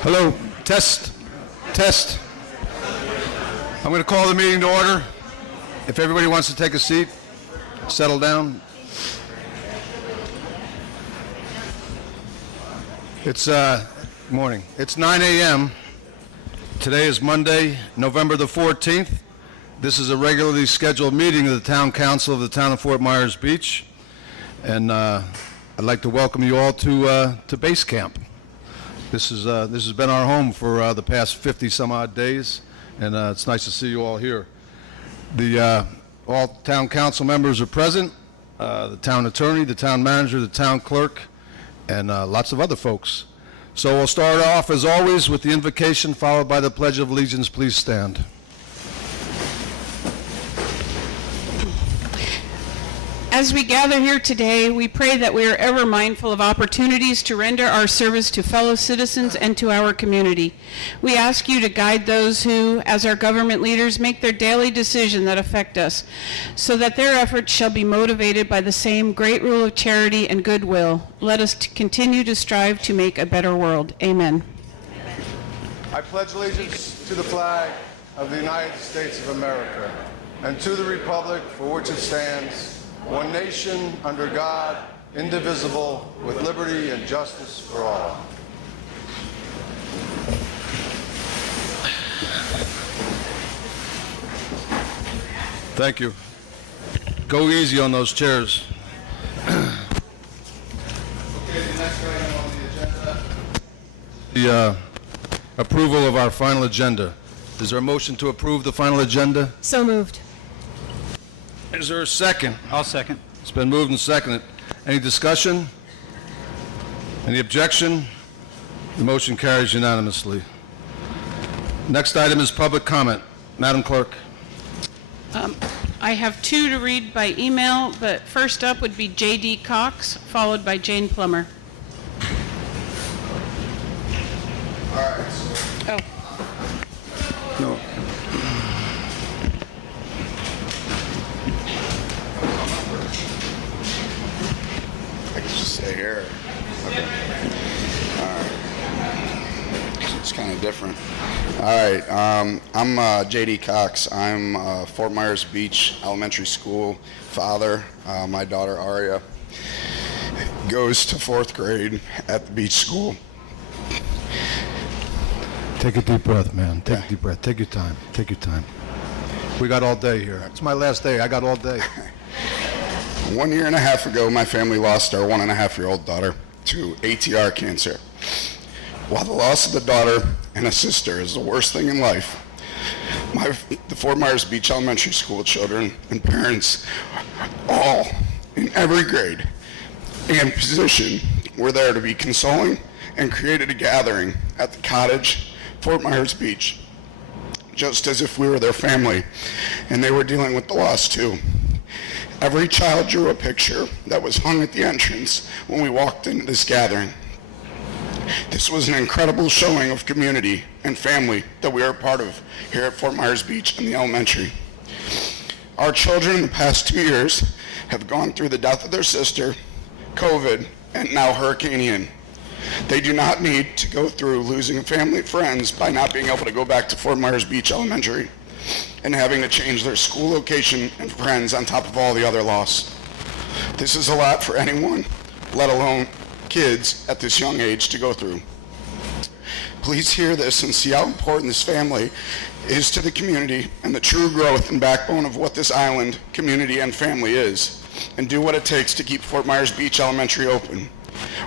Hello, test. I'm going to call the meeting to order. If everybody wants to take a seat, settle down. It's morning. It's 9 a.m. Today is Monday, November the 14th. This is a regularly scheduled meeting of the Town Council of the Town of Fort Myers Beach, and I'd like to welcome you all to Base Camp. This has been our home for the past 50 some odd days, and it's nice to see you all here. All town council members are present, the town attorney, the town manager, the town clerk, and lots of other folks. So we'll start off as always with the invocation followed by the Pledge of Allegiance. Please stand. As we gather here today, we pray that we are ever mindful of opportunities to render our service to fellow citizens and to our community. We ask you to guide those who, as our government leaders, make their daily decisions that affect us, so that their efforts shall be motivated by the same great rule of charity and goodwill. Let us continue to strive to make a better world. Amen. I pledge allegiance to the flag of the United States of America and to the republic for which it stands, one nation, under God, indivisible, with liberty and justice for all. Thank you. Go easy on those chairs. Okay, the next item on the agenda, the approval of our final agenda. Is there a motion to approve the final agenda? So moved. Is there a second? I'll second. It's been moved and seconded. Any discussion? Any objection? The motion carries unanimously. Next item is public comment. Madam Clerk. I have two to read by email, but first up would be J.D. Cox, followed by Jane Plummer. All right. Oh. No. I can just stay here. Okay. All right. It's kind of different. All right. I'm J.D. Cox. I'm Fort Myers Beach Elementary School father. My daughter Aria goes to 4th grade at the beach school. Take a deep breath, man. Take a deep breath. Take your time. Take your time. We got all day here. It's my last day. I got all day. 1.5 years ago, my family lost our 1.5-year-old daughter to ATR cancer. While the loss of the daughter and a sister is the worst thing in life, the Fort Myers Beach Elementary School children and parents, all in every grade and position, were there to be consoling and created a gathering at the cottage, Fort Myers Beach, just as if we were their family and they were dealing with the loss too. Every child drew a picture that was hung at the entrance when we walked into this gathering. This was an incredible showing of community and family that we are a part of here at Fort Myers Beach and the elementary. Our children in the past 2 years have gone through the death of their sister, COVID, and now Hurricane Ian. They do not need to go through losing family and friends by not being able to go back to Fort Myers Beach Elementary and having to change their school location and friends on top of all the other loss. This is a lot for anyone, let alone kids at this young age, to go through. Please hear this and see how important this family is to the community and the true growth and backbone of what this island, community, and family is, and do what it takes to keep Fort Myers Beach Elementary open.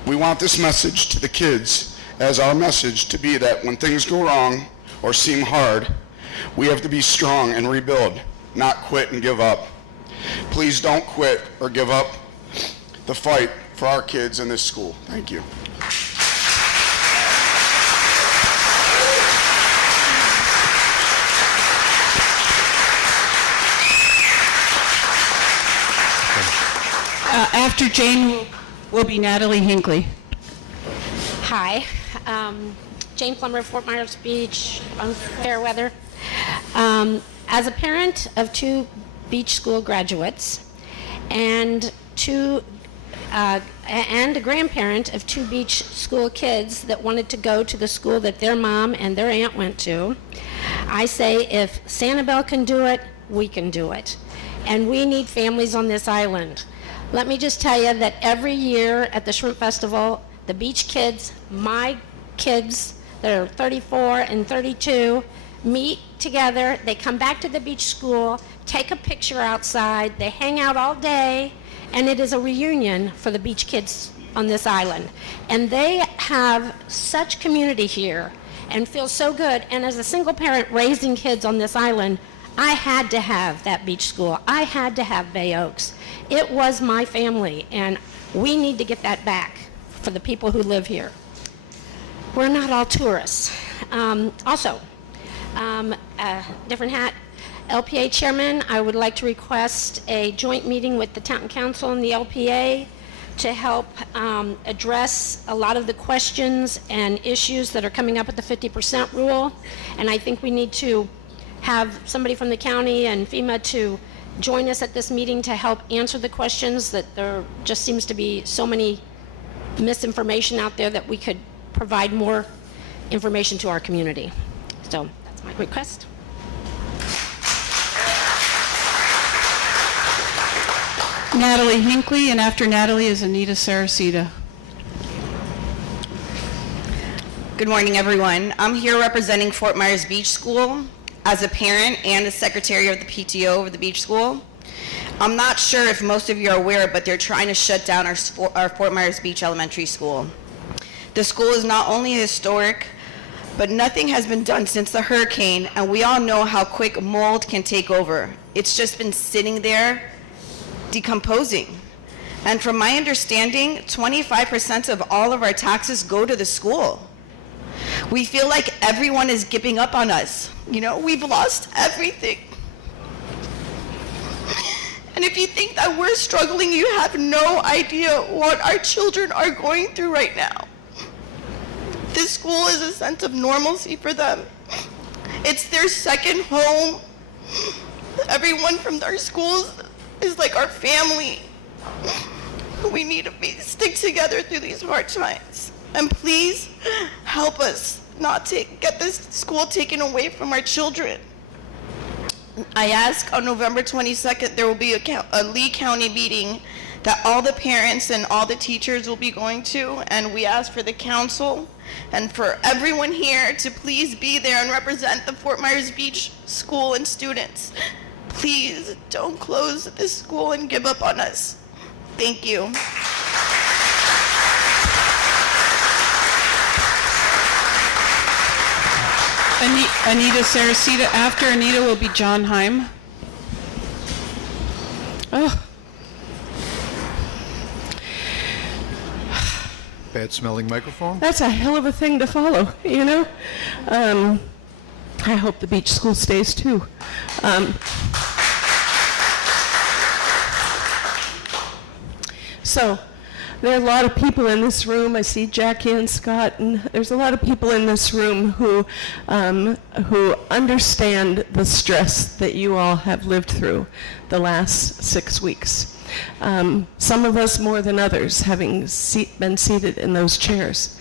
We want this message to the kids as our message to be that when things go wrong or seem hard, we have to be strong and rebuild, not quit and give up. Please don't quit or give up the fight for our kids in this school. Thank you. After Jane will be Natalie Hinckley. Hi, Jane Plummer, Fort Myers Beach, on Fairweather. As a parent of 2 beach school graduates and a grandparent of 2 beach school kids that wanted to go to the school that their mom and their aunt went to, I say if Sanibel can do it, we can do it. And we need families on this island. Let me just tell you that every year at the Shrimp Festival, the beach kids, my kids that are 34 and 32, meet together. They come back to the beach school, take a picture outside, they hang out all day, and it is a reunion for the beach kids on this island. And they have such community here and feel so good. And as a single parent raising kids on this island, I had to have that beach school. I had to have Bay Oaks. It was my family, and we need to get that back for the people who live here. We're not all tourists. Different hat, LPA chairman, I would like to request a joint meeting with the Town Council and the LPA to help address a lot of the questions and issues that are coming up with the 50% rule. And I think we need to have somebody from the county and FEMA to join us at this meeting to help answer the questions, that there just seems to be so many misinformation out there that we could provide more information to our community. So that's my request. Natalie Hinckley, and after Natalie is Anita Saracita. Good morning, everyone. I'm here representing Fort Myers Beach School as a parent and the secretary of the PTO of the beach school. I'm not sure if most of you are aware, but they're trying to shut down our Fort Myers Beach Elementary School. The school is not only historic, but nothing has been done since the hurricane, and we all know how quick mold can take over. It's just been sitting there decomposing. And from my understanding, 25% of all of our taxes go to the school. We feel like everyone is giving up on us. You know, we've lost everything. And if you think that we're struggling, you have no idea what our children are going through right now. This school is a sense of normalcy for them. It's their second home. Everyone from our schools is like our family. We need to stick together through these hard times. And please help us not get this school taken away from our children. I ask on November 22nd, there will be a Lee County meeting that all the parents and all the teachers will be going to, and we ask for the council and for everyone here to please be there and represent the Fort Myers Beach School and students. Please don't close this school and give up on us. Thank you. Anita Saracita. After Anita will be John Heim. Oh. Bad smelling microphone. That's a hell of a thing to follow, you know? I hope the beach school stays too. So, there are a lot of people in this room. I see Jackie and Scott, and there's a lot of people in this room who understand the stress that you all have lived through the last 6 weeks. Some of us more than others, having been seated in those chairs.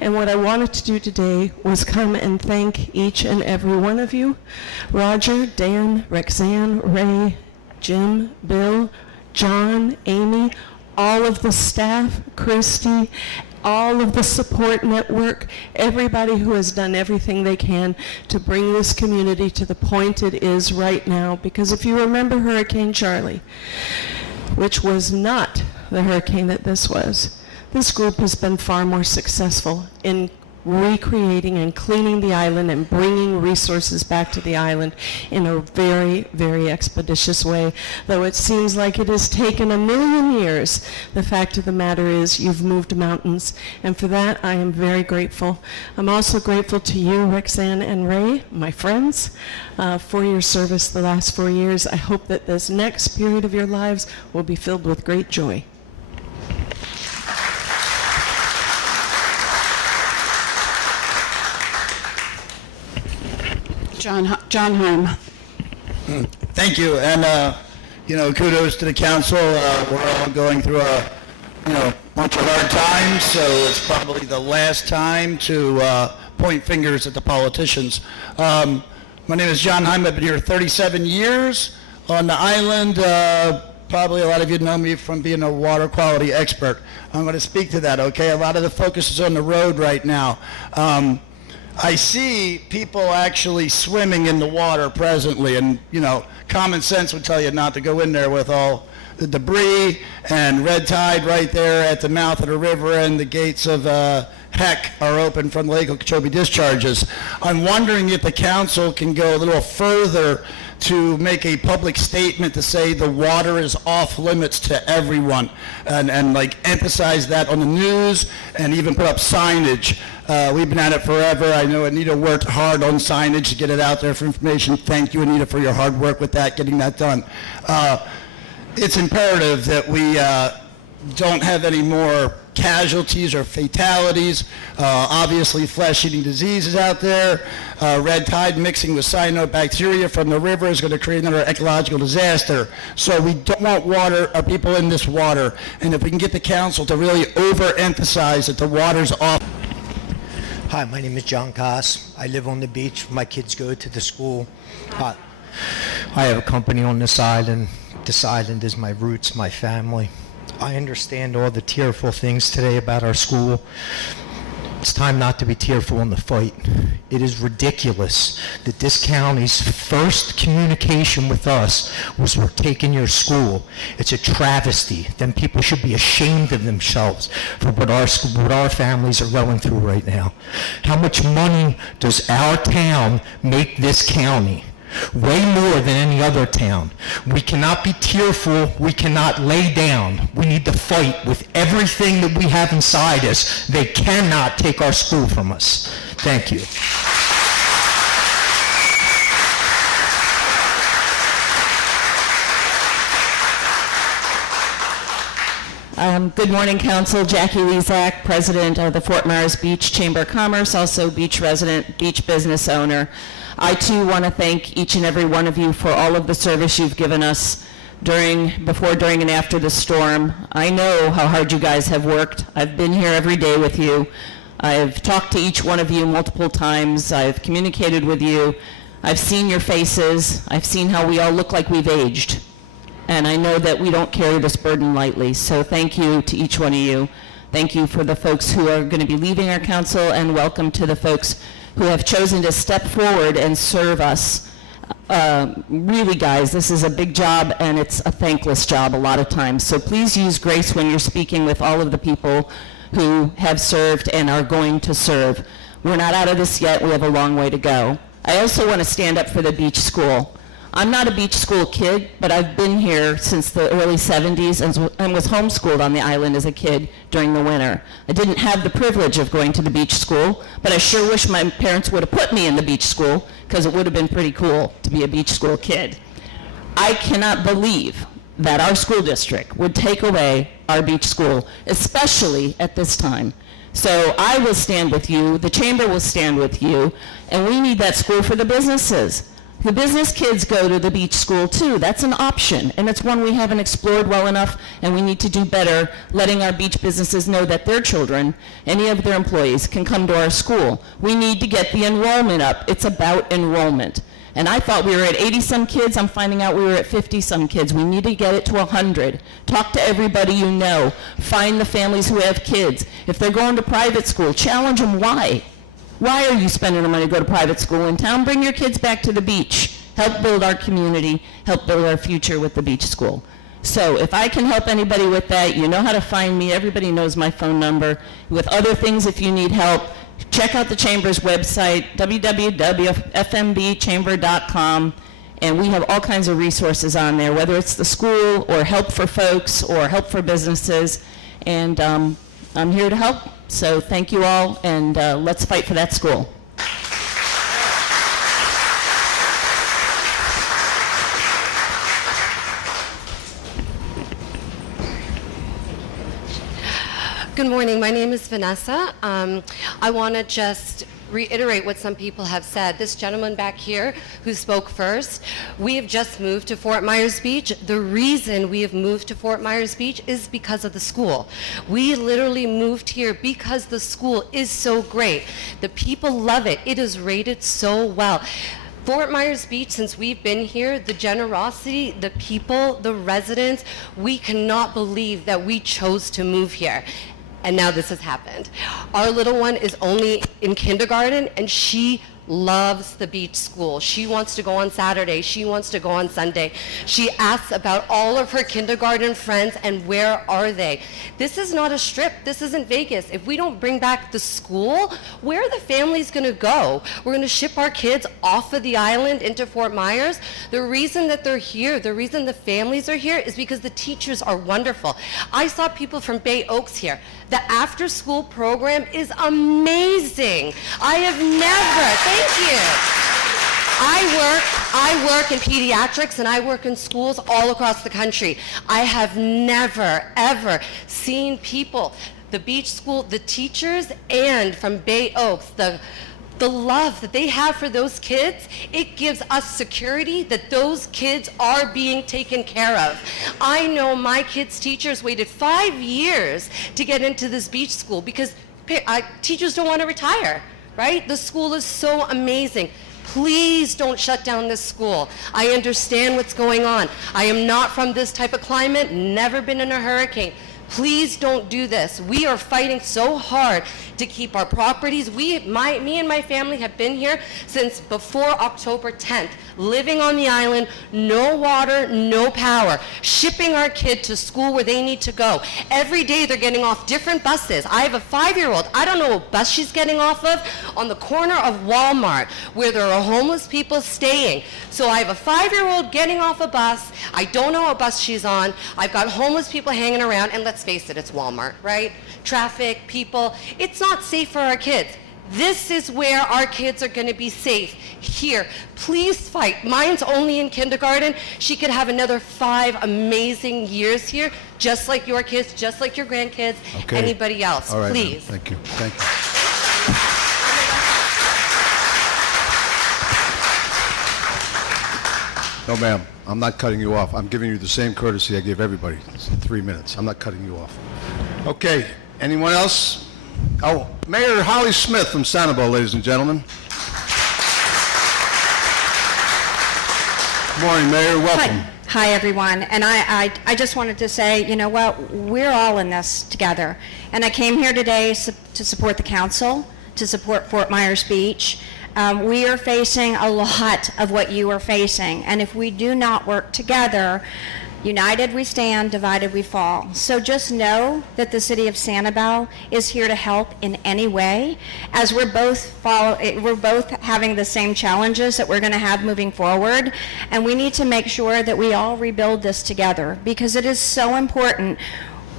And what I wanted to do today was come and thank each and every one of you. Roger, Dan, Rexanne, Ray, Jim, Bill, John, Amy, all of the staff, Christy, all of the support network, everybody who has done everything they can to bring this community to the point it is right now. Because if you remember Hurricane Charlie, which was not the hurricane that this was, this group has been far more successful in recreating and cleaning the island and bringing resources back to the island in a very, very expeditious way. Though it seems like it has taken 1,000,000 years, the fact of the matter is you've moved mountains, and for that I am very grateful. I'm also grateful to you, Rexanne and Ray, my friends, for your service the last 4 years. I hope that this next period of your lives will be filled with great joy. John Heim. Thank you, and kudos to the council. We're all going through a bunch of hard times, so it's probably the last time to point fingers at the politicians. My name is John Heim. I've been here 37 years on the island. Probably a lot of you know me from being a water quality expert. I'm going to speak to that, okay? A lot of the focus is on the road right now. I see people actually swimming in the water presently, and common sense would tell you not to go in there with all the debris and red tide right there at the mouth of the river, and the gates of heck are open from the Lake Okeechobee discharges. I'm wondering if the council can go a little further to make a public statement to say the water is off limits to everyone, and like emphasize that on the news and even put up signage. We've been at it forever. I know Anita worked hard on signage to get it out there for information. Thank you, Anita, for your hard work with that, getting that done. It's imperative that we don't have any more casualties or fatalities. Obviously, flesh-eating diseases out there. Red tide mixing with cyanobacteria from the river is going to create another ecological disaster. So we don't want people in this water. And if we can get the council to really overemphasize that the water's off. Hi, my name is John Koss. I live on the beach. My kids go to the school. I have a company on this island. This island is my roots, my family. I understand all the tearful things today about our school. It's time not to be tearful in the fight. It is ridiculous that this county's first communication with us was, we're taking your school. It's a travesty. Then people should be ashamed of themselves for what our families are going through right now. How much money does our town make this county? Way more than any other town. We cannot be tearful. We cannot lay down. We need to fight with everything that we have inside us. They cannot take our school from us. Thank you. Good morning, Council. Jackie Lezak, President of the Fort Myers Beach Chamber of Commerce, also beach resident, beach business owner. I too want to thank each and every one of you for all of the service you've given us before, during, and after the storm. I know how hard you guys have worked. I've been here every day with you. I've talked to each one of you multiple times. I've communicated with you. I've seen your faces. I've seen how we all look like we've aged. And I know that we don't carry this burden lightly. So thank you to each one of you. Thank you for the folks who are going to be leaving our council, and welcome to the folks who have chosen to step forward and serve us. Really, guys, this is a big job, and it's a thankless job a lot of times. So please use grace when you're speaking with all of the people who have served and are going to serve. We're not out of this yet. We have a long way to go. I also want to stand up for the beach school. I'm not a beach school kid, but I've been here since the early 70s and was homeschooled on the island as a kid during the winter. I didn't have the privilege of going to the beach school, but I sure wish my parents would have put me in the beach school, because it would have been pretty cool to be a beach school kid. I cannot believe that our school district would take away our beach school, especially at this time. So I will stand with you, the chamber will stand with you, and we need that school for the businesses. The business kids go to the beach school too. That's an option, and it's one we haven't explored well enough, and we need to do better letting our beach businesses know that their children, any of their employees, can come to our school. We need to get the enrollment up. It's about enrollment. And I thought we were at 80-some kids. I'm finding out we were at 50-some kids. We need to get it to 100. Talk to everybody you know. Find the families who have kids. If they're going to private school, challenge them why. Why are you spending the money to go to private school in town? Bring your kids back to the beach. Help build our community. Help build our future with the beach school. So if I can help anybody with that, you know how to find me. Everybody knows my phone number. With other things, if you need help, check out the Chamber's website, www.fmbchamber.com, and we have all kinds of resources on there, whether it's the school or help for folks or help for businesses, and I'm here to help. So thank you all, and let's fight for that school. Good morning. My name is Vanessa. I want to just reiterate what some people have said. This gentleman back here who spoke first, we have just moved to Fort Myers Beach. The reason we have moved to Fort Myers Beach is because of the school. We literally moved here because the school is so great. The people love it. It is rated so well. Fort Myers Beach, since we've been here, the generosity, the people, the residents, we cannot believe that we chose to move here. And now this has happened. Our little one is only in kindergarten, and she loves the beach school. She wants to go on Saturday. She wants to go on Sunday. She asks about all of her kindergarten friends and where are they. This is not a strip. This isn't Vegas. If we don't bring back the school, where are the families going to go? We're going to ship our kids off of the island into Fort Myers. The reason that they're here, the reason the families are here is because the teachers are wonderful. I saw people from Bay Oaks here. The after-school program is amazing. I have never, thank you. I work in pediatrics and I work in schools all across the country. I have never, ever seen people, the beach school, the teachers, and from Bay Oaks, the love that they have for those kids, it gives us security that those kids are being taken care of. I know my kids' teachers waited 5 years to get into this beach school because teachers don't want to retire, right? The school is so amazing. Please don't shut down this school. I understand what's going on. I am not from this type of climate, never been in a hurricane. Please don't do this. We are fighting so hard to keep our properties. Me and my family have been here since before October 10th, living on the island, no water, no power, shipping our kid to school where they need to go. Every day they're getting off different buses. I have a 5-year-old. I don't know what bus she's getting off of, on the corner of Walmart where there are homeless people staying. So I have a 5-year-old getting off a bus. I don't know what bus she's on. I've got homeless people hanging around, and let's face it, it's Walmart, right? Traffic, people. It's not safe for our kids. This is where our kids are going to be safe, here. Please fight. Mine's only in kindergarten. She could have another 5 amazing years here, just like your kids, just like your grandkids, Okay. anybody else. All right, ma'am. Please. Thank you. Thank you. No, ma'am. I'm not cutting you off. I'm giving you the same courtesy I give everybody. It's 3 minutes. I'm not cutting you off. Okay. Anyone else? Oh, Mayor Holly Smith from Sanibel, ladies and gentlemen. Good morning, Mayor. Welcome. Hi, everyone. And I just wanted to say, you know what, we're all in this together. And I came here today to support the council, to support Fort Myers Beach. We are facing a lot of what you are facing. And if we do not work together, united we stand, divided we fall. So just know that the city of Sanibel is here to help in any way, as we're both having the same challenges that we're going to have moving forward, and we need to make sure that we all rebuild this together, because it is so important.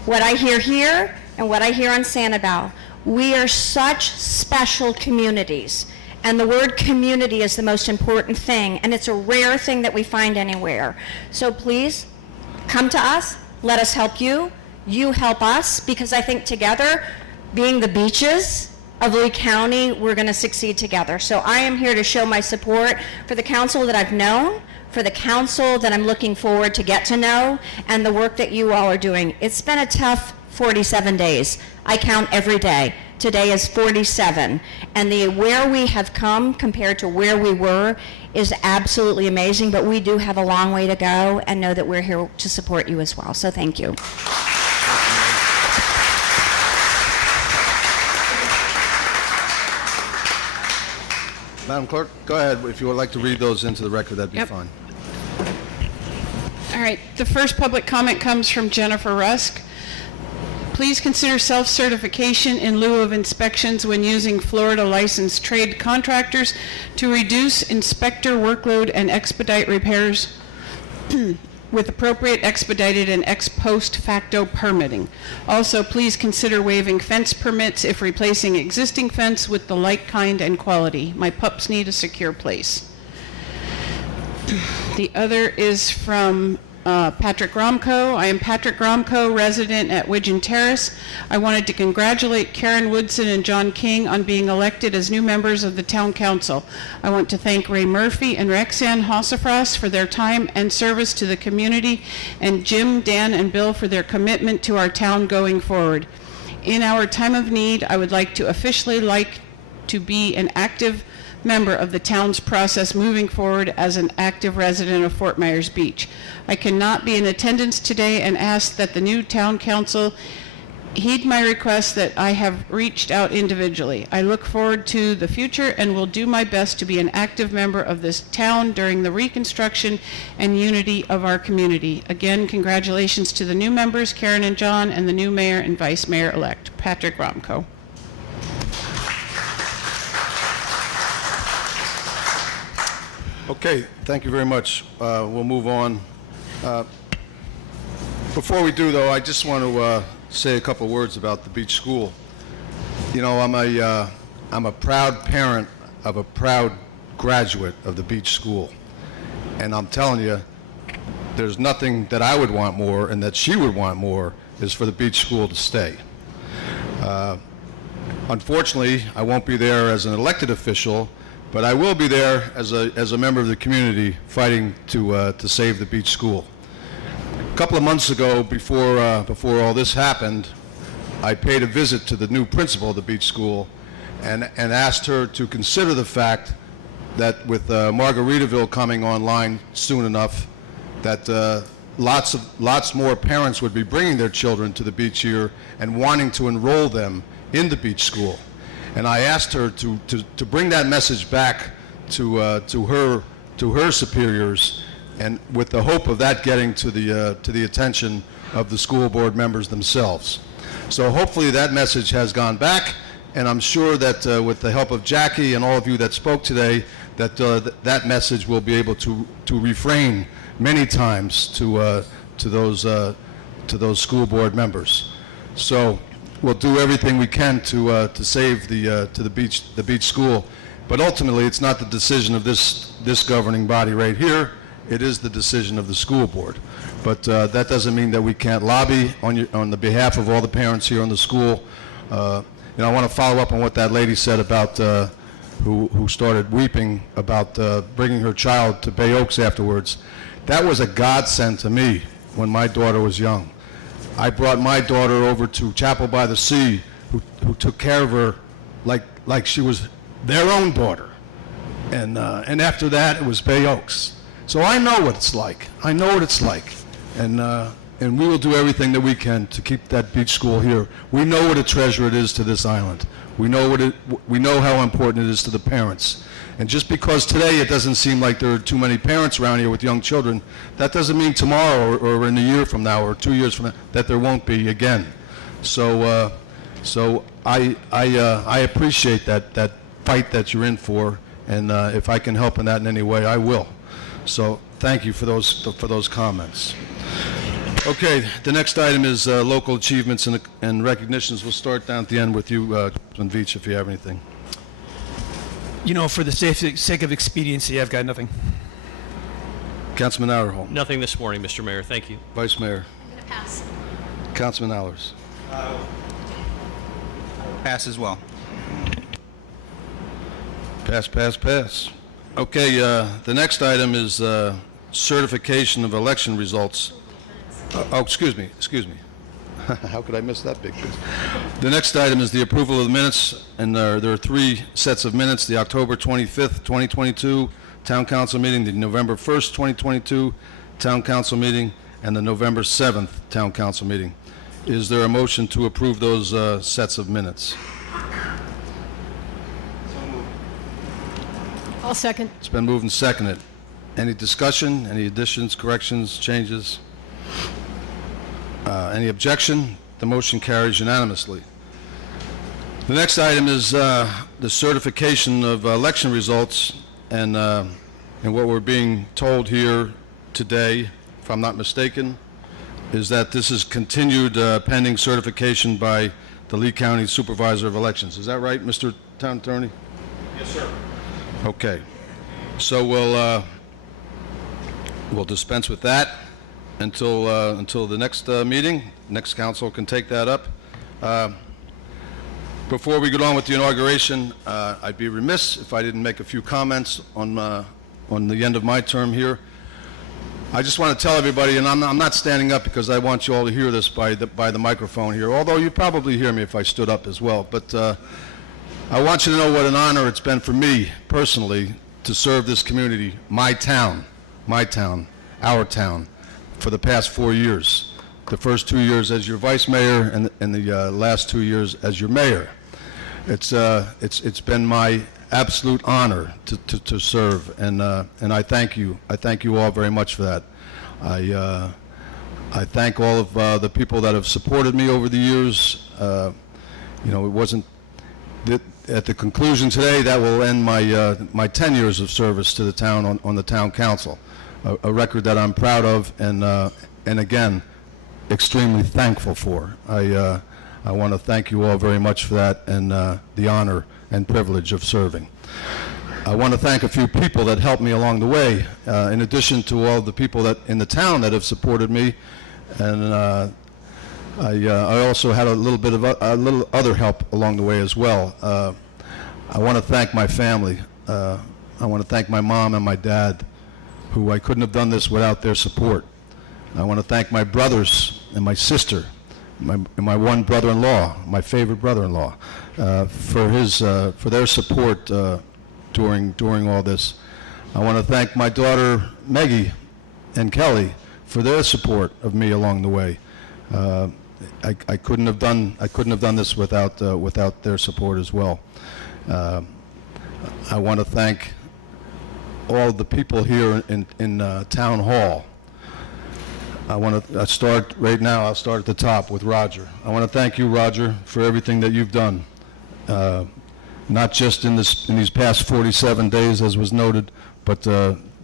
What I hear here and what I hear on Sanibel, we are such special communities. And the word community is the most important thing, and it's a rare thing that we find anywhere. So please, come to us, let us help you, you help us, because I think together, being the beaches of Lee County, we're going to succeed together. So I am here to show my support for the council that I've known, for the council that I'm looking forward to get to know, and the work that you all are doing. It's been a tough 47 days. I count every day. Today is 47, and where we have come compared to where we were is absolutely amazing, but we do have a long way to go, and know that we're here to support you as well. So thank you. Madam Clerk, go ahead. If you would like to read those into the record, that'd be Yep. fine. All right, the first public comment comes from Jennifer Rusk. Please consider self-certification in lieu of inspections when using Florida licensed trade contractors to reduce inspector workload and expedite repairs with appropriate expedited and ex post facto permitting. Also, please consider waiving fence permits if replacing existing fence with the like kind and quality. My pups need a secure place. The other is from Patrick Gromko. I am Patrick Gromko, resident at Widgeon Terrace. I wanted to congratulate Karen Woodson and John King on being elected as new members of the Town Council. I want to thank Ray Murphy and Rexanne Hossafras for their time and service to the community, and Jim, Dan, and Bill for their commitment to our town going forward. In our time of need, I would like to officially be an active member of the town's process moving forward as an active resident of Fort Myers Beach. I cannot be in attendance today and ask that the new town council heed my request that I have reached out individually. I look forward to the future and will do my best to be an active member of this town during the reconstruction and unity of our community. Again, congratulations to the new members, Karen and John, and the new mayor and vice mayor-elect, Patrick Gromko. Okay, thank you very much. We'll move on. Before we do, though, I just want to say a couple words about the Beach School. You know, I'm a proud parent of a proud graduate of the Beach School, and I'm telling you, there's nothing that I would want more and that she would want more is for the Beach School to stay. Unfortunately, I won't be there as an elected official, but I will be there as a member of the community fighting to save the Beach School. A couple of months ago, before all this happened, I paid a visit to the new principal of the Beach School and asked her to consider the fact that with Margaritaville coming online soon enough, that lots more parents would be bringing their children to the beach here and wanting to enroll them in the Beach School. And I asked her to bring that message back to her superiors, and with the hope of that getting to the attention of the school board members themselves. So hopefully that message has gone back, and I'm sure that with the help of Jackie and all of you that spoke today, that that message will be able to refrain many times to those school board members. So we'll do everything we can to save the beach school, but ultimately it's not the decision of this governing body right here. It is the decision of the school board. But that doesn't mean that we can't lobby on the behalf of all the parents here in the school. I want to follow up on what that lady said about who started weeping about bringing her child to Bay Oaks afterwards. That was a godsend to me when my daughter was young. I brought my daughter over to Chapel by the Sea, who took care of her like she was their own daughter. And after that, it was Bay Oaks. So I know what it's like. I know what it's like. And we will do everything that we can to keep that beach school here. We know what a treasure it is to this island. We know how important it is to the parents. And just because today it doesn't seem like there are too many parents around here with young children, that doesn't mean tomorrow or in a year from now or 2 years from now that there won't be again. So I appreciate that fight that you're in for, and if I can help in that in any way, I will. So thank you for those comments. Okay, the next item is local achievements and recognitions. We'll start down at the end with you, Councilman Veach, if you have anything. You know, for the sake of expediency, I've got nothing. Councilman Auerholm. Nothing this morning, Mr. Mayor. Thank you. Vice Mayor. I'm going to pass. Councilman Allers. Pass as well. Pass. Okay, the next item is certification of election results. Excuse me. How could I miss that big piece? The next item is the approval of the minutes, and there are 3 sets of minutes: the October 25th, 2022 Town Council meeting, the November 1st, 2022 Town Council meeting, and the November 7th Town Council meeting. Is there a motion to approve those sets of minutes? I'll second. It's been moved and seconded. Any discussion? Any additions, corrections, changes? Any objection? The motion carries unanimously. The next item is the certification of election results, and what we're being told here today, if I'm not mistaken, is that this is continued pending certification by the Lee County Supervisor of Elections. Is that right, Mr. Town Attorney? Yes, sir. Okay. So we'll dispense with that. until the next meeting. Next council can take that up. Before we get on with the inauguration, I'd be remiss if I didn't make a few comments on the end of my term here. I just want to tell everybody, and I'm not standing up because I want you all to hear this by the microphone here, although you'd probably hear me if I stood up as well. But I want you to know what an honor it's been for me personally to serve this community, my town, our town, for the past 4 years. The first 2 years as your vice mayor and the last 2 years as your mayor. It's been my absolute honor to serve, and I thank you. I thank you all very much for that. I thank all of the people that have supported me over the years. It wasn't at the conclusion today that will end my 10 years of service to the town on the town council, a record that I'm proud of and again extremely thankful for. I want to thank you all very much for that and the honor and privilege of serving. I want to thank a few people that helped me along the way, in addition to all the people that in the town that have supported me, and I also had a little other help along the way as well. I want to thank my family. I want to thank my mom and my dad, who I couldn't have done this without their support. I want to thank my brothers and my sister, my one brother-in-law, my favorite brother-in-law, for their support during all this. I want to thank my daughter Maggie and Kelly for their support of me along the way. I couldn't have done this without their support as well. I want to thank all the people here in Town Hall. I want to start right now. I'll start at the top with Roger. I want to thank you, Roger, for everything that you've done, not just in these past 47 days, as was noted, but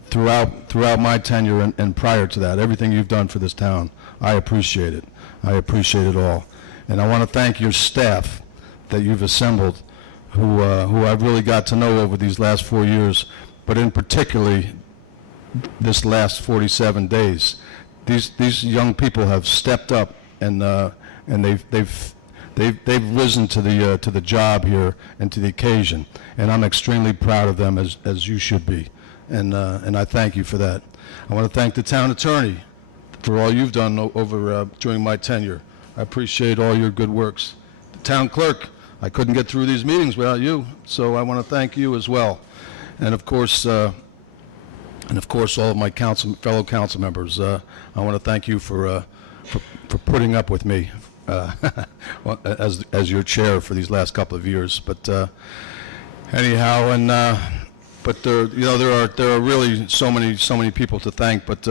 throughout my tenure and prior to that. Everything you've done for this town, I appreciate it. I appreciate it all, and I want to thank your staff that you've assembled, who I've really got to know over these last 4 years, but in particularly this last 47 days. These young people have stepped up and they've risen to the job here and to the occasion, and I'm extremely proud of them as you should be, and I thank you for that. I want to thank the town attorney for all you've done over during my tenure. I appreciate all your good works. The town clerk, I couldn't get through these meetings without you, so I want to thank you as well, and of course all of my fellow council members. I want to thank you for putting up with me as your chair for these last couple of years. But anyhow, but there are really so many people to thank. But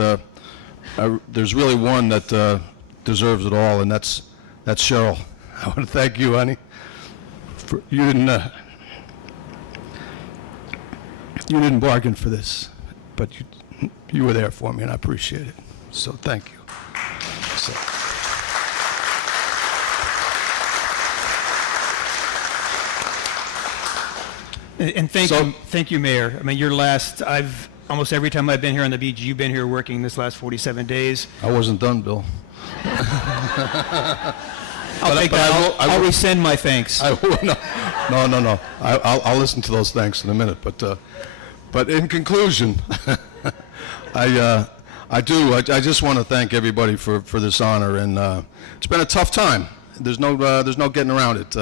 there's really one that deserves it all, and that's Cheryl. I want to thank you, honey. You didn't bargain for this, but you were there for me, and I appreciate it. So thank you. And thank you, Mayor. I mean, almost every time I've been here on the beach, you've been here working this last 47 days. I wasn't done, Bill. I'll rescind my thanks. No. I'll listen to those thanks in a minute. But in conclusion, I just want to thank everybody for this honor, and it's been a tough time. There's no getting around it.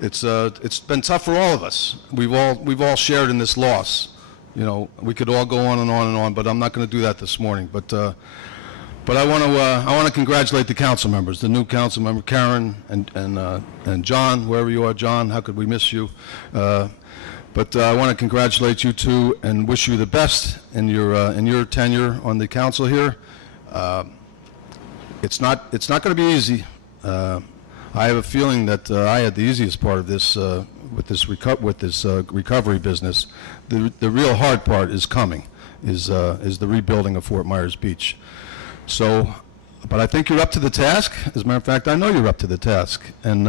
It's been tough for all of us. We've all shared in this loss. We could all go on and on and on, but I'm not going to do that this morning. But I want to congratulate the council members, the new council member Karen and John, wherever you are, John. How could we miss you? But I want to congratulate you two and wish you the best in your tenure on the council here. It's not going to be easy. I have a feeling that I had the easiest part of this with this recovery business. The real hard part is coming, is the rebuilding of Fort Myers Beach. So, but I think you're up to the task. As a matter of fact, I know you're up to the task, and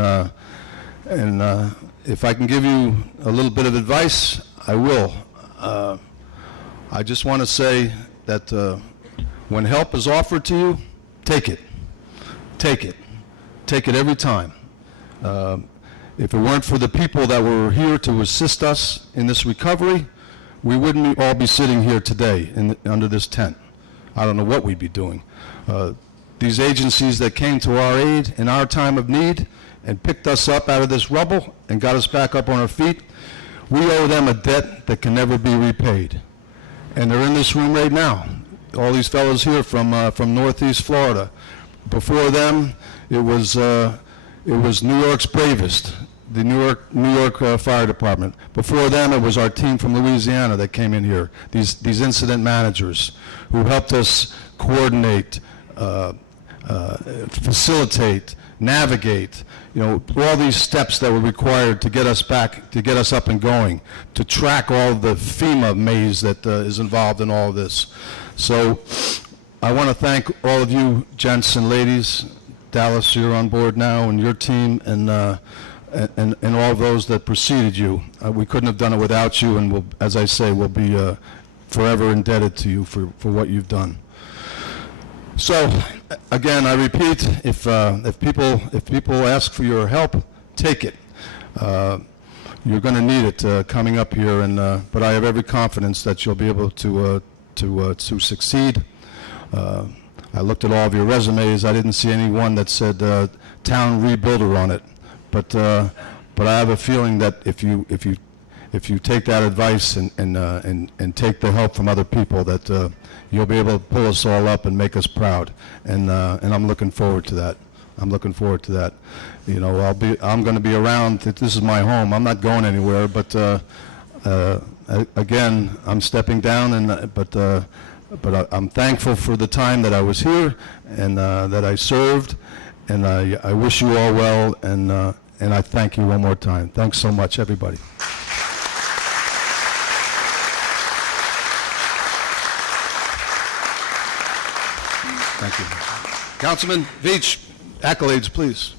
if I can give you a little bit of advice, I will. I just want to say that When help is offered to you, take it. Take it. Take it every time. If it weren't for the people that were here to assist us in this recovery, we wouldn't all be sitting here today under this tent. I don't know what we'd be doing. These agencies that came to our aid in our time of need and picked us up out of this rubble and got us back up on our feet, we owe them a debt that can never be repaid. And they're in this room right now. All these fellows here from Northeast Florida. Before them, it was New York's bravest, the New York Fire Department. Before them, it was our team from Louisiana that came in here. These incident managers who helped us coordinate, facilitate, navigate, all these steps that were required to get us up and going, to track all the FEMA maze that is involved in all of this. So I want to thank all of you, gents and ladies. Dallas, you're on board now, and your team, and all those that preceded you. We couldn't have done it without you, and as I say, we'll be forever indebted to you for what you've done. So, again, I repeat, if people ask for your help, take it. You're going to need it coming up here, but I have every confidence that you'll be able to succeed. I looked at all of your resumes. I didn't see any one that said town rebuilder on it, but I have a feeling that if you take that advice and take the help from other people, that you'll be able to pull us all up and make us proud. And I'm looking forward to that. I'm looking forward to that. I'm going to be around. This is my home. I'm not going anywhere. But again, I'm stepping down. But I'm thankful for the time that I was here and that I served. And I wish you all well. And I thank you one more time. Thanks so much, everybody. Thank you. Councilman Veach, accolades, please.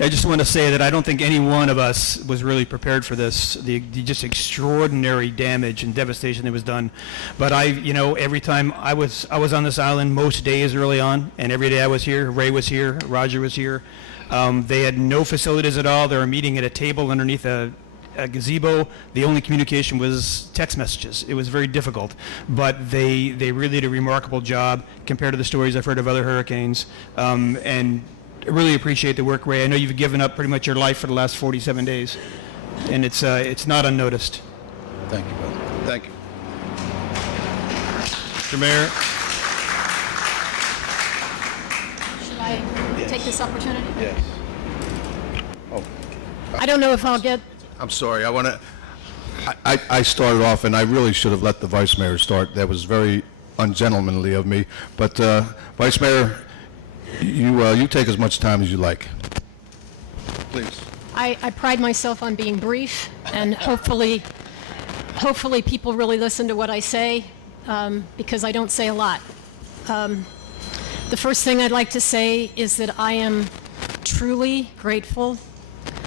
I just want to say that I don't think any one of us was really prepared for this, the just extraordinary damage and devastation that was done. But every time I was on this island most days early on, and every day I was here, Ray was here, Roger was here. They had no facilities at all. They were meeting at a table underneath a gazebo. The only communication was text messages. It was very difficult, but they really did a remarkable job compared to the stories I've heard of other hurricanes. And I really appreciate the work, Ray. I know you've given up pretty much your life for the last 47 days, and it's not unnoticed. Thank you, brother. Thank you. Mr. Mayor. Should I take this opportunity? Yes. Oh. I don't know if I'll get... I'm sorry. I started off, and I really should have let the Vice Mayor start. That was very ungentlemanly of me. But Vice Mayor, you take as much time as you like. Please. I pride myself on being brief, and hopefully people really listen to what I say, because I don't say a lot. The first thing I'd like to say is that I am truly grateful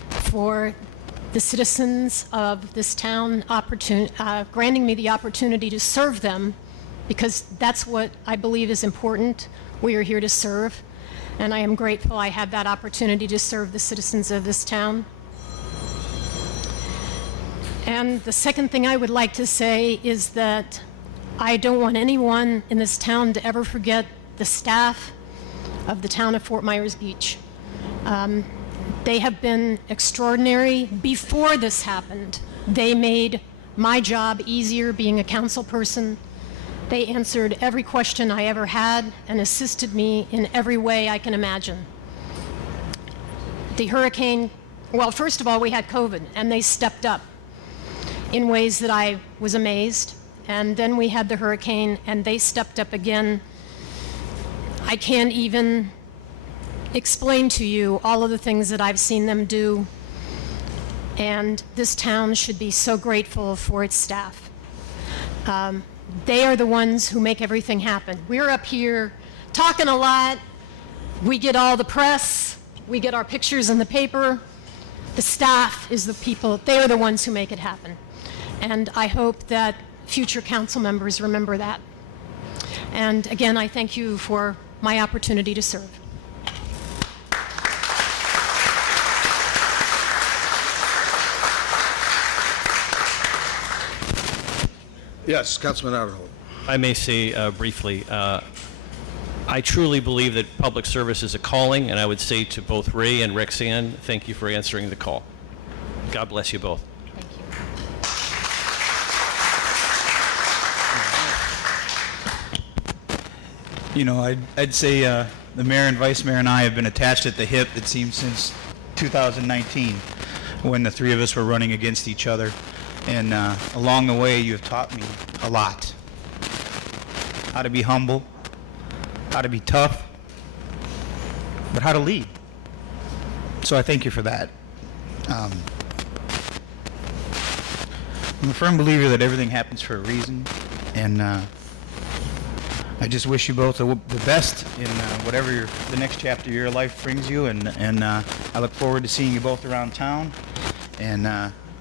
for the citizens of this town granting me the opportunity to serve them, because that's what I believe is important. We are here to serve, and I am grateful I had that opportunity to serve the citizens of this town. And the second thing I would like to say is that I don't want anyone in this town to ever forget the staff of the town of Fort Myers Beach. They have been extraordinary. Before this happened, they made my job easier being a council person. They answered every question I ever had and assisted me in every way I can imagine. The hurricane, well, first of all, we had COVID, and they stepped up in ways that I was amazed. And then we had the hurricane, and they stepped up again. I can't even explain to you all of the things that I've seen them do, and this town should be so grateful for its staff. They are the ones who make everything happen. We're up here talking a lot. We get all the press. We get our pictures in the paper. The staff is the people. They are the ones who make it happen. And I hope that future council members remember that. And again, I thank you for my opportunity to serve. Yes, Councilman Aderholt. I may say briefly, I truly believe that public service is a calling, and I would say to both Ray and Rexanne, thank you for answering the call. God bless you both. You know, I'd say the mayor and vice mayor and I have been attached at the hip, it seems, since 2019, when the three of us were running against each other. And along the way, you have taught me a lot. How to be humble, how to be tough, but how to lead. So I thank you for that. I'm a firm believer that everything happens for a reason, and I just wish you both the best in whatever the next chapter of your life brings you, and I look forward to seeing you both around town, and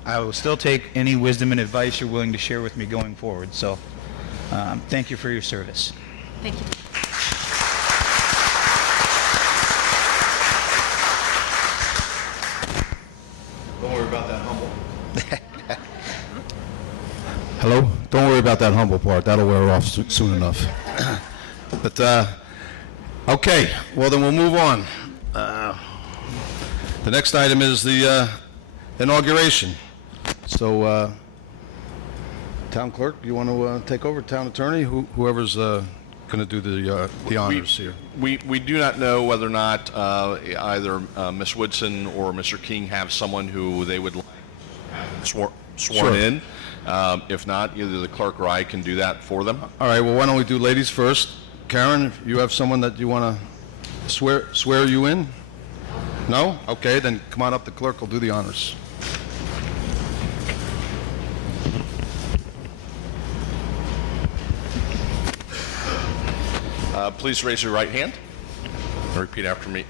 I will still take any wisdom and advice you're willing to share with me going forward. So thank you for your service. Thank you. Don't worry about that humble. Hello? Don't worry about that humble part. That'll wear off soon enough. But, okay. Well, then we'll move on. The next item is the inauguration. So, Town Clerk, you want to take over? Town Attorney? Whoever's going to do the honors here. We do not know whether or not either Ms. Woodson or Mr. King have someone who they would like sworn Sure. in. If not, either the clerk or I can do that for them. All right, well, why don't we do ladies first? Karen, if you have someone that you want to swear you in? No? Okay, then come on up, the clerk will do the honors. Please raise your right hand and repeat after me.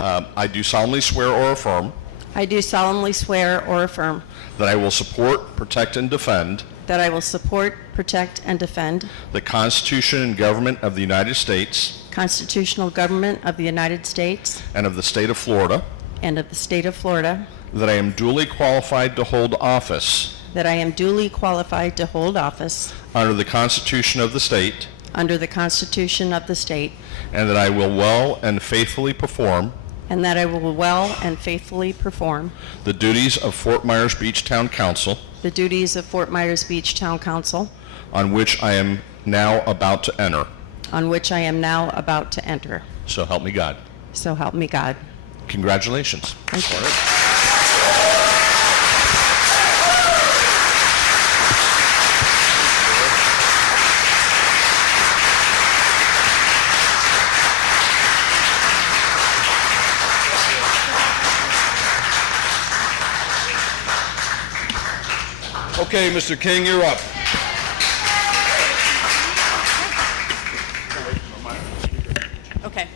I do solemnly swear or affirm I do solemnly swear or affirm that I will support, protect, and defend that I will support, protect, and defend the Constitution and government of the United States constitutional government of the United States and of the state of Florida, and of the state of Florida, that I am duly qualified to hold office that I am duly qualified to hold office under the Constitution of the state, under the Constitution of the state, and that I will well and faithfully perform and that I will well and faithfully perform the duties of Fort Myers Beach Town Council, the duties of Fort Myers Beach Town Council, on which I am now about to enter. on which I am now about to enter. So help me God. So help me God. Congratulations. Thank you. Okay, Mr. King, you're up. Okay.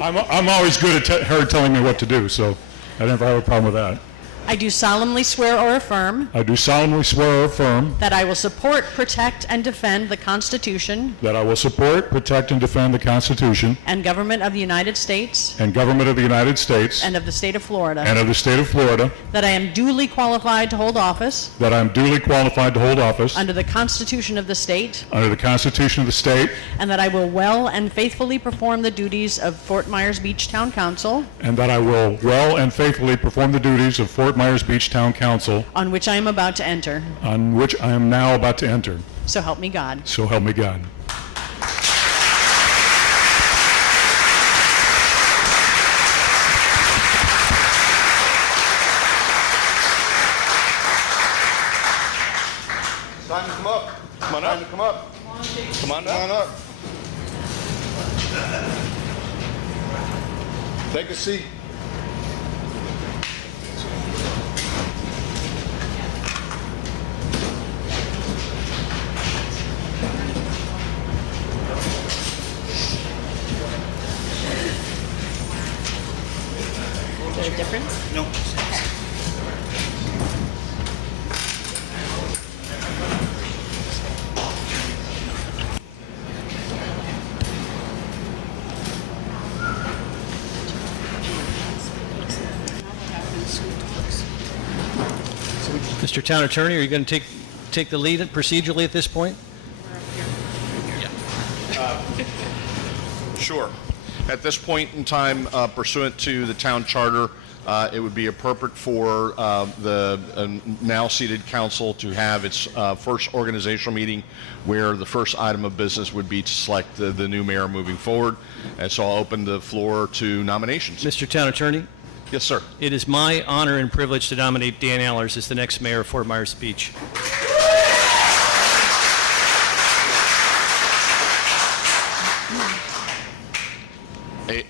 I'm always good at her telling me what to do, so I never have a problem with that. I do solemnly swear or affirm I do solemnly swear or affirm that I will support, protect, and defend the Constitution that I will support, protect, and defend the Constitution and government of the United States and government of the United States and of the state of Florida, and of the state of Florida, that I am duly qualified to hold office that I am duly qualified to hold office under the Constitution of the state, under the Constitution of the state, and that I will well and faithfully perform the duties of Fort Myers Beach Town Council, and that I will well and faithfully perform the duties of Fort Myers Beach Town Council, on which I am about to enter. on which I am now about to enter. So help me God. So help me God. Time to come up. Come on up. Time to come up. Come on Come on up. up. Take a seat. Is there a difference? No. Mr. Town Attorney, are you going to take the lead procedurally at this point? Sure. At this point in time, pursuant to the town charter, it would be appropriate for the now seated council to have its first organizational meeting, where the first item of business would be to select the new mayor moving forward. And so I'll open the floor to nominations. Mr. Town Attorney? Yes, sir. It is my honor and privilege to nominate Dan Allers as the next mayor of Fort Myers Beach.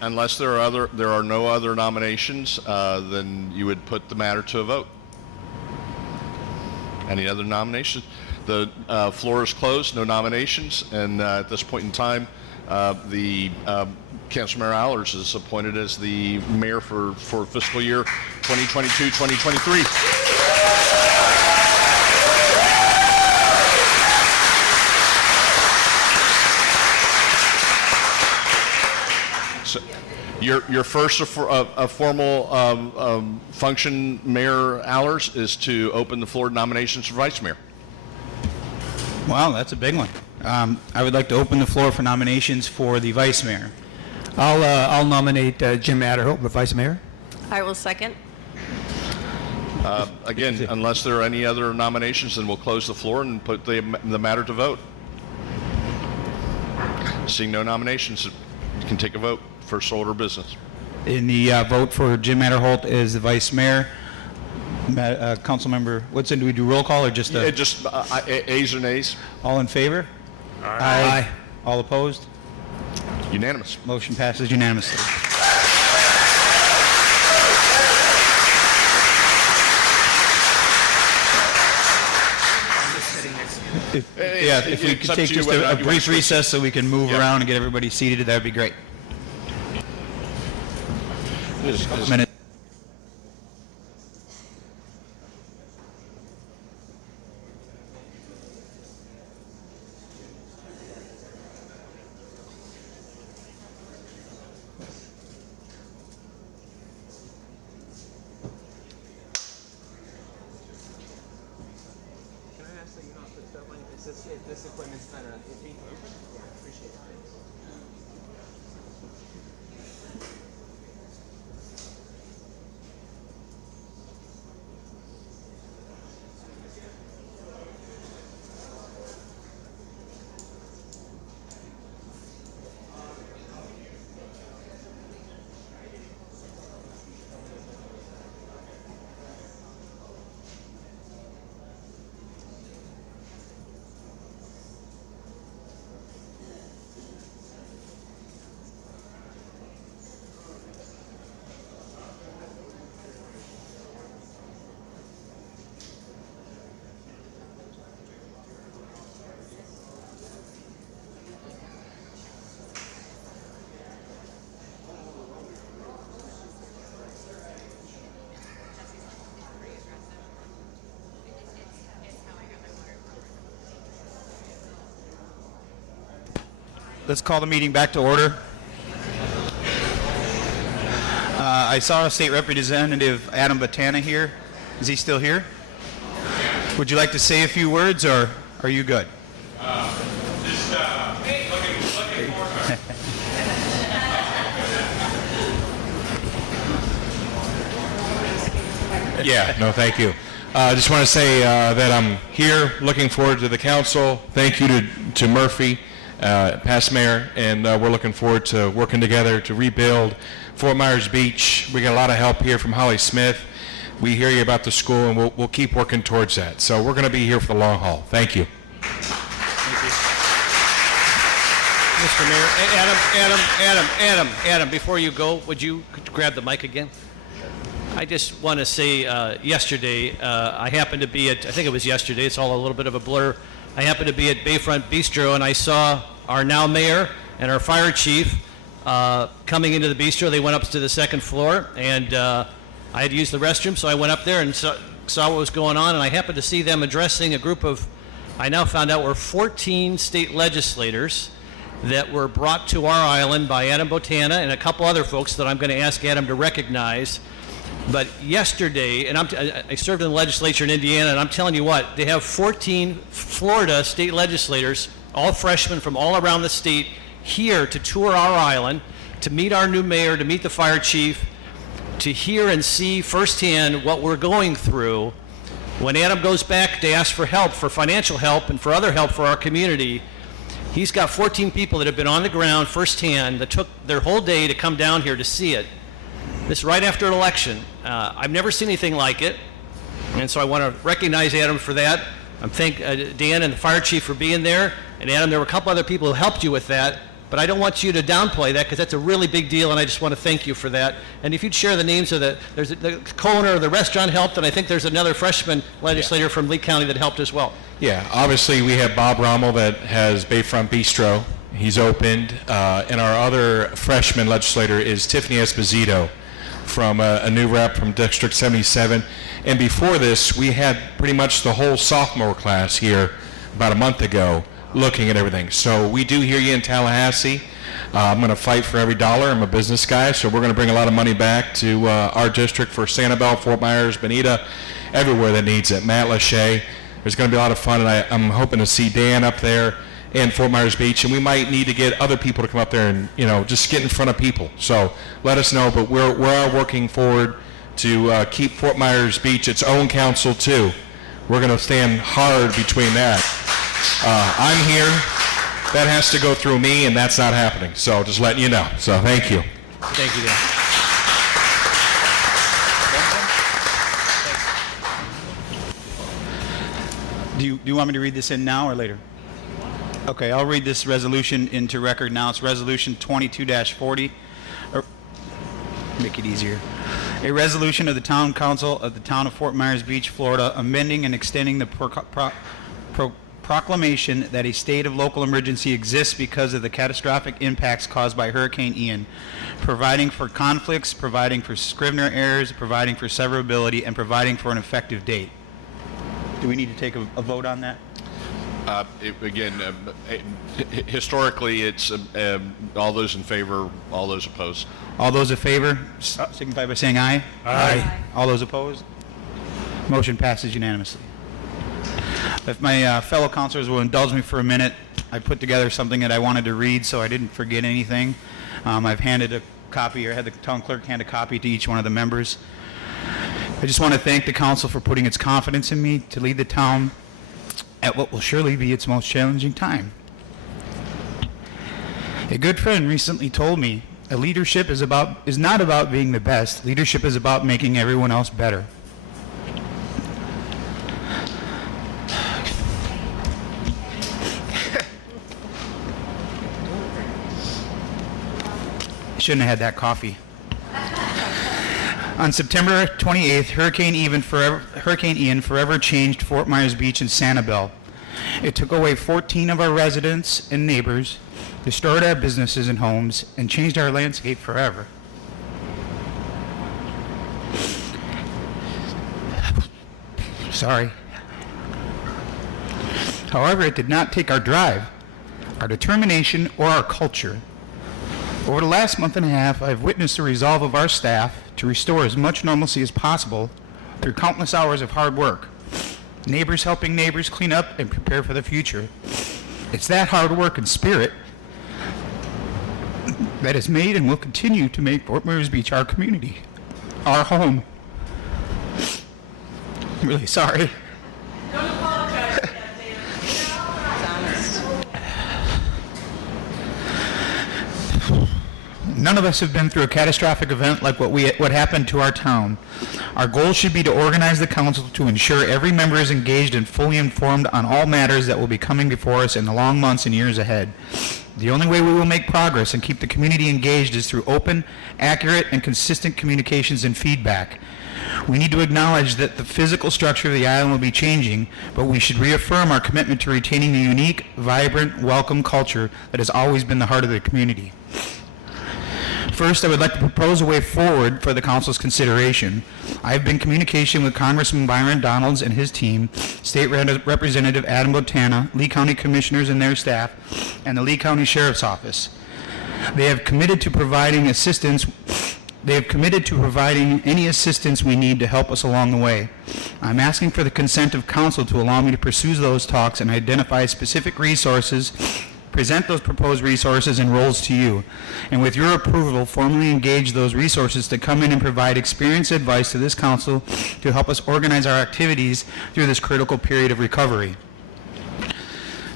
Unless there are no other nominations, then you would put the matter to a vote. Any other nominations? The floor is closed. No nominations. And at this point in time, the Councilmember Allers is appointed as the mayor for fiscal year 2022-2023. So your first formal function, Mayor Allers, is to open the floor to nominations for vice mayor. Wow, that's a big one. I would like to open the floor for nominations for the vice mayor. I'll nominate Jim Adderholt, the vice mayor. I will second. Again, unless there are any other nominations, then we'll close the floor and put the matter to vote. Seeing no nominations, you can take a vote. First order of business. In the vote for Jim Adderholt as the vice mayor, council member Woodson, do we do roll call or just? Just ayes or nays. All in favor? Aye. All opposed? Unanimous. Motion passes unanimously. If we could take just a brief recess so we can move around and get everybody seated, that would be great. Minute. This equipment's kind of iffy. Appreciate it. Let's call the meeting back to order. I saw State Representative Adam Botana here. Is he still here? Would you like to say a few words, or are you good? Yeah, no, thank you. I just want to say that I'm here, looking forward to the council. Thank you to Murphy, past mayor, and we're looking forward to working together to rebuild Fort Myers Beach. We got a lot of help here from Holly Smith. We hear you about the school, and we'll keep working towards that. So we're going to be here for the long haul. Thank you. Mr. Mayor, Adam, before you go, would you grab the mic again? I just want to say yesterday, I happened to be at, I think it was yesterday, it's all a little bit of a blur. I happened to be at Bayfront Bistro, and I saw our now mayor and our fire chief coming into the bistro. They went up to the second floor, and I had to use the restroom, so I went up there and saw what was going on, and I happened to see them addressing a group of, I now found out were 14 state legislators that were brought to our island by Adam Botana and a couple other folks that I'm going to ask Adam to recognize. But yesterday, and I served in the legislature in Indiana, and I'm telling you what, they have 14 Florida state legislators, all freshmen from all around the state, here to tour our island, to meet our new mayor, to meet the fire chief, to hear and see firsthand what we're going through. When Adam goes back to ask for help, for financial help and for other help for our community, he's got 14 people that have been on the ground firsthand that took their whole day to come down here to see it. This is right after an election. I've never seen anything like it, and so I want to recognize Adam for that. I thank Dan and the fire chief for being there, and Adam, there were a couple other people who helped you with that, but I don't want you to downplay that because that's a really big deal, and I just want to thank you for that. And if you'd share the names of the co-owner of the restaurant helped, and I think there's another freshman legislator from Lee County that helped as well. Yeah, obviously we have Bob Rommel that has Bayfront Bistro. He's opened, and our other freshman legislator is Tiffany Esposito from a new rep from District 77. And before this, we had pretty much the whole sophomore class here about a month ago looking at everything. So we do hear you in Tallahassee. I'm going to fight for every dollar. I'm a business guy, so we're going to bring a lot of money back to our district for Sanibel, Fort Myers, Bonita, everywhere that needs it. Matt Lachey. There's going to be a lot of fun, and I'm hoping to see Dan up there in Fort Myers Beach, and we might need to get other people to come up there and, just get in front of people. So let us know, but we are working forward to keep Fort Myers Beach its own council too. We're going to stand hard between that. I'm here. That has to go through me, and that's not happening. So just letting you know. So thank you. Thank you, Dan. Do you want me to read this in now or later? Okay, I'll read this resolution into record now. It's Resolution 22-40. Make it easier. A resolution of the Town Council of the Town of Fort Myers Beach, Florida, amending and extending the proclamation that a state of local emergency exists because of the catastrophic impacts caused by Hurricane Ian, providing for conflicts, providing for Scrivener errors, providing for severability, and providing for an effective date. Do we need to take a vote on that? Historically, it's all those in favor, all those opposed. All those in favor, signify by saying aye. Aye. All those opposed? Motion passes unanimously. If my fellow councilors will indulge me for a minute, I put together something that I wanted to read so I didn't forget anything. I've handed a copy, or had the town clerk hand a copy to each one of the members. I just want to thank the council for putting its confidence in me to lead the town at what will surely be its most challenging time. A good friend recently told me that leadership is not about being the best. Leadership is about making everyone else better. I shouldn't have had that coffee. On September 28th, Hurricane Ian forever changed Fort Myers Beach and Sanibel. It took away 14 of our residents and neighbors, destroyed our businesses and homes, and changed our landscape forever. Sorry. However, it did not take our drive, our determination, or our culture. Over the last month and a half, I've witnessed the resolve of our staff to restore as much normalcy as possible through countless hours of hard work. Neighbors helping neighbors clean up and prepare for the future. It's that hard work and spirit that has made and will continue to make Fort Myers Beach our community, our home. I'm really sorry. Don't apologize, None of us have been through a catastrophic event like what happened to our town. Our goal should be to organize the council to ensure every member is engaged and fully informed on all matters that will be coming before us in the long months and years ahead. The only way we will make progress and keep the community engaged is through open, accurate, and consistent communications and feedback. We need to acknowledge that the physical structure of the island will be changing, but we should reaffirm our commitment to retaining the unique, vibrant, welcome culture that has always been the heart of the community. First, I would like to propose a way forward for the council's consideration. I have been in communication with Congressman Byron Donalds and his team, State Representative Adam Botana, Lee County Commissioners and their staff, and the Lee County Sheriff's Office. They have committed to providing assistance They have committed to providing any assistance we need to help us along the way. I'm asking for the consent of council to allow me to pursue those talks and identify specific resources, present those proposed resources and roles to you, and with your approval, formally engage those resources to come in and provide experienced advice to this council to help us organize our activities through this critical period of recovery.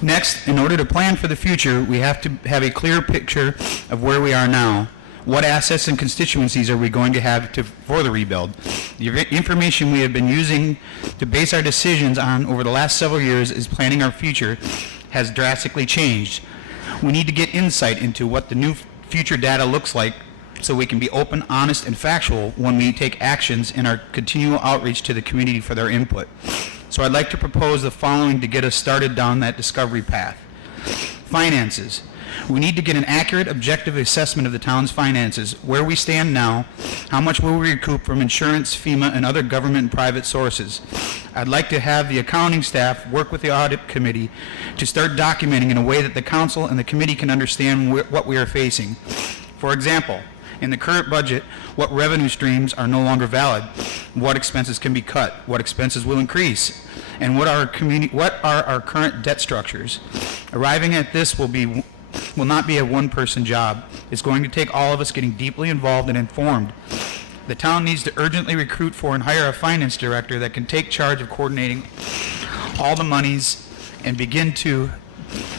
Next, in order to plan for the future, we have to have a clear picture of where we are now. What assets and constituencies are we going to have for the rebuild? The information we have been using to base our decisions on over the last several years is planning our future has drastically changed. We need to get insight into what the new future data looks like so we can be open, honest, and factual when we take actions in our continual outreach to the community for their input. So I'd like to propose the following to get us started down that discovery path. Finances. We need to get an accurate, objective assessment of the town's finances, where we stand now, how much will we recoup from insurance, FEMA, and other government and private sources. I'd like to have the accounting staff work with the audit committee to start documenting in a way that the council and the committee can understand what we are facing. For example, in the current budget, what revenue streams are no longer valid, what expenses can be cut, what expenses will increase, and what are our current debt structures. Arriving at this will not be a one-person job. It's going to take all of us getting deeply involved and informed. The town needs to urgently recruit for and hire a finance director that can take charge of coordinating all the monies and begin to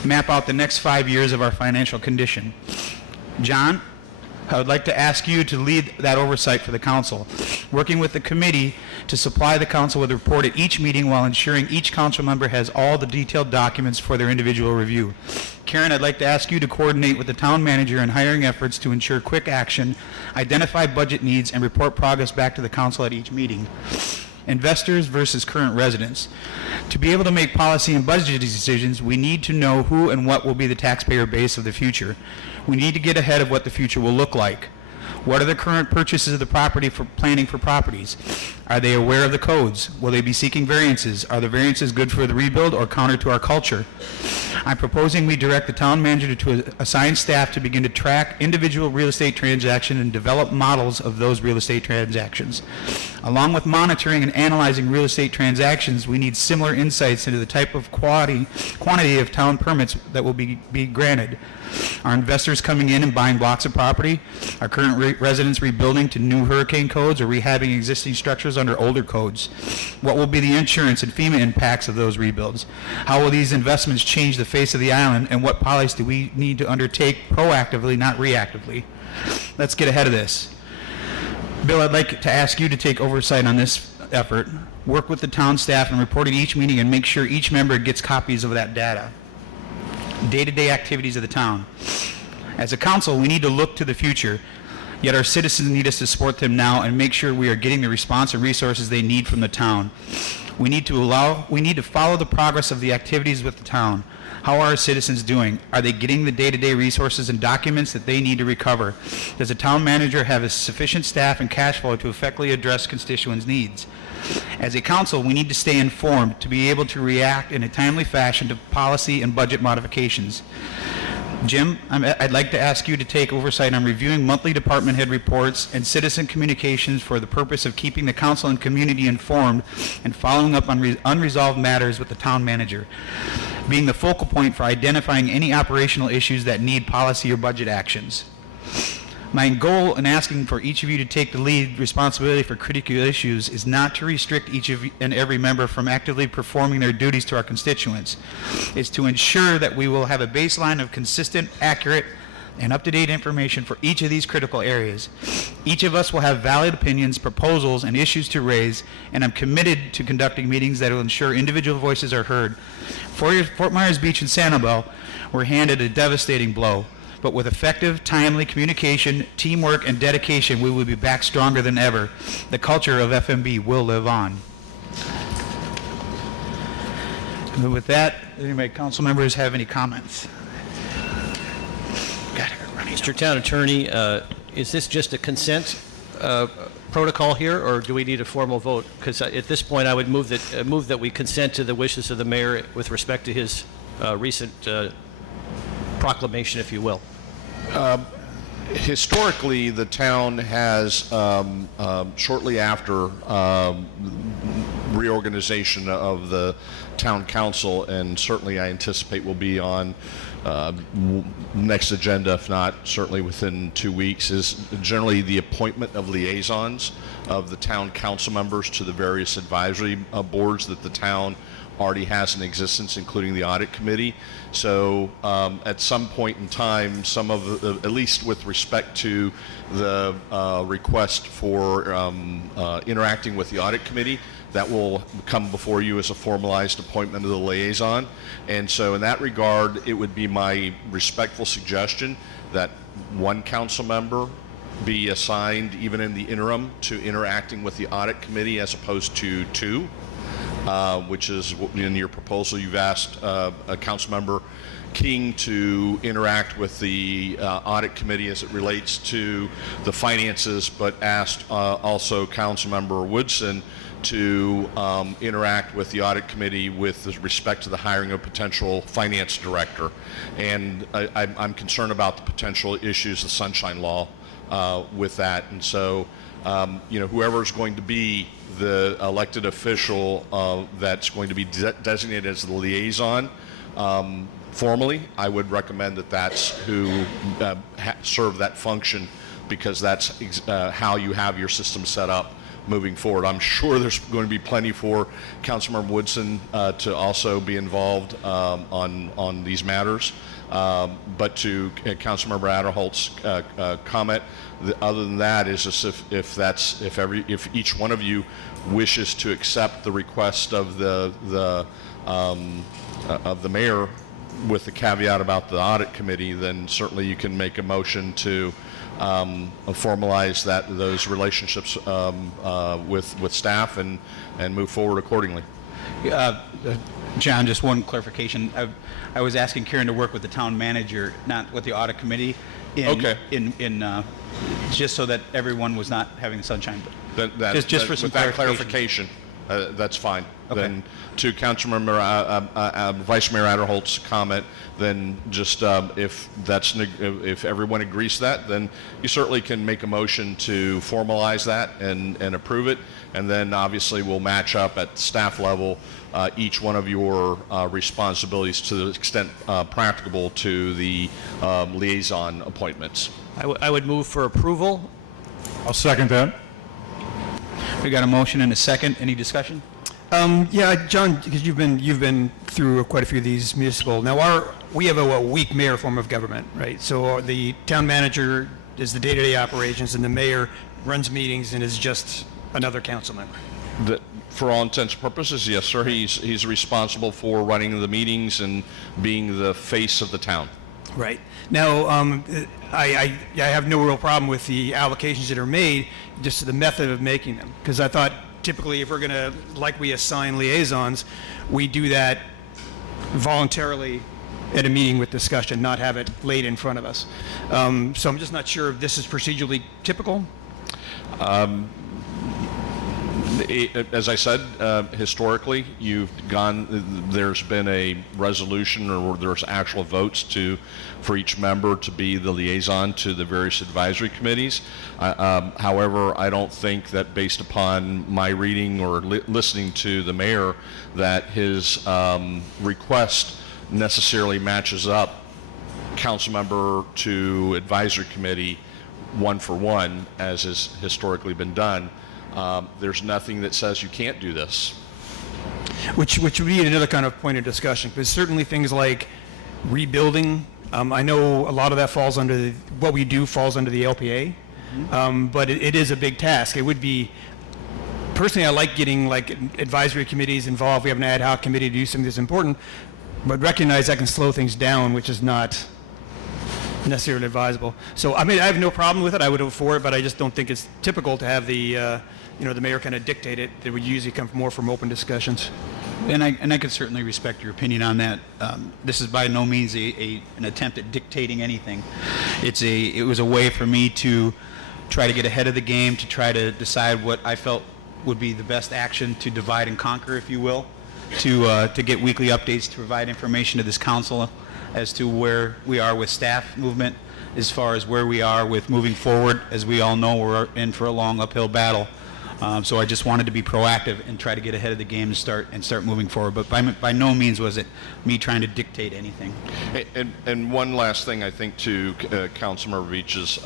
map out the next 5 years of our financial condition. John, I would like to ask you to lead that oversight for the council, working with the committee to supply the council with a report at each meeting while ensuring each council member has all the detailed documents for their individual review. Karen, I'd like to ask you to coordinate with the town manager in hiring efforts to ensure quick action, identify budget needs, and report progress back to the council at each meeting. Investors versus current residents. To be able to make policy and budget decisions, we need to know who and what will be the taxpayer base of the future. We need to get ahead of what the future will look like. What are the current purchases of the property for planning for properties? Are they aware of the codes? Will they be seeking variances? Are the variances good for the rebuild or counter to our culture? I'm proposing we direct the town manager to assign staff to begin to track individual real estate transactions and develop models of those real estate transactions. Along with monitoring and analyzing real estate transactions, we need similar insights into the type of quantity of town permits that will be granted. Are investors coming in and buying blocks of property? Are current residents rebuilding to new hurricane codes or rehabbing existing structures under older codes? What will be the insurance and FEMA impacts of those rebuilds? How will these investments change the face of the island, and what policies do we need to undertake proactively, not reactively? Let's get ahead of this. Bill, I'd like to ask you to take oversight on this effort, work with the town staff and report at each meeting and make sure each member gets copies of that data. Day-to-day activities of the town. As a council, we need to look to the future, yet our citizens need us to support them now and make sure we are getting the response and resources they need from the town. We need to follow the progress of the activities with the town. How are our citizens doing? Are they getting the day-to-day resources and documents that they need to recover? Does the town manager have a sufficient staff and cash flow to effectively address constituents' needs? As a council, we need to stay informed to be able to react in a timely fashion to policy and budget modifications. Jim, I'd like to ask you to take oversight on reviewing monthly department head reports and citizen communications for the purpose of keeping the council and community informed and following up on unresolved matters with the town manager, being the focal point for identifying any operational issues that need policy or budget actions. My goal in asking for each of you to take the lead responsibility for critical issues is not to restrict each and every member from actively performing their duties to our constituents. It's to ensure that we will have a baseline of consistent, accurate, and up-to-date information for each of these critical areas. Each of us will have valid opinions, proposals, and issues to raise, and I'm committed to conducting meetings that will ensure individual voices are heard. Fort Myers Beach and Sanibel were handed a devastating blow. But with effective, timely communication, teamwork, and dedication, we will be back stronger than ever. The culture of FMB will live on. And with that, do my council members have any comments? Mr. Town Attorney, is this just a consent protocol here, or do we need a formal vote? Because at this point, I would move that we consent to the wishes of the mayor with respect to his recent proclamation, if you will. Historically, the town has, shortly after reorganization of the town council, and certainly I anticipate will be on next agenda, if not certainly within 2 weeks, is generally the appointment of liaisons of the town council members to the various advisory boards that the town already has in existence, including the audit committee. So at some point in time, some of the, at least with respect to the request for interacting with the audit committee, that will come before you as a formalized appointment of the liaison. And so in that regard, it would be my respectful suggestion that one council member be assigned, even in the interim, to interacting with the audit committee as opposed to two, which is in your proposal. You've asked Councilmember King to interact with the audit committee as it relates to the finances, but asked also Councilmember Woodson to interact with the audit committee with respect to the hiring of potential finance director. And I'm concerned about the potential issues of sunshine law with that. And so, whoever is going to be the elected official that's going to be designated as the liaison formally, I would recommend that that's who serve that function, because that's how you have your system set up moving forward. I'm sure there's going to be plenty for Councilmember Woodson to also be involved on these matters. But to Councilmember Adderholt's comment, other than that is just if each one of you wishes to accept the request of the mayor with the caveat about the audit committee, then certainly you can make a motion to formalize those relationships with staff and move forward accordingly. John, just one clarification. I was asking Karen to work with the town manager, not with the audit committee. Okay. Just so that everyone was not having the sunshine. Just for some clarification. That's fine. Okay. Then to Councilmember Vice Mayor Adderholt's comment, then just if everyone agrees to that, then you certainly can make a motion to formalize that and approve it, and then obviously we'll match up at staff level each one of your responsibilities to the extent practicable to the liaison appointments. I would move for approval. I'll second that. We got a motion and a second. Any discussion? Yeah, John, because you've been through quite a few of these municipal. Now, we have a weak mayor form of government, right? So the town manager is the day-to-day operations, and the mayor runs meetings and is just another council member. For all intents and purposes, yes, sir. He's responsible for running the meetings and being the face of the town. Right. Now, I have no real problem with the allocations that are made, just the method of making them. Because I thought typically if we're going to, like we assign liaisons, we do that voluntarily at a meeting with discussion, not have it laid in front of us. So I'm just not sure if this is procedurally typical. As I said, historically, there's been a resolution, or there's actual votes for each member to be the liaison to the various advisory committees. However, I don't think that based upon my reading or listening to the mayor, that his request necessarily matches up council member to advisory committee one for one, as has historically been done. There's nothing that says you can't do this. Which would be another kind of point of discussion, because certainly things like rebuilding, I know a lot of that falls under what we do falls under the LPA, but it is a big task. It would be, personally, I like getting like advisory committees involved. We have an ad hoc committee to do something that's important, but recognize that can slow things down, which is not necessarily advisable. So I mean, I have no problem with it. I would vote for it, but I just don't think it's typical to have the the mayor kind of dictate it. That would usually come more from open discussions. And I could certainly respect your opinion on that. This is by no means an attempt at dictating anything. It was a way for me to try to get ahead of the game, to try to decide what I felt would be the best action to divide and conquer, if you will, to get weekly updates, to provide information to this council as to where we are with staff movement, as far as where we are with moving forward. As we all know, we're in for a long uphill battle. So I just wanted to be proactive and try to get ahead of the game and start moving forward. But by no means was it me trying to dictate anything. And one last thing, I think, to Councilmember Beach's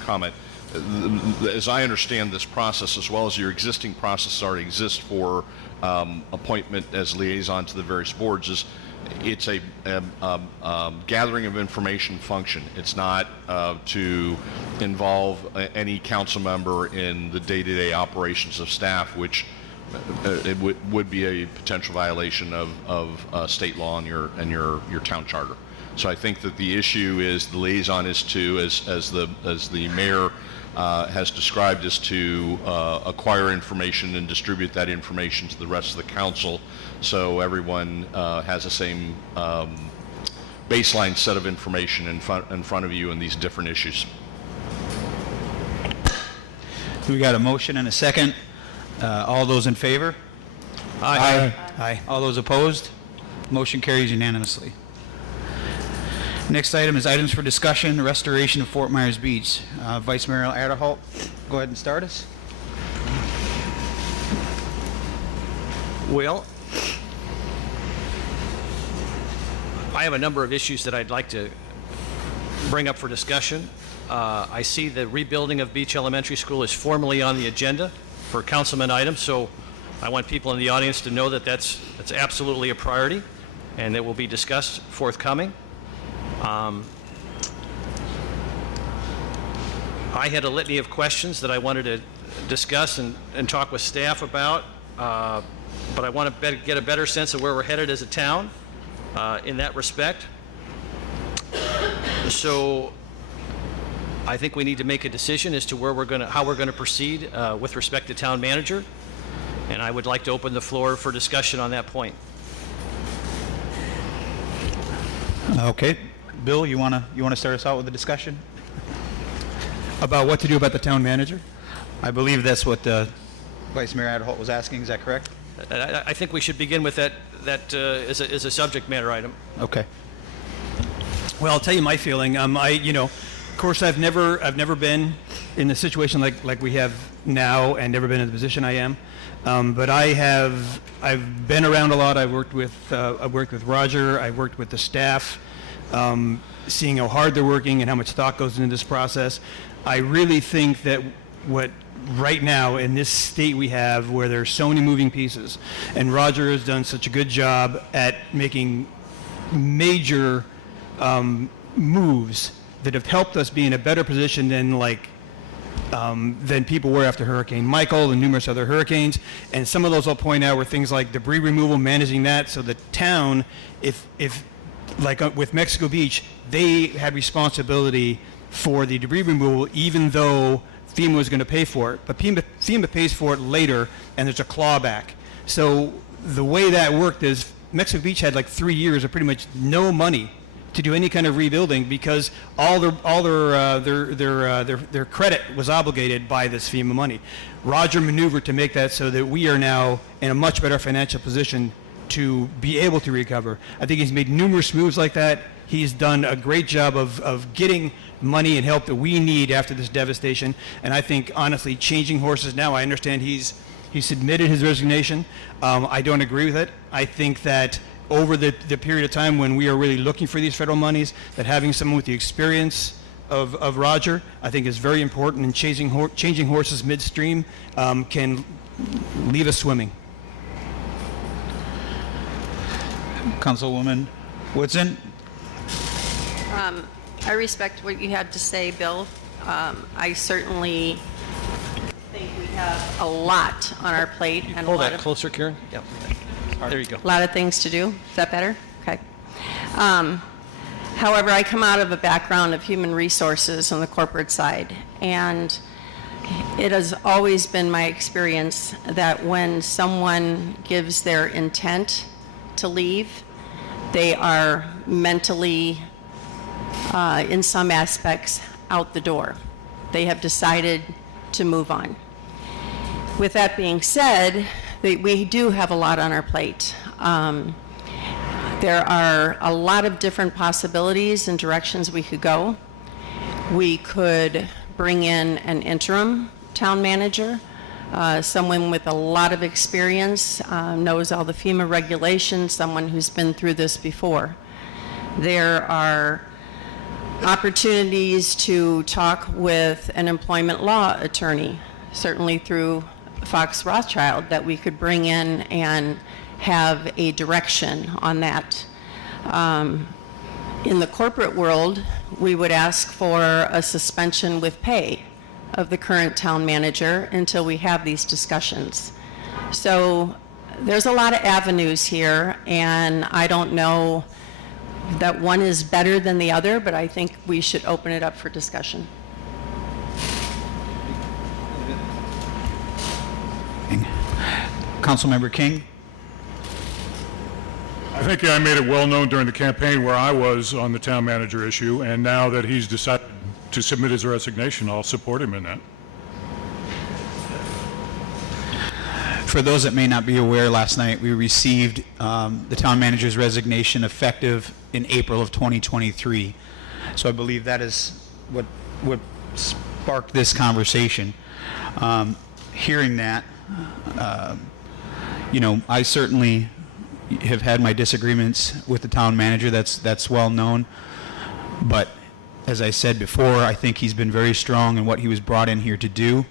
comment. As I understand this process, as well as your existing process already exists for appointment as liaison to the various boards, is it's a gathering of information function. It's not to involve any council member in the day-to-day operations of staff, which it would be a potential violation of state law and your town charter. So I think that the issue is the liaison is to, as the mayor has described, is to acquire information and distribute that information to the rest of the council, so everyone has the same baseline set of information in front of you in these different issues. We got a motion and a second. All those in favor? Aye. Aye. All those opposed? Motion carries unanimously. Next item is items for discussion, restoration of Fort Myers Beach. Vice Mayor Adderholt, go ahead and start us. Well, I have a number of issues that I'd like to bring up for discussion. I see the rebuilding of Beach Elementary School is formally on the agenda for councilman items, so I want people in the audience to know that that's absolutely a priority and that will be discussed forthcoming. I had a litany of questions that I wanted to discuss and talk with staff about, but I want to get a better sense of where we're headed as a town in that respect. So I think we need to make a decision as to how we're going to proceed with respect to town manager, and I would like to open the floor for discussion on that point. Okay. Bill, you want to start us out with the discussion? About what to do about the town manager? I believe that's what Vice Mayor Adderholt was asking. Is that correct? I think we should begin with that as a subject matter item. Okay. Well, I'll tell you my feeling. Of course, I've never been in the situation like we have now, and never been in the position I am. But I've been around a lot. I've worked with Roger. I've worked with the staff, seeing how hard they're working and how much thought goes into this process. I really think that what right now in this state we have, where there's so many moving pieces, and Roger has done such a good job at making major moves that have helped us be in a better position than people were after Hurricane Michael and numerous other hurricanes. And some of those I'll point out were things like debris removal, managing that, so the town, if like with Mexico Beach, they had responsibility for the debris removal, even though FEMA was going to pay for it. But FEMA pays for it later, and there's a clawback. So the way that worked is Mexico Beach had like 3 years of pretty much no money to do any kind of rebuilding, because all their credit was obligated by this FEMA money. Roger maneuvered to make that so that we are now in a much better financial position to be able to recover. I think he's made numerous moves like that. He's done a great job of getting money and help that we need after this devastation. And I think, honestly, changing horses now, I understand he submitted his resignation. I don't agree with it. I think that over the period of time when we are really looking for these federal monies, that having someone with the experience of Roger, I think is very important, and changing horses midstream can leave us swimming. Councilwoman Woodson? I respect what you had to say, Bill. I certainly think we have a lot on our plate. And Pull that closer, Karen. Yep. There you go. A lot of things to do. Is that better? Okay. However, I come out of a background of human resources on the corporate side, and it has always been my experience that when someone gives their intent to leave, they are mentally, in some aspects, out the door. They have decided to move on. With that being said, we do have a lot on our plate. There are a lot of different possibilities and directions we could go. we could bring in an interim town manager, someone with a lot of experience, knows all the FEMA regulations, someone who's been through this before. There are opportunities to talk with an employment law attorney, certainly through Fox Rothschild, that we could bring in and have a direction on that. In the corporate world, we would ask for a suspension with pay of the current town manager until we have these discussions. So there's a lot of avenues here, and I don't know that one is better than the other, but I think we should open it up for discussion. Councilmember King? I think I made it well known during the campaign where I was on the town manager issue, and now that he's decided to submit his resignation, I'll support him in that. For those that may not be aware, last night we received the town manager's resignation effective in April of 2023. So I believe that is what sparked this conversation. Hearing that, I certainly have had my disagreements with the town manager. That's well known. But as I said before, I think he's been very strong in what he was brought in here to do.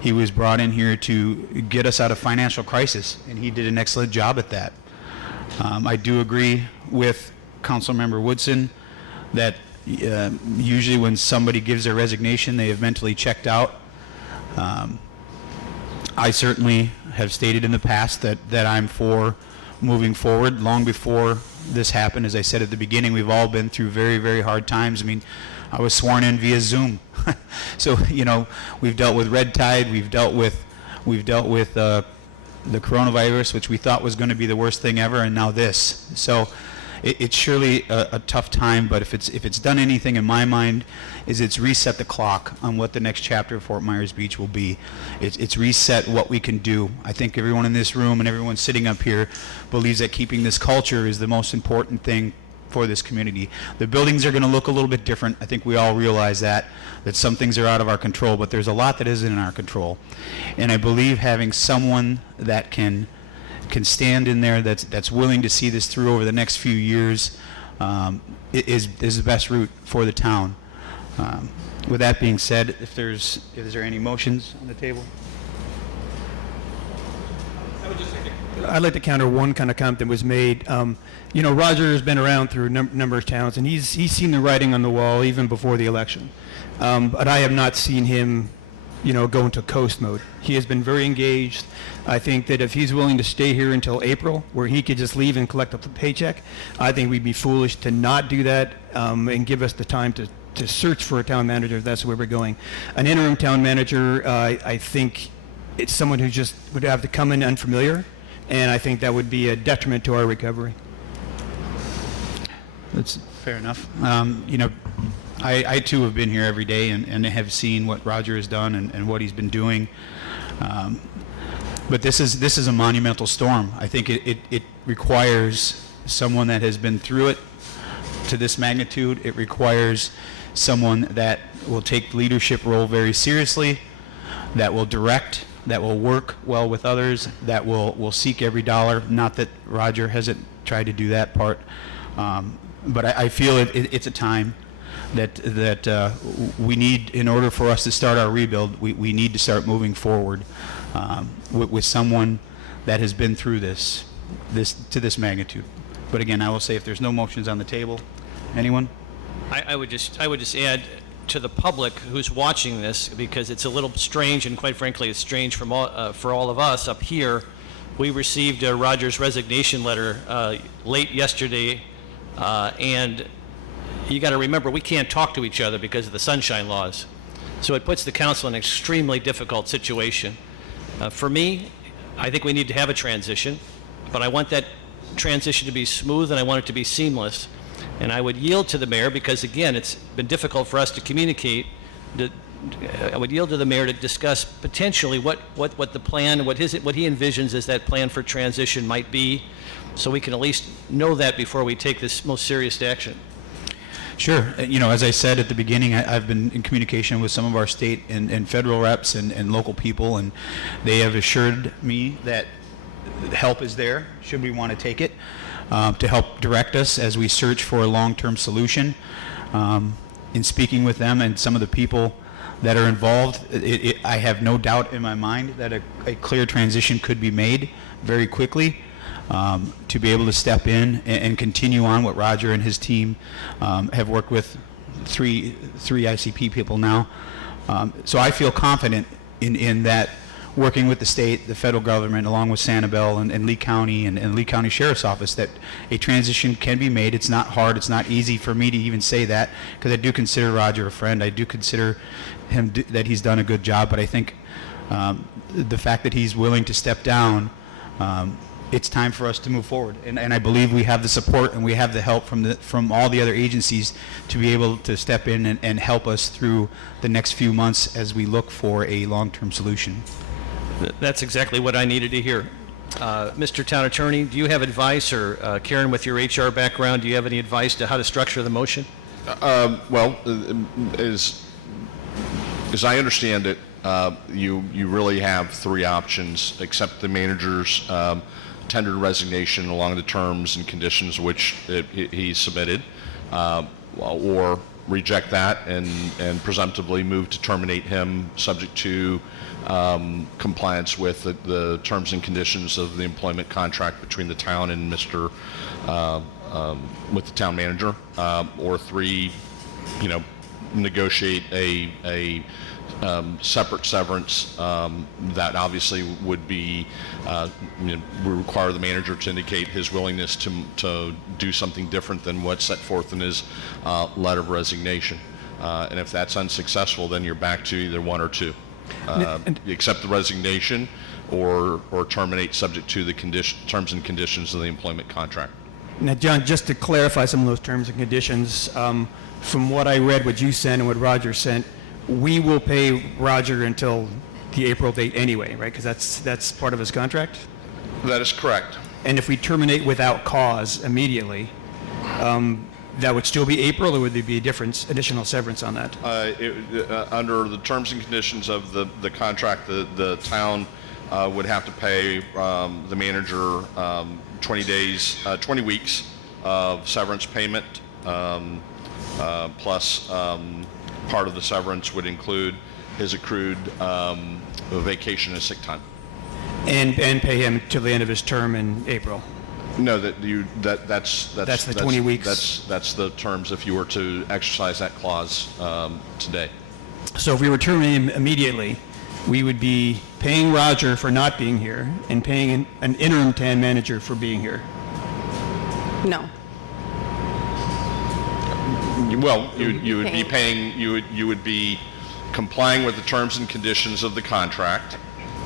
He was brought in here to get us out of financial crisis, and he did an excellent job at that. I do agree with Councilmember Woodson that usually when somebody gives their resignation, they have mentally checked out. I certainly have stated in the past that I'm for moving forward. Long before this happened, as I said at the beginning, we've all been through very, very hard times. I mean, I was sworn in via Zoom. So, we've dealt with red tide, we've dealt with the coronavirus, which we thought was going to be the worst thing ever, and now this. So it's surely a tough time, but if it's done anything in my mind, is it's reset the clock on what the next chapter of Fort Myers Beach will be. It's reset what we can do. I think everyone in this room and everyone sitting up here believes that keeping this culture is the most important thing for this community. The buildings are going to look a little bit different. I think we all realize that some things are out of our control, but there's a lot that isn't in our control. And I believe having someone that can stand in there that's willing to see this through over the next few years is the best route for the town. With that being said, is there any motions on the table? I'd like to counter one kind of comment that was made. Roger has been around through a number of towns, and he's seen the writing on the wall even before the election. But I have not seen him, go into coast mode. He has been very engaged. I think that if he's willing to stay here until April, where he could just leave and collect up the paycheck, I think we'd be foolish to not do that and give us the time to search for a town manager if that's where we're going. An interim town manager, I think it's someone who just would have to come in unfamiliar, and I think that would be a detriment to our recovery. That's fair enough. I too have been here every day and have seen what Roger has done and what he's been doing. But this is a monumental storm. I think it requires someone that has been through it to this magnitude. It requires someone that will take the leadership role very seriously, that will direct, that will work well with others, that will seek every dollar. Not that Roger hasn't tried to do that part. But I feel it's a time that we need, in order for us to start our rebuild, we need to start moving forward with someone that has been through this to this magnitude. But again, I will say, if there's no motions on the table, anyone? I would just add to the public who's watching this, because it's a little strange, and quite frankly, it's strange for all of us up here. We received Roger's resignation letter late yesterday. And you got to remember, we can't talk to each other because of the sunshine laws. So it puts the council in an extremely difficult situation. For me, I think we need to have a transition, but I want that transition to be smooth, and I want it to be seamless. And I would yield to the mayor, because again, it's been difficult for us to communicate. I would yield to the mayor to discuss potentially what the plan, what he envisions as that plan for transition might be, so we can at least know that before we take this most serious action. Sure. As I said at the beginning, I've been in communication with some of our state and federal reps and local people, and they have assured me that help is there, should we want to take it, to help direct us as we search for a long-term solution. In speaking with them and some of the people that are involved, I have no doubt in my mind that a clear transition could be made very quickly, to be able to step in and continue on what Roger and his team have worked with three ICP people now. So I feel confident in that, working with the state, the federal government, along with Sanibel and Lee County and Lee County Sheriff's Office, that a transition can be made. It's not hard. It's not easy for me to even say that, because I do consider Roger a friend. I do consider him that he's done a good job. But I think the fact that he's willing to step down, it's time for us to move forward. And I believe we have the support and we have the help from all the other agencies to be able to step in and help us through the next few months as we look for a long-term solution. That's exactly what I needed to hear. Mr. Town Attorney, do you have advice, or Karen, with your HR background, do you have any advice to how to structure the motion? Well, as I understand it, you really have three options: accept the manager's tendered resignation along the terms and conditions which he submitted, or reject that and presumptively move to terminate him, subject to compliance with the terms and conditions of the employment contract between the town and with the town manager, or three, negotiate a separate severance that obviously would be would require the manager to indicate his willingness to do something different than what's set forth in his letter of resignation. And if that's unsuccessful, then you're back to either one or two. You accept the resignation or terminate, subject to the terms and conditions of the employment contract. Now, John, just to clarify some of those terms and conditions, from what I read, what you sent and what Roger sent, we will pay Roger until the April date anyway, right? Because that's part of his contract? That is correct. And if we terminate without cause immediately, that would still be April, or would there be a additional severance on that? Under the terms and conditions of the contract, the town would have to pay the manager 20 weeks of severance payment, plus part of the severance would include his accrued vacation and sick time. And pay him till the end of his term in April? No, that's the 20 weeks? That's the terms if you were to exercise that clause today. So if we were terminating him immediately, we would be paying Roger for not being here and paying an interim town manager for being here? No. Well, you would be paying, you would be complying with the terms and conditions of the contract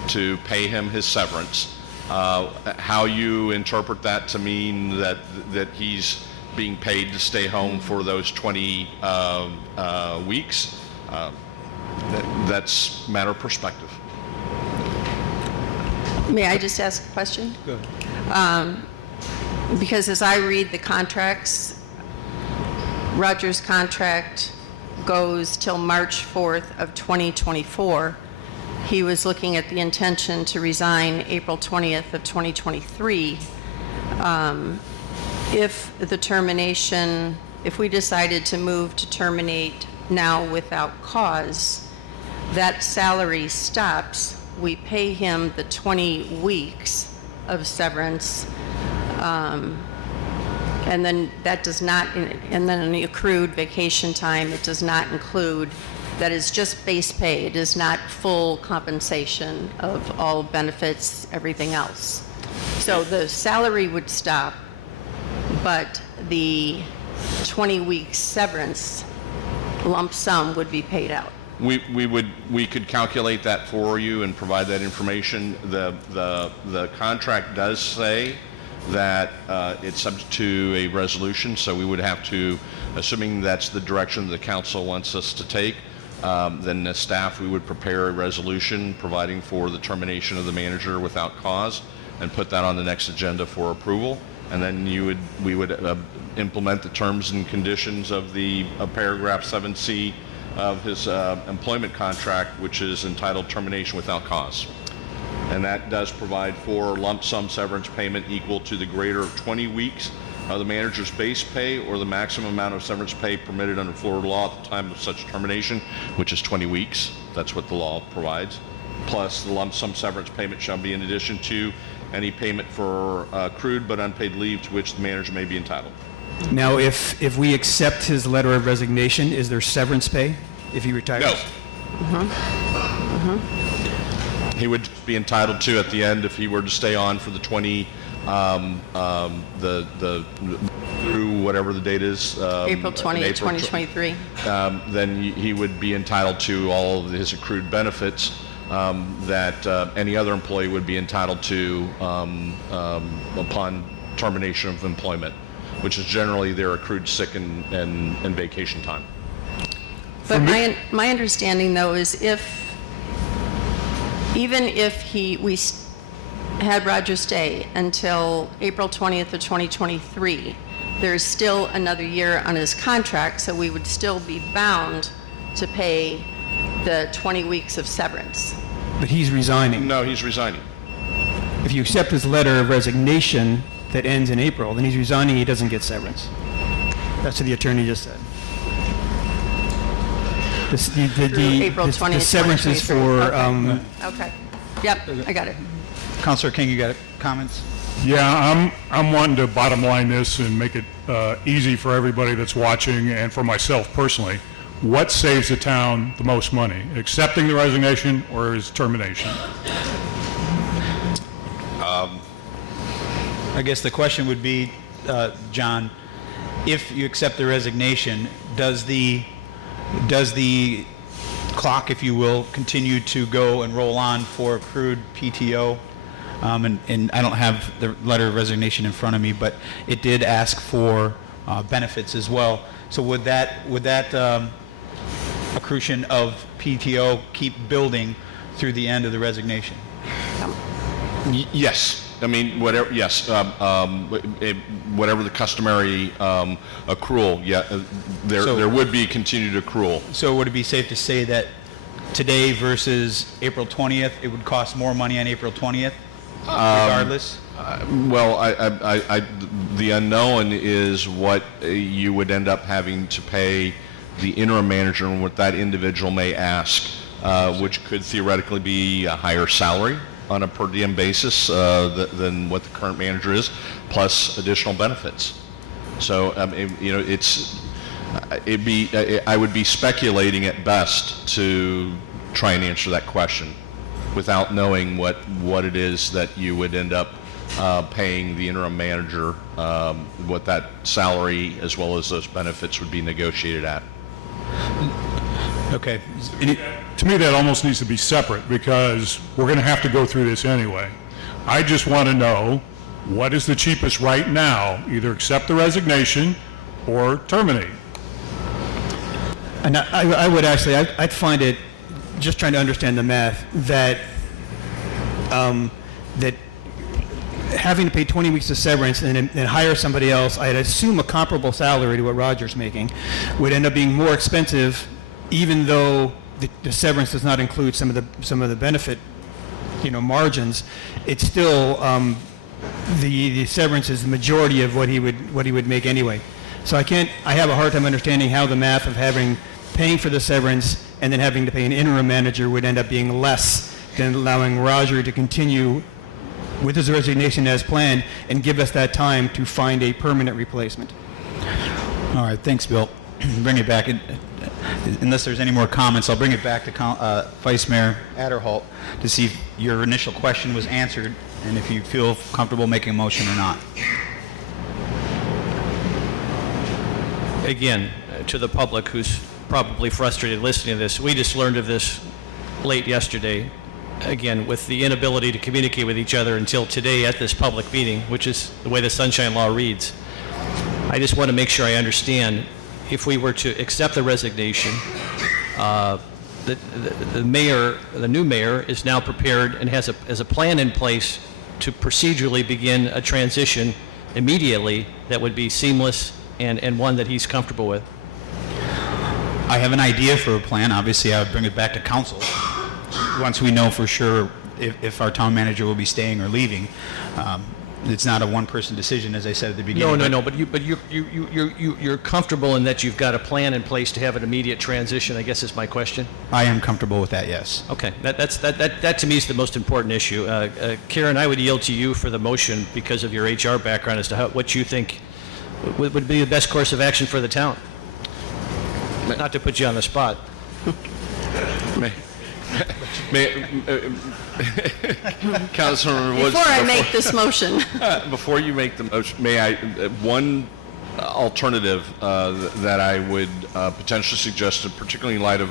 to pay him his severance. How you interpret that to mean that he's being paid to stay home for those 20 weeks, that's a matter of perspective. May I just ask a question? Go ahead. Because as I read the contracts, Roger's contract goes till March 4th of 2024. He was looking at the intention to resign April 20th of 2023. If we decided to move to terminate now without cause, that salary stops. We pay him the 20 weeks of severance, and then that does not, and then in the accrued vacation time, it does not include, that is just base pay. It is not full compensation of all benefits, everything else. So the salary would stop, but the 20-week severance lump sum would be paid out. We could calculate that for you and provide that information. The contract does say that it's subject to a resolution, so we would have to, assuming that's the direction the council wants us to take, then the staff, we would prepare a resolution providing for the termination of the manager without cause and put that on the next agenda for approval. and then we would implement the terms and conditions of the paragraph 7C of his employment contract, which is entitled termination without cause. And that does provide for lump sum severance payment equal to the greater of 20 weeks of the manager's base pay or the maximum amount of severance pay permitted under Florida law at the time of such termination, which is 20 weeks. That's what the law provides. Plus, the lump sum severance payment shall be in addition to any payment for accrued but unpaid leave to which the manager may be entitled. Now, if we accept his letter of resignation, is there severance pay if he retires? No. He would be entitled to at the end if he were to stay on for the 20, through whatever the date is. April 20th, 2023. Then he would be entitled to all of his accrued benefits that any other employee would be entitled to upon termination of employment, which is generally their accrued sick and vacation time. But my understanding, though, is even if we had Roger stay until April 20th of 2023, there's still another year on his contract, so we would still be bound to pay the 20 weeks of severance. But he's resigning. No, he's resigning. If you accept his letter of resignation that ends in April, then he's resigning, he doesn't get severance. That's what the attorney just said. April 20th, the severance is for... Okay. Yep, I got it. Councilor King, you got comments? Yeah, I'm wanting to bottom line this and make it easy for everybody that's watching and for myself personally. What saves the town the most money? Accepting the resignation or his termination? I guess the question would be, John, if you accept the resignation, does the clock, if you will, continue to go and roll on for accrued PTO? And I don't have the letter of resignation in front of me, but it did ask for benefits as well. So would that accrution of PTO keep building through the end of the resignation? Yes. I mean, whatever. Yes. Whatever the customary accrual. Yeah. There would be continued accrual. So would it be safe to say that today versus April 20th, it would cost more money on April 20th, regardless? Well, the unknown is what you would end up having to pay the interim manager and what that individual may ask, which could theoretically be a higher salary on a per diem basis than what the current manager is, plus additional benefits. So, you know, I would be speculating at best to try and answer that question without knowing what it is that you would end up paying the interim manager, what that salary as well as those benefits would be negotiated at. Okay. To me, that almost needs to be separate because we're going to have to go through this anyway. I just want to know what is the cheapest right now, either accept the resignation or terminate. And I would actually, I'd find it, just trying to understand the math, that that having to pay 20 weeks of severance and then hire somebody else, I'd assume a comparable salary to what Roger's making, would end up being more expensive, even though the severance does not include some of the benefit, margins. It's still the severance is the majority of what he would make anyway. So I have a hard time understanding how the math of paying for the severance and then having to pay an interim manager would end up being less than allowing Roger to continue with his resignation as planned and give us that time to find a permanent replacement. All right, thanks, Bill. Bring it back. Unless there's any more comments, I'll bring it back to Vice Mayor Adderholt to see if your initial question was answered and if you feel comfortable making a motion or not. Again, to the public who's probably frustrated listening to this, we just learned of this late yesterday. Again, with the inability to communicate with each other until today at this public meeting, which is the way the Sunshine Law reads. I just want to make sure I understand, if we were to accept the resignation, the new mayor is now prepared and has a plan in place to procedurally begin a transition immediately that would be seamless and one that he's comfortable with? I have an idea for a plan. Obviously, I would bring it back to council once we know for sure if our town manager will be staying or leaving. It's not a one-person decision, as I said at the beginning. No. But you're comfortable in that you've got a plan in place to have an immediate transition, I guess is my question. I am comfortable with that, yes. Okay, that to me is the most important issue. Karen, I would yield to you for the motion because of your HR background as to what you think would be the best course of action for the town. Not to put you on the spot. Councilman Woods. Before I make this motion. Before you make the motion, may I, one alternative that I would potentially suggest, particularly in light of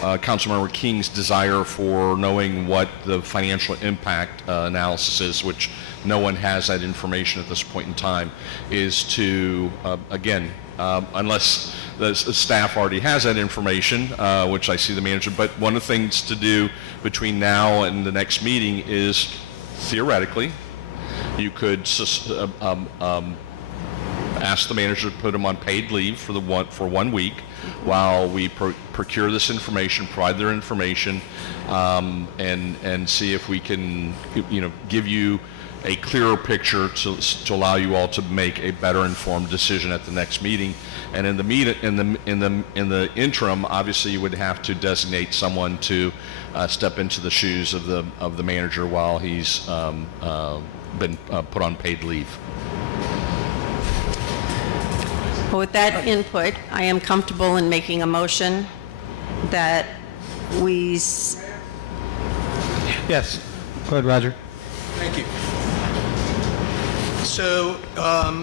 Councilmember King's desire for knowing what the financial impact analysis is, which no one has that information at this point in time, is to, again, unless the staff already has that information, which I see the manager, but one of the things to do between now and the next meeting is, theoretically, you could ask the manager to put him on paid leave for 1 week while we procure this information, provide their information, and see if we can, give you a clearer picture to allow you all to make a better informed decision at the next meeting. And in the interim, obviously you would have to designate someone to step into the shoes of the manager while he's been put on paid leave. Well, with that input, I am comfortable in making a motion that we... Yes. Go ahead, Roger. Thank you. So,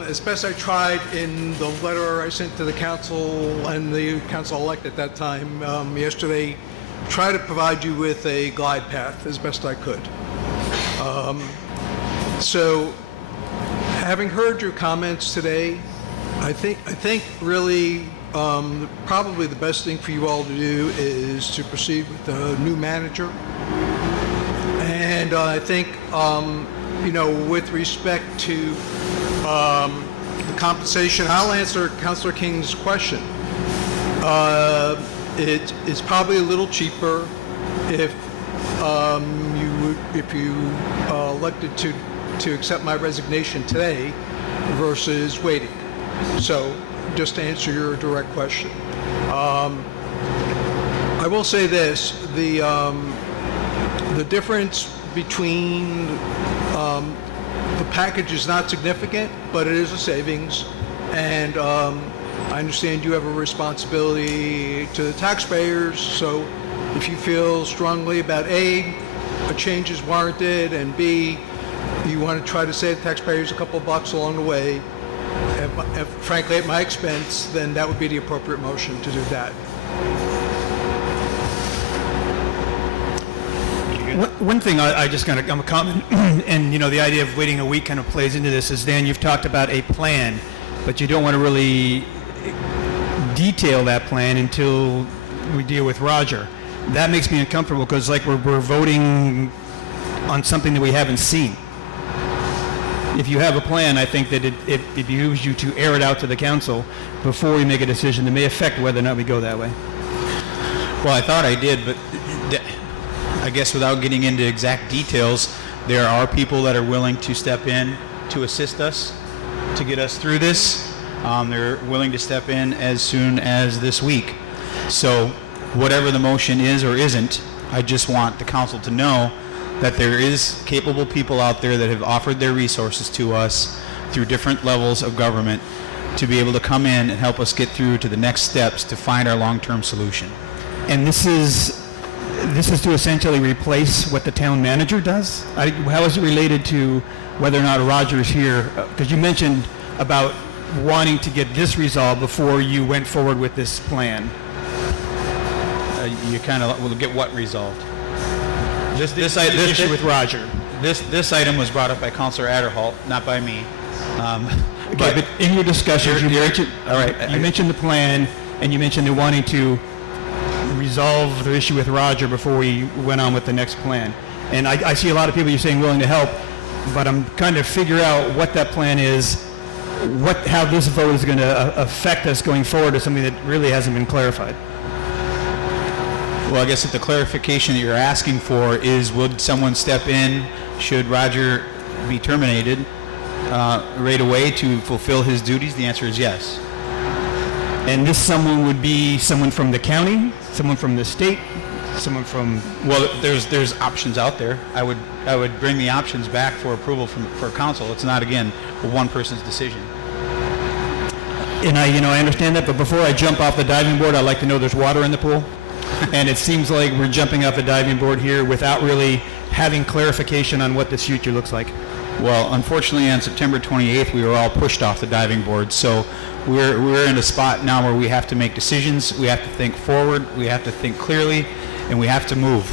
as best I tried in the letter I sent to the council and the council-elect at that time yesterday, try to provide you with a glide path as best I could. So, having heard your comments today, I think really probably the best thing for you all to do is to proceed with the new manager. And I think with respect to the compensation, I'll answer Councilor King's question. It's probably a little cheaper if you elected to accept my resignation today versus waiting. So, just to answer your direct question, I will say this: the difference between the package is not significant, but it is a savings, and I understand you have a responsibility to the taxpayers, so if you feel strongly about A, a change is warranted, and B, you want to try to save taxpayers a couple bucks along the way, frankly at my expense, then that would be the appropriate motion to do that. One thing I'm a comment, and the idea of waiting a week kind of plays into this, is Dan, you've talked about a plan, but you don't want to really detail that plan until we deal with Roger. That makes me uncomfortable because we're voting on something that we haven't seen. If you have a plan, I think that it behooves you to air it out to the council before we make a decision that may affect whether or not we go that way. Well, I thought I did, but I guess without getting into exact details, there are people that are willing to step in to assist us to get us through this. They're willing to step in as soon as this week. So whatever the motion is or isn't, I just want the council to know that there is capable people out there that have offered their resources to us through different levels of government to be able to come in and help us get through to the next steps to find our long-term solution. And this is to essentially replace what the town manager does? How is it related to whether or not Roger is here? Because you mentioned about wanting to get this resolved before you went forward with this plan. You kind of will get what resolved? This issue with Roger. This item was brought up by Councilor Adderholt, not by me. But in your discussions, you mentioned the plan, and you mentioned the wanting to resolve the issue with Roger before we went on with the next plan. And I see a lot of people you're saying willing to help, but I'm trying to figure out what that plan is how this vote is going to affect us going forward is something that really hasn't been clarified. Well, I guess that the clarification that you're asking for is, would someone step in should Roger be terminated right away to fulfill his duties? The answer is yes. And this someone would be someone from the county, someone from the state, someone from... Well, there's options out there. I would bring the options back for approval for council. It's not, again, one person's decision. And I understand that, but before I jump off the diving board, I'd like to know there's water in the pool. And it seems like we're jumping off the diving board here without really having clarification on what this future looks like. Well, unfortunately, on September 28th, we were all pushed off the diving board. So we're in a spot now where we have to make decisions. We have to think forward. We have to think clearly, and we have to move.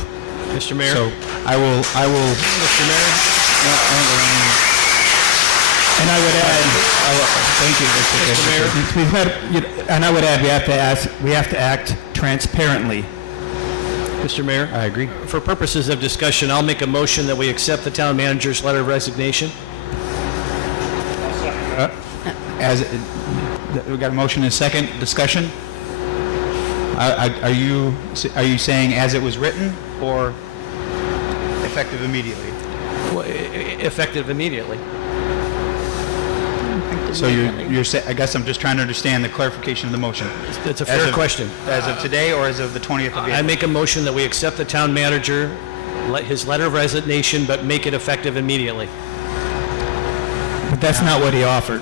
Mr. Mayor. So I will. Mr. Mayor. And I would add, thank you, Mr. Mayor. And I would add, we have to act transparently. Mr. Mayor. I agree. For purposes of discussion, I'll make a motion that we accept the town manager's letter of resignation. We got a motion and a second. Discussion. Are you saying as it was written or effective immediately? Well, effective immediately. So you're saying, I guess I'm just trying to understand the clarification of the motion. It's a fair question. As of today or as of the 20th of April? I make a motion that we accept the town manager, his letter of resignation, but make it effective immediately. But that's not what he offered.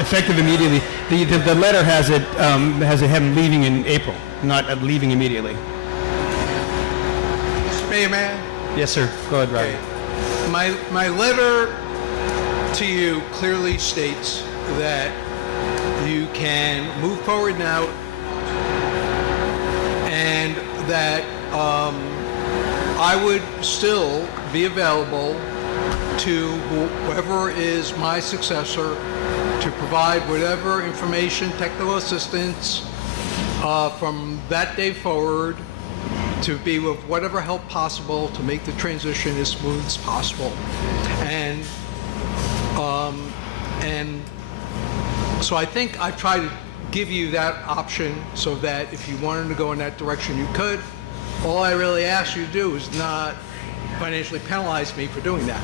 Effective immediately. The letter has him leaving in April, not leaving immediately. Mr. Mayor, may I? Yes, sir. Go ahead, Roger. My letter to you clearly states that you can move forward now and that I would still be available to whoever is my successor to provide whatever information, technical assistance from that day forward, to be with whatever help possible to make the transition as smooth as possible. And so I think I've tried to give you that option so that if you wanted to go in that direction, you could. All I really ask you to do is not financially penalize me for doing that.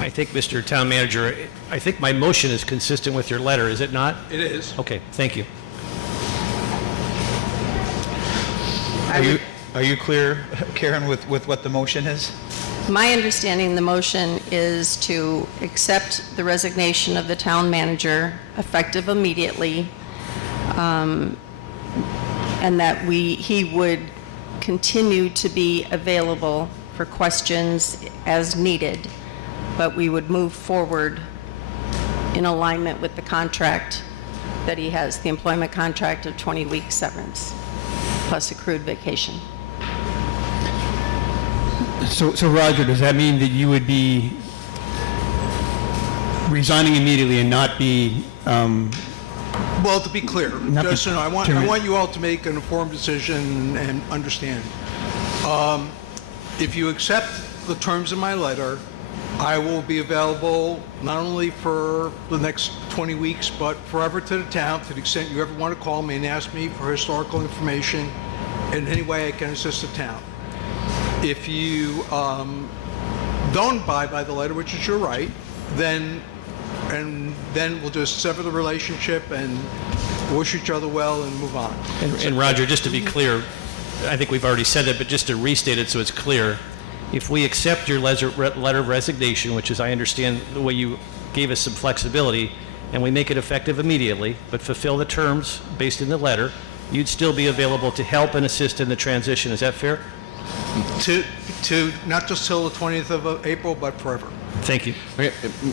I think, Mr. Town Manager, I think my motion is consistent with your letter, is it not? It is. Okay, thank you. Are you clear, Karen, with what the motion is? My understanding, the motion is to accept the resignation of the town manager effective immediately, and that he would continue to be available for questions as needed, but we would move forward in alignment with the contract that he has, the employment contract of 20 weeks severance plus accrued vacation. So Roger, does that mean that you would be resigning immediately and not be... Well, to be clear, just so I want you all to make an informed decision and understand. If you accept the terms of my letter, I will be available not only for the next 20 weeks, but forever to the town, to the extent you ever want to call me and ask me for historical information in any way I can assist the town. If you don't abide by the letter, which is your right, then we'll just sever the relationship and wish each other well and move on. And Roger, just to be clear, I think we've already said it, but just to restate it so it's clear, if we accept your letter of resignation, which is, I understand the way you gave us some flexibility, and we make it effective immediately, but fulfill the terms based in the letter, you'd still be available to help and assist in the transition. Is that fair? To not just till the 20th of April, but forever. Thank you. Okay,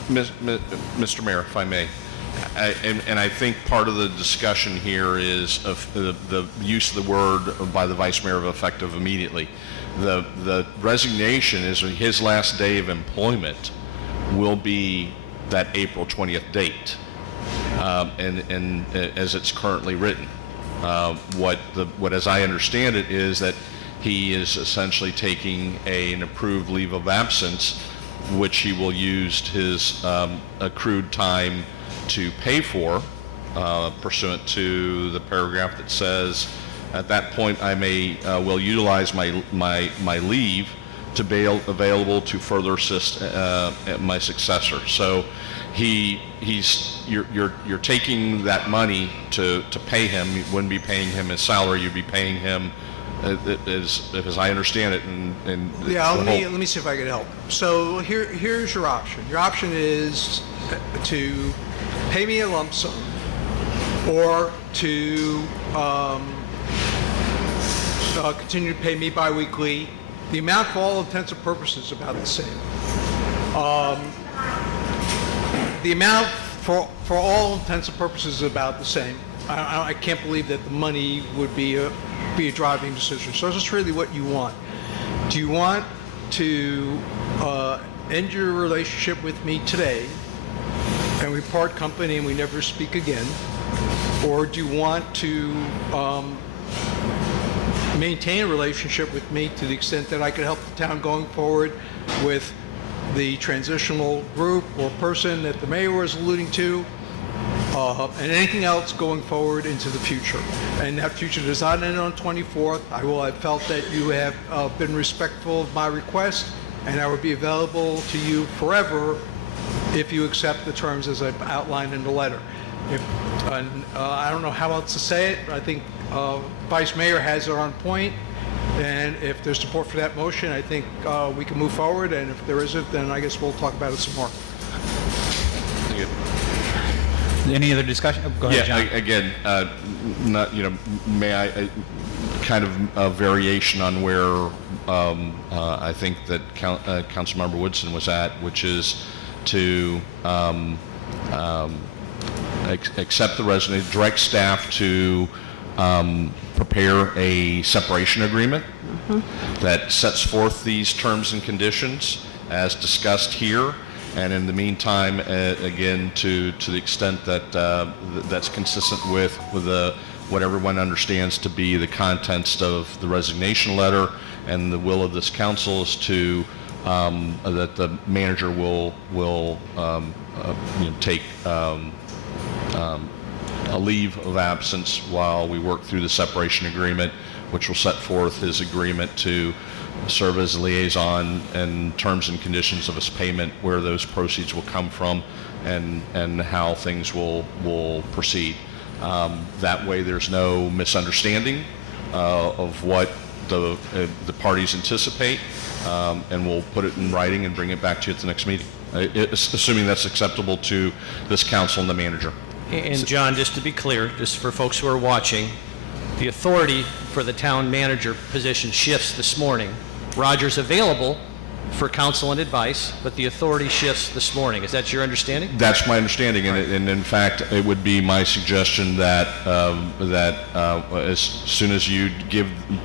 Mr. Mayor, if I may, and I think part of the discussion here is of the use of the word by the Vice Mayor of effective immediately. The resignation is his last day of employment will be that April 20th date, and as it's currently written. What as I understand it is that he is essentially taking an approved leave of absence which he will use his accrued time to pay for, pursuant to the paragraph that says, at that point I will utilize my leave to be available to further assist my successor. So you're taking that money to pay him. You wouldn't be paying him his salary. You'd be paying him, as I understand it. Yeah, let me see if I can help. So here's your option. Your option is to pay me a lump sum, or to continue to pay me biweekly. The amount, for all intents and purposes, is about the same. The amount, for all intents and purposes, is about the same. I can't believe that the money would be a driving decision. So it's really what you want. Do you want to end your relationship with me today, and we part company and we never speak again? Or do you want to maintain a relationship with me to the extent that I could help the town going forward with the transitional group or person that the mayor was alluding to, and anything else going forward into the future? And that future does not end on 24th. I felt that you have been respectful of my request, and I would be available to you forever if you accept the terms as I've outlined in the letter. I don't know how else to say it. I think Vice Mayor has it on point, and if there's support for that motion, I think we can move forward, and if there isn't, then I guess we'll talk about it some more. Thank you. Any other discussion? Go ahead, John. Again, may I kind of a variation on where I think that Councilmember Woodson was at, which is to accept the resignation, direct staff to prepare a separation agreement that sets forth these terms and conditions as discussed here, and in the meantime, again, to the extent that that's consistent with what everyone understands to be the contents of the resignation letter and the will of this council, is to that the manager will take a leave of absence while we work through the separation agreement, which will set forth his agreement to serve as a liaison and terms and conditions of his payment, where those proceeds will come from, and how things will proceed. That way there's no misunderstanding of what the parties anticipate, and we'll put it in writing and bring it back to you at the next meeting, assuming that's acceptable to this council and the manager. And John, just to be clear, just for folks who are watching, the authority for the town manager position shifts this morning. Roger's available for counsel and advice, but the authority shifts this morning. Is that your understanding? That's my understanding, and in fact, it would be my suggestion that as soon as you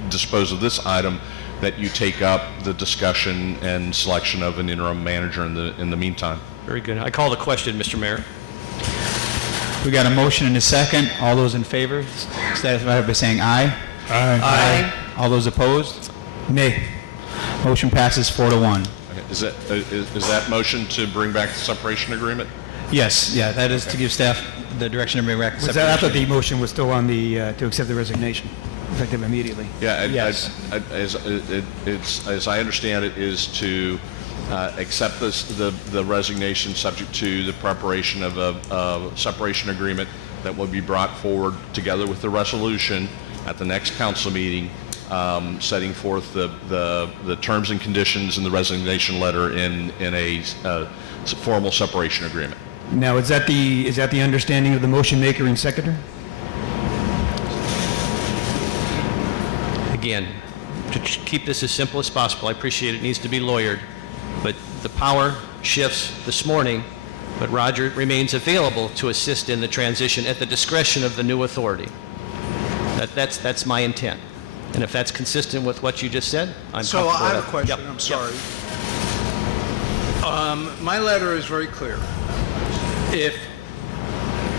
dispose of this item, that you take up the discussion and selection of an interim manager in the meantime. Very good. I call the question, Mr. Mayor. We got a motion and a second. All those in favor, signify by saying aye. Aye. Aye. All those opposed? Nay. Motion passes 4-1. Okay. Is that motion to bring back the separation agreement? Yes, yeah, that is to give staff the direction to bring back the separation. I thought the motion was still on the, to accept the resignation, effective immediately. Yeah, yes. As I understand it, is to accept the resignation subject to the preparation of a separation agreement that will be brought forward together with the resolution at the next council meeting, setting forth the terms and conditions in the resignation letter in a formal separation agreement. Now, is that the understanding of the motion maker and seconder? Again, to keep this as simple as possible, I appreciate it needs to be lawyered, but the power shifts this morning, but Roger remains available to assist in the transition at the discretion of the new authority. That's my intent. And if that's consistent with what you just said, I'm So comfortable I have with a that. question, Yep. I'm sorry. My letter is very clear. If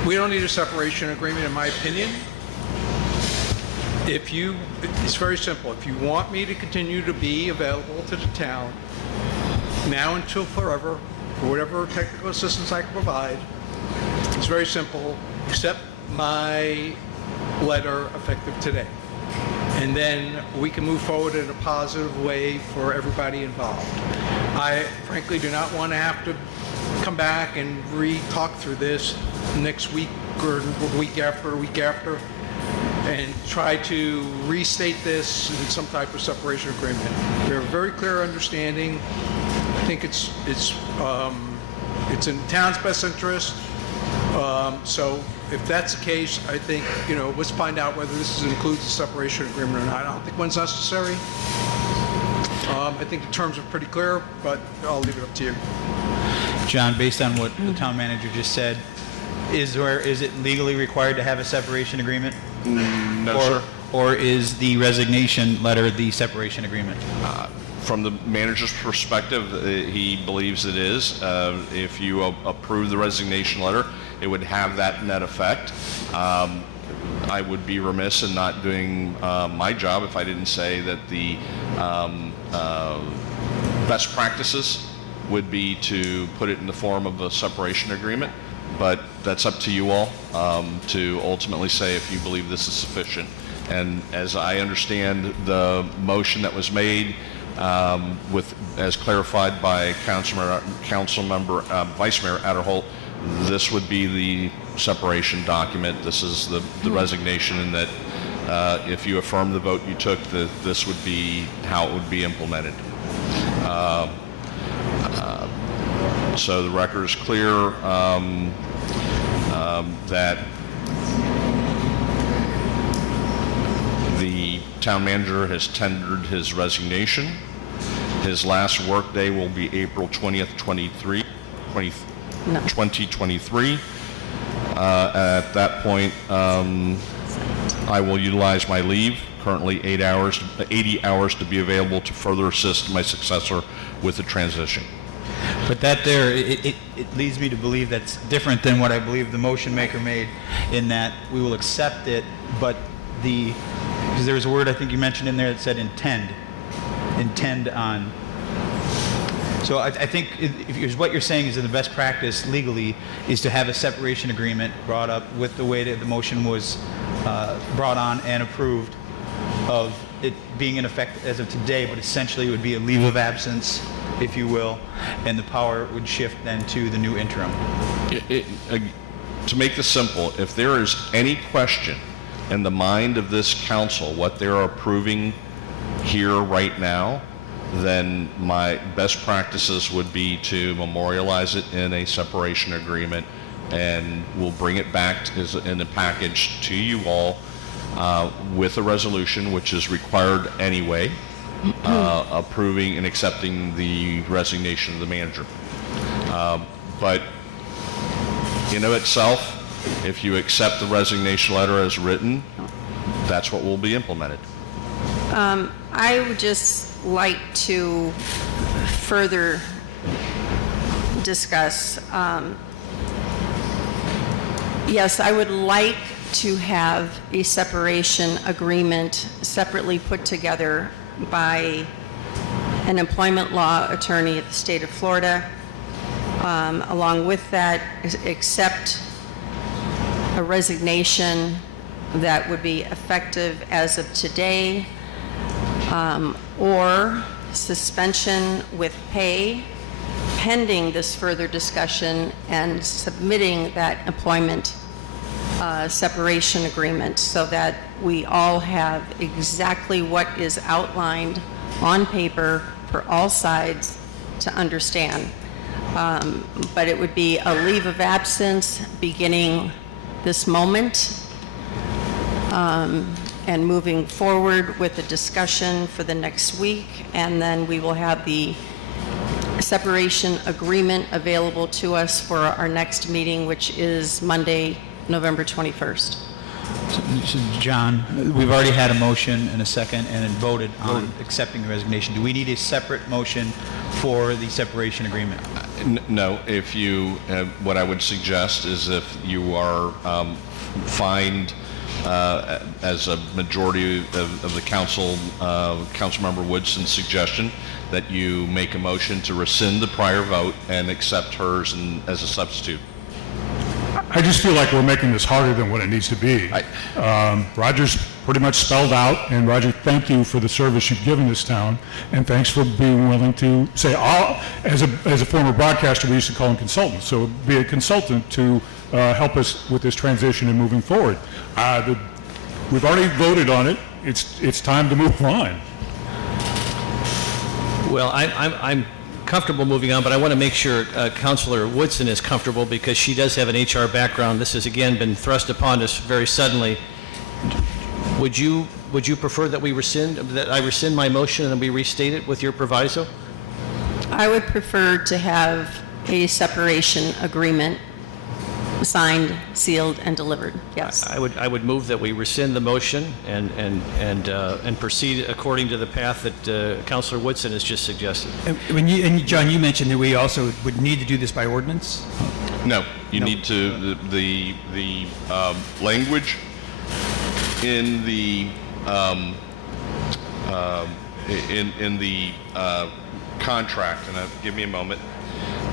we don't need a separation agreement, in my opinion, it's very simple. If you want me to continue to be available to the town now until forever, for whatever technical assistance I can provide. It's very simple. Accept my letter effective today. And then we can move forward in a positive way for everybody involved. I frankly do not want to have to come back and re-talk through this next week or the week after, and try to restate this in some type of separation agreement. We have a very clear understanding. I think it's in the town's best interest. So if that's the case, I think, let's find out whether this includes a separation agreement or not. I don't think one's necessary. I think the terms are pretty clear, but I'll leave it up to you. John, based on what the town manager just said, is it legally required to have a separation agreement? No, sir. Or is the resignation letter the separation agreement? From the manager's perspective, he believes it is. If you approve the resignation letter, it would have that net effect. I would be remiss in not doing my job if I didn't say that the best practices would be to put it in the form of a separation agreement, but that's up to you all to ultimately say if you believe this is sufficient. And as I understand the motion that was made, as clarified by Councilmember Vice Mayor Adderholt, this would be the separation document. This is the resignation, and that if you affirm the vote you took, this would be how it would be implemented. So the record is clear that the town manager has tendered his resignation. His last work day will be April 20th, 2023. At that point, I will utilize my leave, currently 80 hours to be available to further assist my successor with the transition. But that there, it leads me to believe that's different than what I believe the motion maker made, in that we will accept it, but because there was a word I think you mentioned in there that said intend on. So I think if what you're saying is that the best practice legally is to have a separation agreement brought up with the way that the motion was brought on and approved, of it being in effect as of today, but essentially it would be a leave of absence, if you will, and the power would shift then to the new interim. To make this simple, if there is any question in the mind of this council what they're approving here right now, then my best practices would be to memorialize it in a separation agreement, and we'll bring it back in a package to you all with a resolution, which is required anyway, approving and accepting the resignation of the manager. But in of itself, if you accept the resignation letter as written, that's what will be implemented. I would just like to further discuss. Yes, I would like to have a separation agreement separately put together by an employment law attorney at the state of Florida. Along with that, accept a resignation that would be effective as of today, or suspension with pay pending this further discussion and submitting that employment separation agreement, so that we all have exactly what is outlined on paper for all sides to understand. But it would be a leave of absence beginning this moment, and moving forward with the discussion for the next week, and then we will have the separation agreement available to us for our next meeting, which is Monday, November 21st. So, John, we've already had a motion and a second and voted on accepting the resignation. Do we need a separate motion for the separation agreement? No. If you, what I would suggest is if you are find as a majority of the council, Councilmember Woodson's suggestion, that you make a motion to rescind the prior vote and accept hers as a substitute. I just feel like we're making this harder than what it needs to be. Roger's pretty much spelled out, and Roger, thank you for the service you've given this town, and thanks for being willing to say, as a former broadcaster, we used to call them consultants, so be a consultant to help us with this transition and moving forward. We've already voted on it. It's time to move on. Well, I'm comfortable moving on, but I want to make sure Councilor Woodson is comfortable because she does have an HR background. This has again been thrust upon us very suddenly. Would you prefer that I rescind my motion and we restate it with your proviso? I would prefer to have a separation agreement signed, sealed, and delivered. Yes. I would move that we rescind the motion and proceed according to the path that Councilor Woodson has just suggested. And John, you mentioned that we also would need to do this by ordinance? No, you need to, the language in the contract, and give me a moment,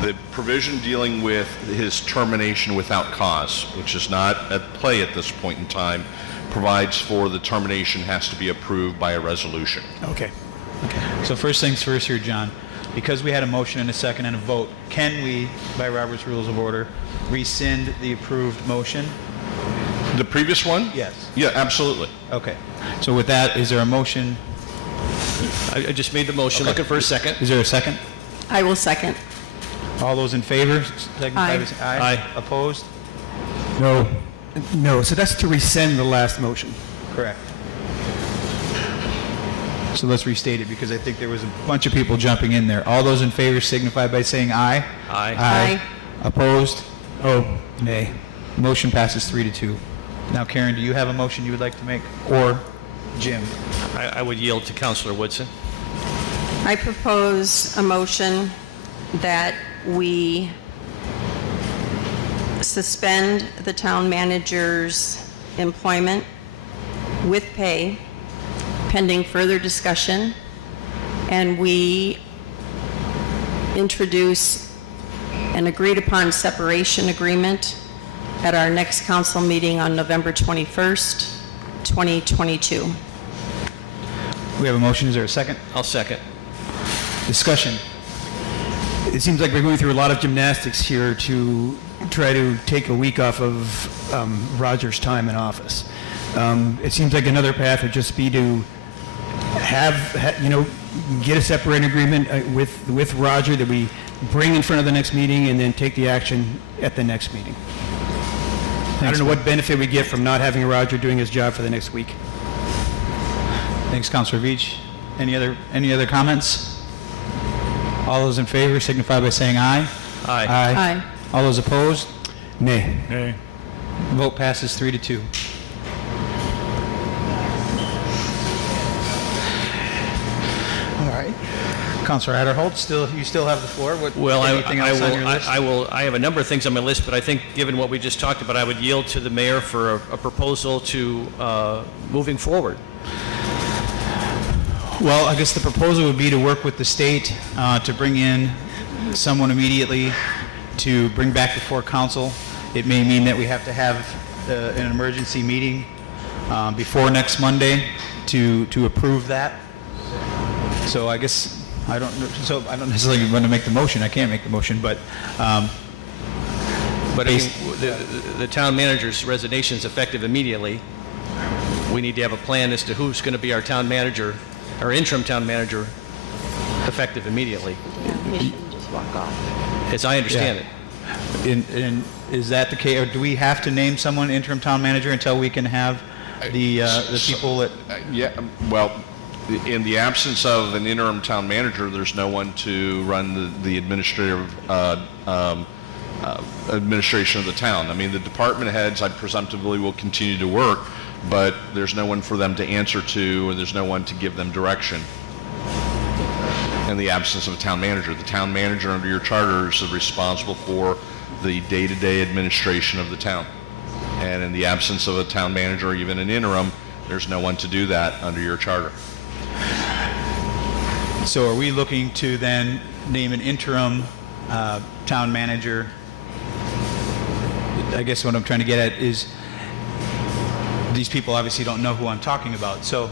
the provision dealing with his termination without cause, which is not at play at this point in time, provides for the termination has to be approved by a resolution. Okay. So first things first here, John. Because we had a motion and a second and a vote, can we, by Robert's Rules of Order, rescind the approved motion? The previous one? Yes. Yeah, absolutely. Okay. So with that, is there a motion? I just made the motion. Looking for a second. Is there a second? I will second. All those in favor? Signify by saying aye. Aye. Opposed? No. No, so that's to rescind the last motion. Correct. So let's restate it because I think there was a bunch of people jumping in there. All those in favor signify by saying aye. Aye. Aye. Opposed? Oh, nay. Motion passes 3-2. Now, Karen, do you have a motion you would like to make? Or Jim? I would yield to Councilor Woodson. I propose a motion that we suspend the town manager's employment with pay pending further discussion, and we introduce an agreed-upon separation agreement at our next council meeting on November 21st, 2022. We have a motion. Is there a second? I'll second. Discussion. It seems like we're going through a lot of gymnastics here to try to take a week off of Roger's time in office. It seems like another path would just be to get a separate agreement with Roger that we bring in front of the next meeting and then take the action at the next meeting. I don't know what benefit we get from not having Roger doing his job for the next week. Thanks, Councilor Veach. Any other comments? All those in favor signify by saying aye. Aye. Aye. All those opposed? Nay. Nay. Vote passes 3-2. All right. Councilor Adderholt, you still have the floor. Anything else on your list? I have a number of things on my list, but I think given what we just talked about, I would yield to the mayor for a proposal to moving forward. Well, I guess the proposal would be to work with the state to bring in someone immediately to bring back before council. It may mean that we have to have an emergency meeting before next Monday to approve that. So I guess I don't necessarily want to make the motion. I can't make the motion, but I mean, the town manager's resignation is effective immediately. We need to have a plan as to who's going to be our town manager, our interim town manager, effective immediately. Yeah, he shouldn't just walk off. As I understand it. And is that the case, or do we have to name someone interim town manager until we can have the people that? Yeah, well, in the absence of an interim town manager, there's no one to run the administrative administration of the town. I mean, the department heads, I presumptively will continue to work, but there's no one for them to answer to, and there's no one to give them direction. In the absence of a town manager, the town manager under your charter is responsible for the day-to-day administration of the town. And in the absence of a town manager, or even an interim, there's no one to do that under your charter. So are we looking to then name an interim town manager? I guess what I'm trying to get at is these people obviously don't know who I'm talking about. So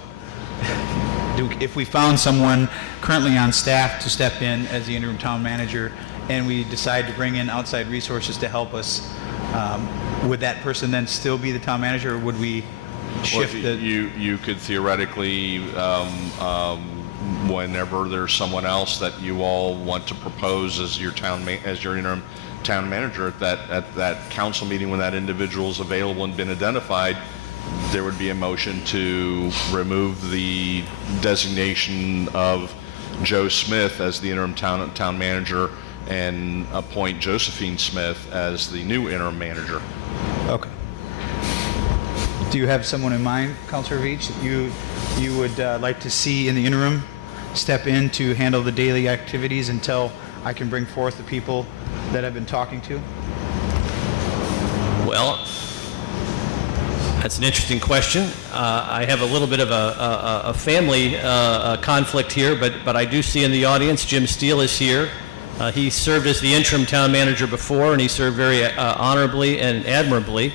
if we found someone currently on staff to step in as the interim town manager and we decide to bring in outside resources to help us, would that person then still be the town manager, or would we shift Well, the... you could theoretically, whenever there's someone else that you all want to propose as your interim town manager at that council meeting, when that individual is available and been identified, there would be a motion to remove the designation of Joe Smith as the interim town manager and appoint Josephine Smith as the new interim manager. Okay. Do you have someone in mind, Councilor Veach, that you would like to see in the interim step in to handle the daily activities until I can bring forth the people that I've been talking to? Well, that's an interesting question. I have a little bit of a family conflict here, but I do see in the audience Jim Steele is here. He served as the interim town manager before, and he served very honorably and admirably.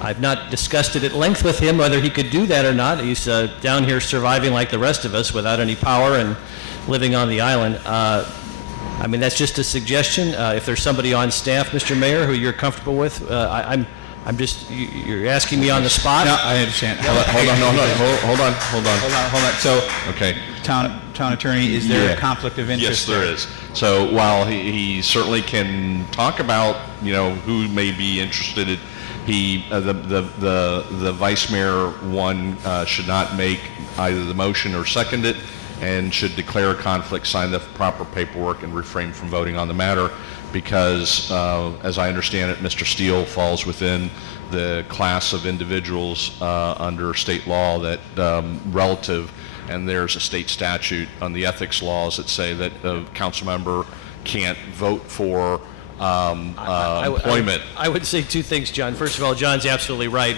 I've not discussed it at length with him whether he could do that or not. He's down here surviving like the rest of us without any power and living on the island. I mean, that's just a suggestion. If there's somebody on staff, Mr. Mayor, who you're comfortable with, I'm just, you're asking me on the spot? No, I understand. Hold on. So, okay. Town attorney, is there a conflict of interest? Yes, there is. So while he certainly can talk about, who may be interested, the vice mayor should not make either the motion or second it, and should declare a conflict, sign the proper paperwork, and refrain from voting on the matter, because as I understand it, Mr. Steele falls within the class of individuals under state law that relative, and there's a state statute on the ethics laws that say that a council member can't vote for employment. I would say two things, John. First of all, John's absolutely right.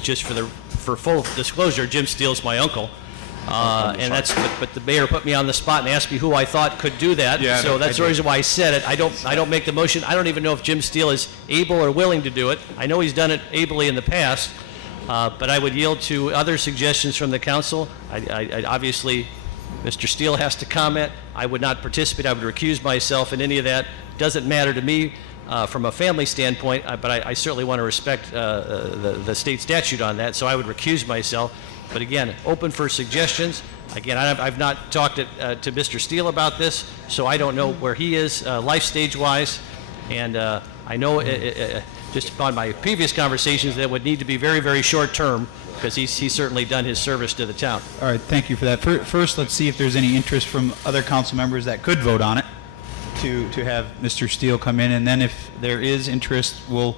Just for full disclosure, Jim Steele's my uncle. And but the mayor put me on the spot and asked me who I thought could do that. Yeah, so that's the reason why I said it. I don't make the motion. I don't even know if Jim Steele is able or willing to do it. I know he's done it ably in the past, but I would yield to other suggestions from the council. I obviously, Mr. Steele has to comment. I would not participate. I would recuse myself in any of that. Doesn't matter to me from a family standpoint, but I certainly want to respect the state statute on that, so I would recuse myself. But again, open for suggestions. Again, I've not talked to Mr. Steele about this, so I don't know where he is life stage-wise. And I know just upon my previous conversations that it would need to be very, very short-term, because he's certainly done his service to the town. All right, thank you for that. First, let's see if there's any interest from other council members that could vote on it to have Mr. Steele come in. And then if there is interest, we'll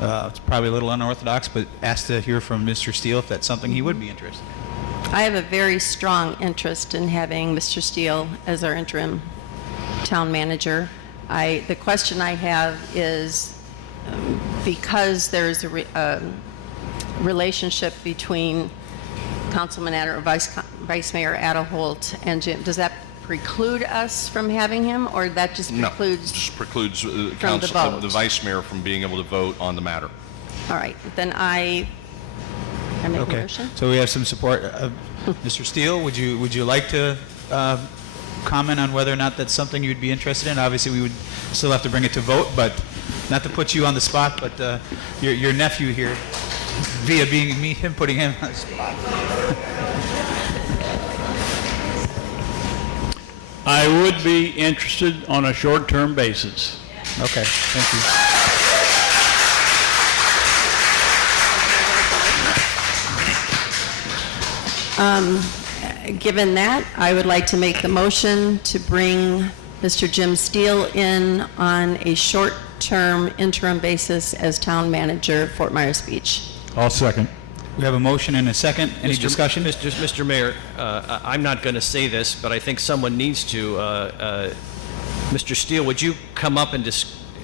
it's probably a little unorthodox, but ask to hear from Mr. Steele if that's something he would be interested in. I have a very strong interest in having Mr. Steele as our interim town manager. The question I have is, because there's a relationship between Councilman Vice Mayor Adelholt and Jim, does that preclude us from having him, or that just precludes? No, just precludes from the vice mayor from being able to vote on the matter. All right, then I make a Okay, motion. so we have some support. Mr. Steele, would you like to comment on whether or not that's something you'd be interested in? Obviously, we would still have to bring it to vote, but not to put you on the spot, but your nephew here, via him putting him on the spot. I would be interested on a short-term basis. Okay, thank you. Given that, I would like to make the motion to bring Mr. Jim Steele in on a short-term interim basis as town manager of Fort Myers Beach. I'll second. We have a motion and a second. Any discussion? Mr. Mayor, I'm not going to say this, but I think someone needs to. Mr. Steele, would you come up and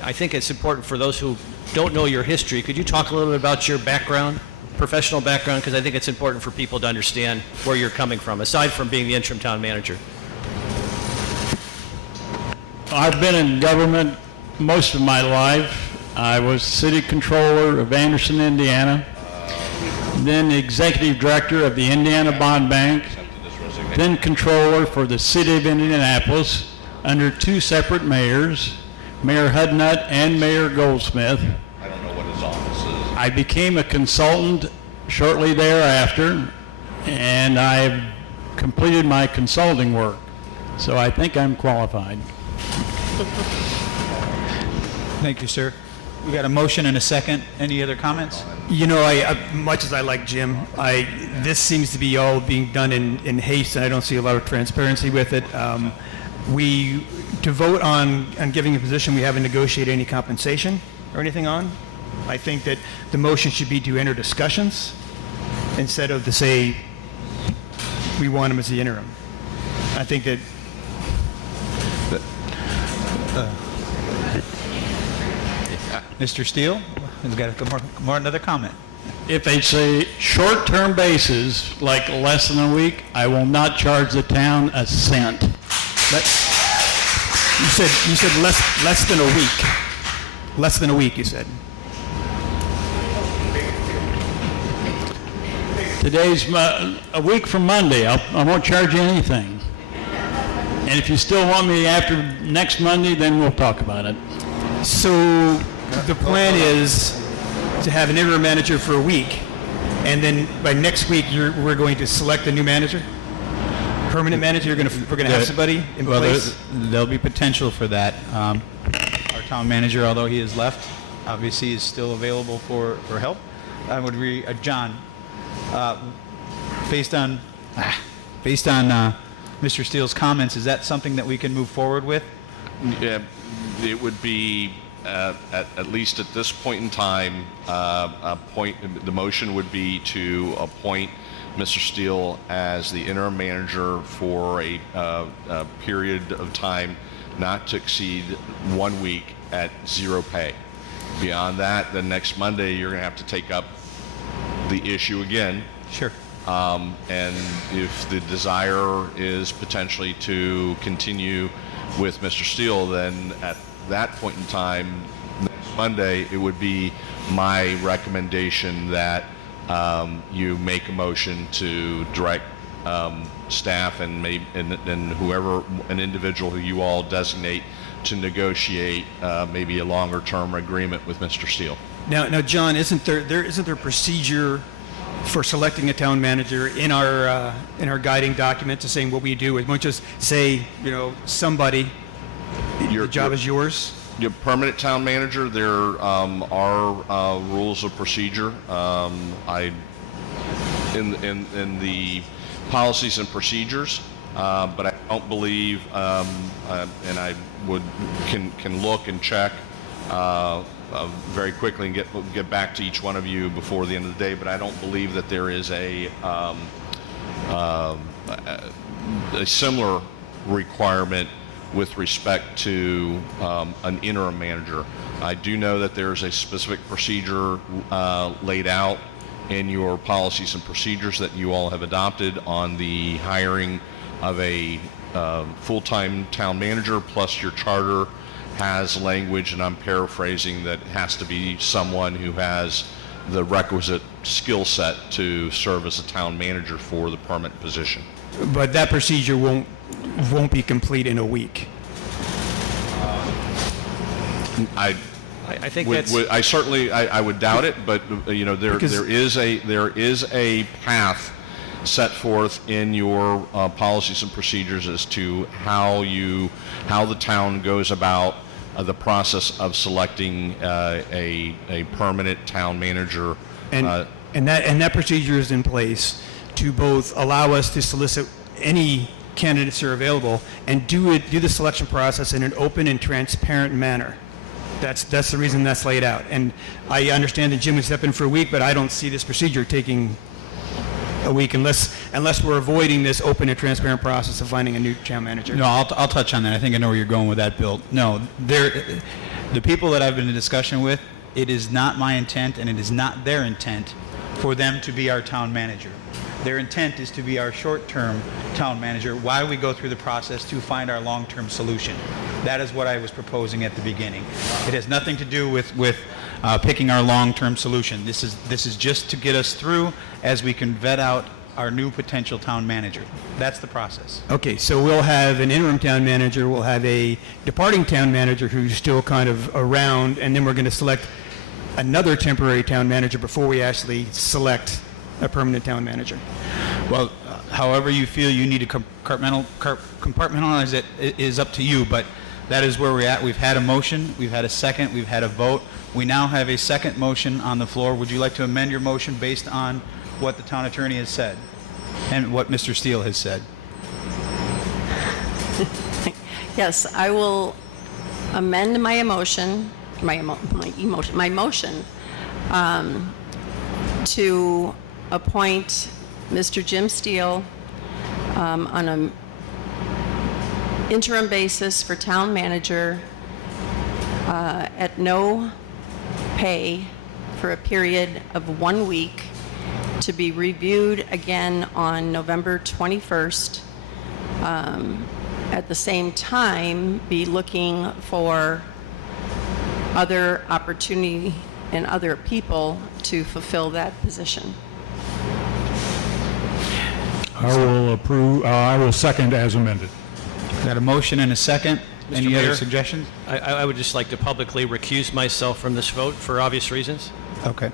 I think it's important for those who don't know your history. Could you talk a little bit about your background, professional background? Because I think it's important for people to understand where you're coming from, aside from being the interim town manager. I've been in government most of my life. I was city controller of Anderson, Indiana, then the executive director of the Indiana Bond Bank, then controller for the city of Indianapolis under two separate mayors, Mayor Hudnut and Mayor Goldsmith. I don't know what his office is. I became a consultant shortly thereafter, and I've completed my consulting work, so I think I'm qualified. Thank you, sir. We got a motion and a second. Any other comments? You know, I much as I like Jim, this seems to be all being done in haste, and I don't see a lot of transparency with it. To vote on giving a position, we haven't negotiated any compensation or anything on. I think that the motion should be to enter discussions instead of to say we want him as the interim. I think that Mr. Steele has got another comment. If it's a short-term basis, like less than a week, I will not charge the town a cent. you said less than a week. Less than a week, you said. Today's a week from Monday. I won't charge you anything. And if you still want me after next Monday, then we'll talk about it. So the plan is to have an interim manager for a week, and then by next week we're going to select a new manager, permanent manager. We're going to have somebody in place. There'll be potential for that. Our town manager, although he has left, obviously is still available for help. I would John, based on Mr. Steele's comments, is that something that we can move forward with? Yeah, it would be at least at this point in time. The motion would be to appoint Mr. Steele as the interim manager for a period of time not to exceed 1 week at zero pay. Beyond that, then next Monday you're going to have to take up the issue again. Sure. And if the desire is potentially to continue with Mr. Steele, then at that point in time, next Monday, it would be my recommendation that you make a motion to direct staff and whoever, an individual who you all designate to negotiate maybe a longer term agreement with Mr. Steele. Now, John, isn't there procedure for selecting a town manager in our guiding document to saying what we do? We won't just say, somebody. The job is yours. Your permanent town manager. There are rules of procedure. In the policies and procedures, but I don't believe, and I can look and check very quickly and get back to each one of you before the end of the day. But I don't believe that there is a similar requirement with respect to an interim manager. I do know that there's a specific procedure laid out in your policies and procedures that you all have adopted on the hiring of a full-time town manager, plus your charter has language, and I'm paraphrasing, that has to be someone who has the requisite skill set to serve as a town manager for the permanent position. But that procedure won't be complete in a week. I think I certainly would doubt it, but there is a path set forth in your policies and procedures as to how the town goes about the process of selecting a permanent town manager. And that procedure is in place to both allow us to solicit any candidates that are available and do the selection process in an open and transparent manner. That's the reason that's laid out. And I understand that Jim would step in for a week, but I don't see this procedure taking a week unless we're avoiding this open and transparent process of finding a new town manager. No, I'll touch on that. I think I know where you're going with that, Bill. No, The people that I've been in discussion with, it is not my intent and it is not their intent for them to be our town manager. Their intent is to be our short-term town manager while we go through the process to find our long-term solution. That is what I was proposing at the beginning. It has nothing to do with picking our long-term solution. This is just to get us through as we can vet out our new potential town manager. That's the process. Okay, so we'll have an interim town manager, we'll have a departing town manager who's still kind of around, and then we're going to select another temporary town manager before we actually select a permanent town manager. Well, however you feel you need to compartmentalize it is up to you, but that is where we're at. We've had a motion, we've had a second, we've had a vote. We now have a second motion on the floor. Would you like to amend your motion based on what the town attorney has said and what Mr. Steele has said? Yes, I will amend my motion to appoint Mr. Jim Steele on an interim basis for town manager at no pay for a period of 1 week, to be reviewed again on November 21st. At the same time, be looking for other opportunity and other people to fulfill that position. I will second as amended. Got a motion and a second. Mr. Any Mayor, other suggestions? I would just like to publicly recuse myself from this vote for obvious reasons. Okay.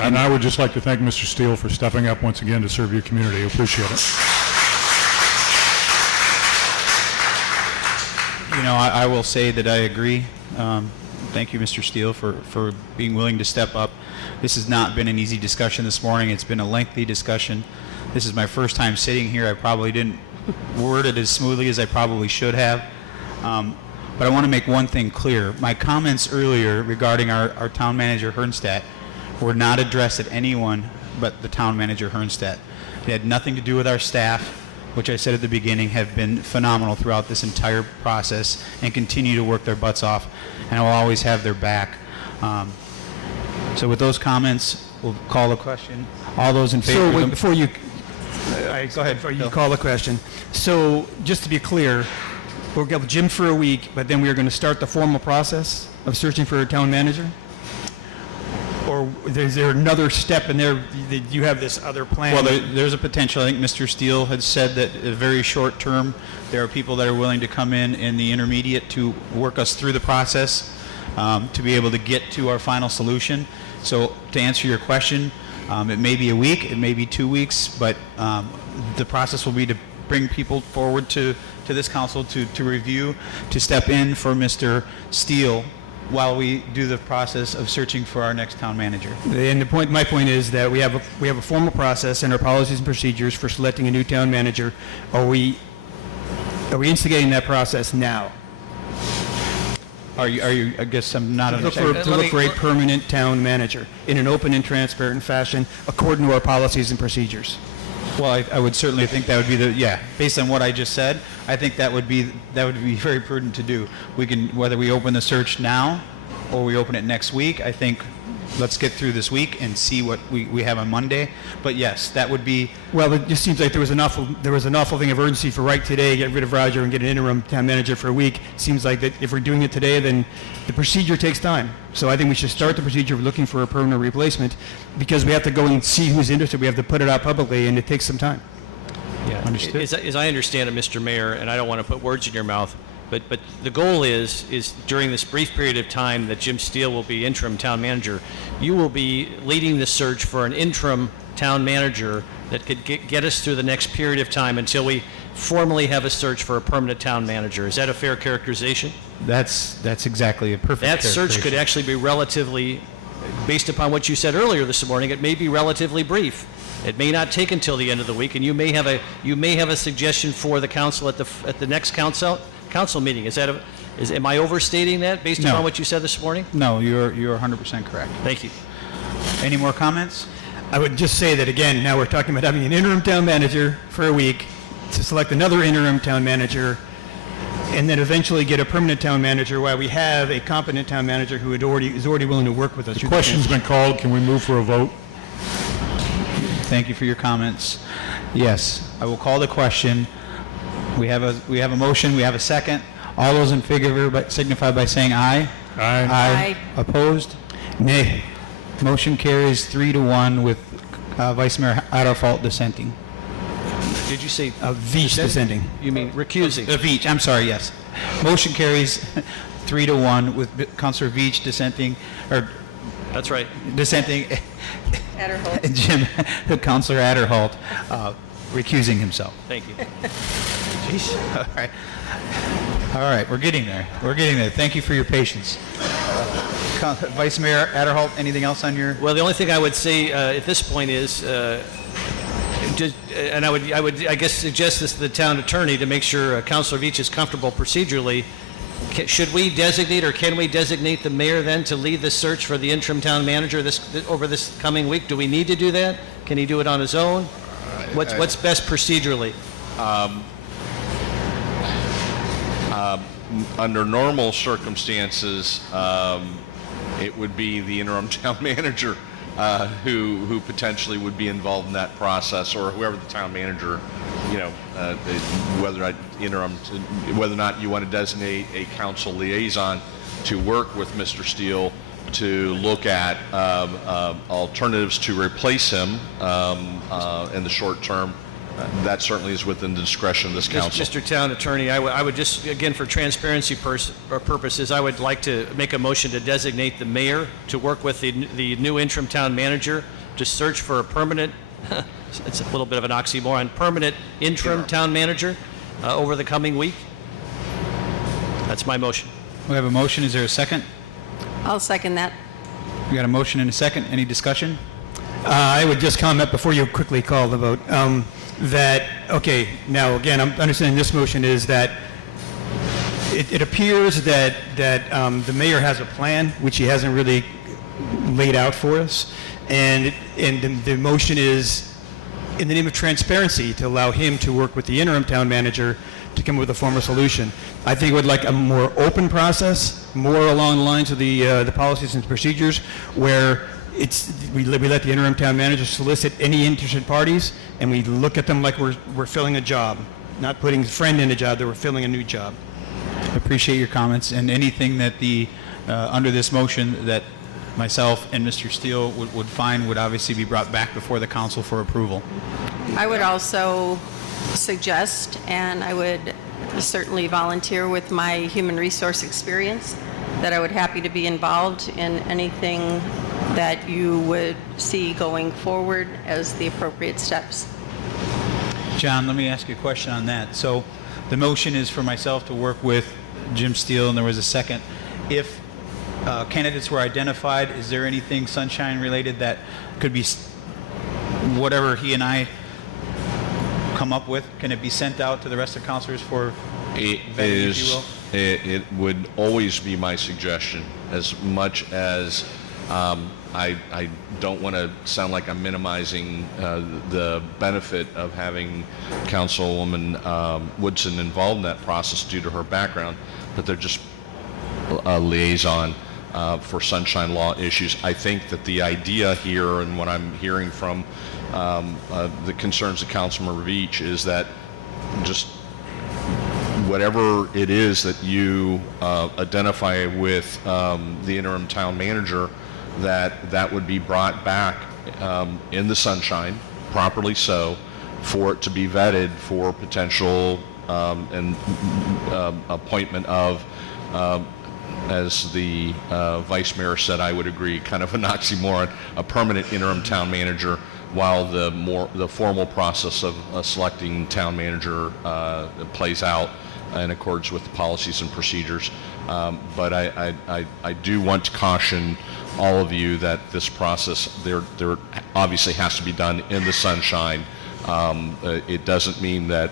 And I would just like to thank Mr. Steele for stepping up once again to serve your community. I appreciate it. You know, I will say that I agree. Thank you, Mr. Steele, for being willing to step up. This has not been an easy discussion this morning. It's been a lengthy discussion. This is my first time sitting here. I probably didn't word it as smoothly as I probably should have. But I want to make one thing clear. My comments earlier regarding our town manager, Hernstadt, were not addressed at anyone but the town manager, Hernstadt. It had nothing to do with our staff, which I said at the beginning have been phenomenal throughout this entire process and continue to work their butts off, and I will always have their back. So with those comments, we'll call the question. All those in favor? So wait, before you, go ahead. before you call the question, so just to be clear, we'll give Jim for a week, but then we are going to start the formal process of searching for a town manager? Or is there another step in there that you have this other plan? Well, there's a potential. I think Mr. Steele had said that very short term, there are people that are willing to come in the intermediate to work us through the process to be able to get to our final solution. So to answer your question, it may be a week, it may be 2 weeks, but the process will be to bring people forward to this council to review, to step in for Mr. Steele while we do the process of searching for our next town manager. And my point is that we have a formal process and our policies and procedures for selecting a new town manager. Are we instigating that process now? Are you? I guess I'm not understanding. To look for a permanent town manager in an open and transparent fashion, according to our policies and procedures. Well, I would certainly think that would be based on what I just said, I think that would be very prudent to do. We can, whether we open the search now or we open it next week, I think let's get through this week and see what we have on Monday. But yes, that would be... Well, it just seems like there was an awful thing of urgency for right today, get rid of Roger and get an interim town manager for a week. It seems like that if we're doing it today, then the procedure takes time. So I think we should start the procedure of looking for a permanent replacement, because we have to go and see who's interested. We have to put it out publicly, and it takes some time. Yeah. Understood. As I understand it, Mr. Mayor, and I don't want to put words in your mouth, but the goal is during this brief period of time that Jim Steele will be interim town manager, you will be leading the search for an interim town manager that could get us through the next period of time until we formally have a search for a permanent town manager. Is that a fair characterization? That's exactly a perfect That search could actually be relatively, based upon what you said earlier this morning, it may be relatively brief. It may not take until the end of the week, and you may have a suggestion for the council at the next council meeting. Am I overstating that based upon what you said this morning? No, you're 100% correct. Thank you. Any more comments? I would just say that again, now we're talking about having an interim town manager for a week, to select another interim town manager, and then eventually get a permanent town manager while we have a competent town manager who is already willing to work with us. The question's been called. Can we move for a vote? Thank you for your comments. Yes, I will call the question. We have a motion. We have a second. All those in favor signify by saying aye. Aye. Aye. Opposed? Nay. Motion carries 3-1 with Vice Mayor Adderholt dissenting. Did you say Veach dissenting? You mean recusing? Veach, I'm sorry, yes. Motion carries 3-1 with Councilor Veach dissenting, or That's right. dissenting, Adderholt. Councilor Adderholt recusing himself. Thank you. Jeez. All right. All right, we're getting there. We're getting there. Thank you for your patience. Vice Mayor Adderholt, anything else on your? Well, the only thing I would say at this point is, and I guess suggest this to the town attorney to make sure Councilor Veach is comfortable procedurally. Should we designate, or can we designate the mayor then to lead the search for the interim town manager over this coming week? Do we need to do that? Can he do it on his own? What's best procedurally? Under normal circumstances, it would be the interim town manager who potentially would be involved in that process, or whoever the town manager, whether or not you want to designate a council liaison to work with Mr. Steele to look at alternatives to replace him in the short term. That certainly is within the discretion of this council. Mr. Town Attorney, I would just, again, for transparency purposes, I would like to make a motion to designate the mayor to work with the new interim town manager to search for a permanent, it's a little bit of an oxymoron, permanent interim town manager over the coming week. That's my motion. We have a motion. Is there a second? I'll second that. We got a motion and a second. Any discussion? I would just comment before you quickly call the vote now again, I'm understanding this motion is that it appears that the mayor has a plan, which he hasn't really laid out for us, and the motion is in the name of transparency to allow him to work with the interim town manager to come up with a formal solution. I think we would like a more open process, more along the lines of the policies and procedures, where we let the interim town manager solicit any interested parties, and we look at them like we're filling a job, not putting a friend in a job, that we're filling a new job. I appreciate your comments, and anything that under this motion that myself and Mr. Steele would find would obviously be brought back before the council for approval. I would also suggest, and I would certainly volunteer with my human resource experience, that I would happy to be involved in anything that you would see going forward as the appropriate steps. John, let me ask you a question on that. So the motion is for myself to work with Jim Steele, and there was a second. If candidates were identified, is there anything Sunshine related that could be whatever he and I come up with? Can it be sent out to the rest of councilors for vetting, if you will? It would always be my suggestion, as much as I don't want to sound like I'm minimizing the benefit of having Councilwoman Woodson involved in that process due to her background, but they're just a liaison for sunshine law issues. I think that the idea here, and what I'm hearing from the concerns of Councilmember Veach, is that just whatever it is that you identify with the interim town manager, that would be brought back in the sunshine, properly so, for it to be vetted for potential and appointment of, as the vice mayor said, I would agree, kind of an oxymoron, a permanent interim town manager, while the formal process of selecting town manager plays out in accordance with the policies and procedures. But I do want to caution all of you that this process there obviously has to be done in the sunshine. It doesn't mean that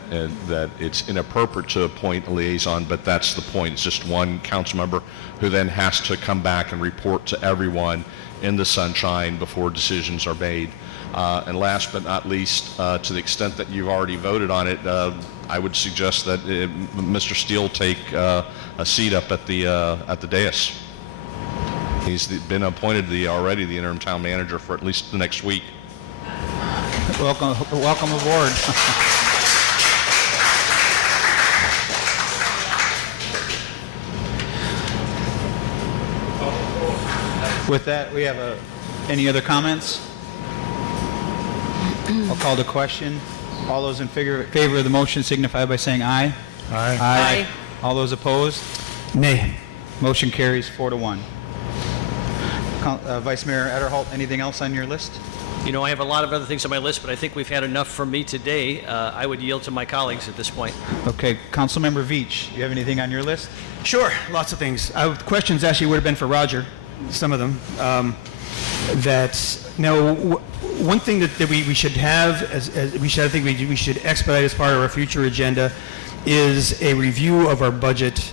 it's inappropriate to appoint a liaison, but that's the point. It's just one council member who then has to come back and report to everyone in the sunshine before decisions are made. And last but not least, to the extent that you've already voted on it, I would suggest that Mr. Steele take a seat up at the dais. He's been appointed already the interim town manager for at least the next week. Welcome aboard. With that, we have any other comments? I'll call the question. All those in favor of the motion signify by saying aye. Aye. Aye. All those opposed? Nay. Motion carries 4-1. Vice Mayor Ederholt, anything else on your list? You know, I have a lot of other things on my list, but I think we've had enough from me today. I would yield to my colleagues at this point. Okay, Councilmember Veach, do you have anything on your list? Sure, lots of things. Questions actually would have been for Roger, some of them. One thing that we should have, I think we should expedite as part of our future agenda, is a review of our budget,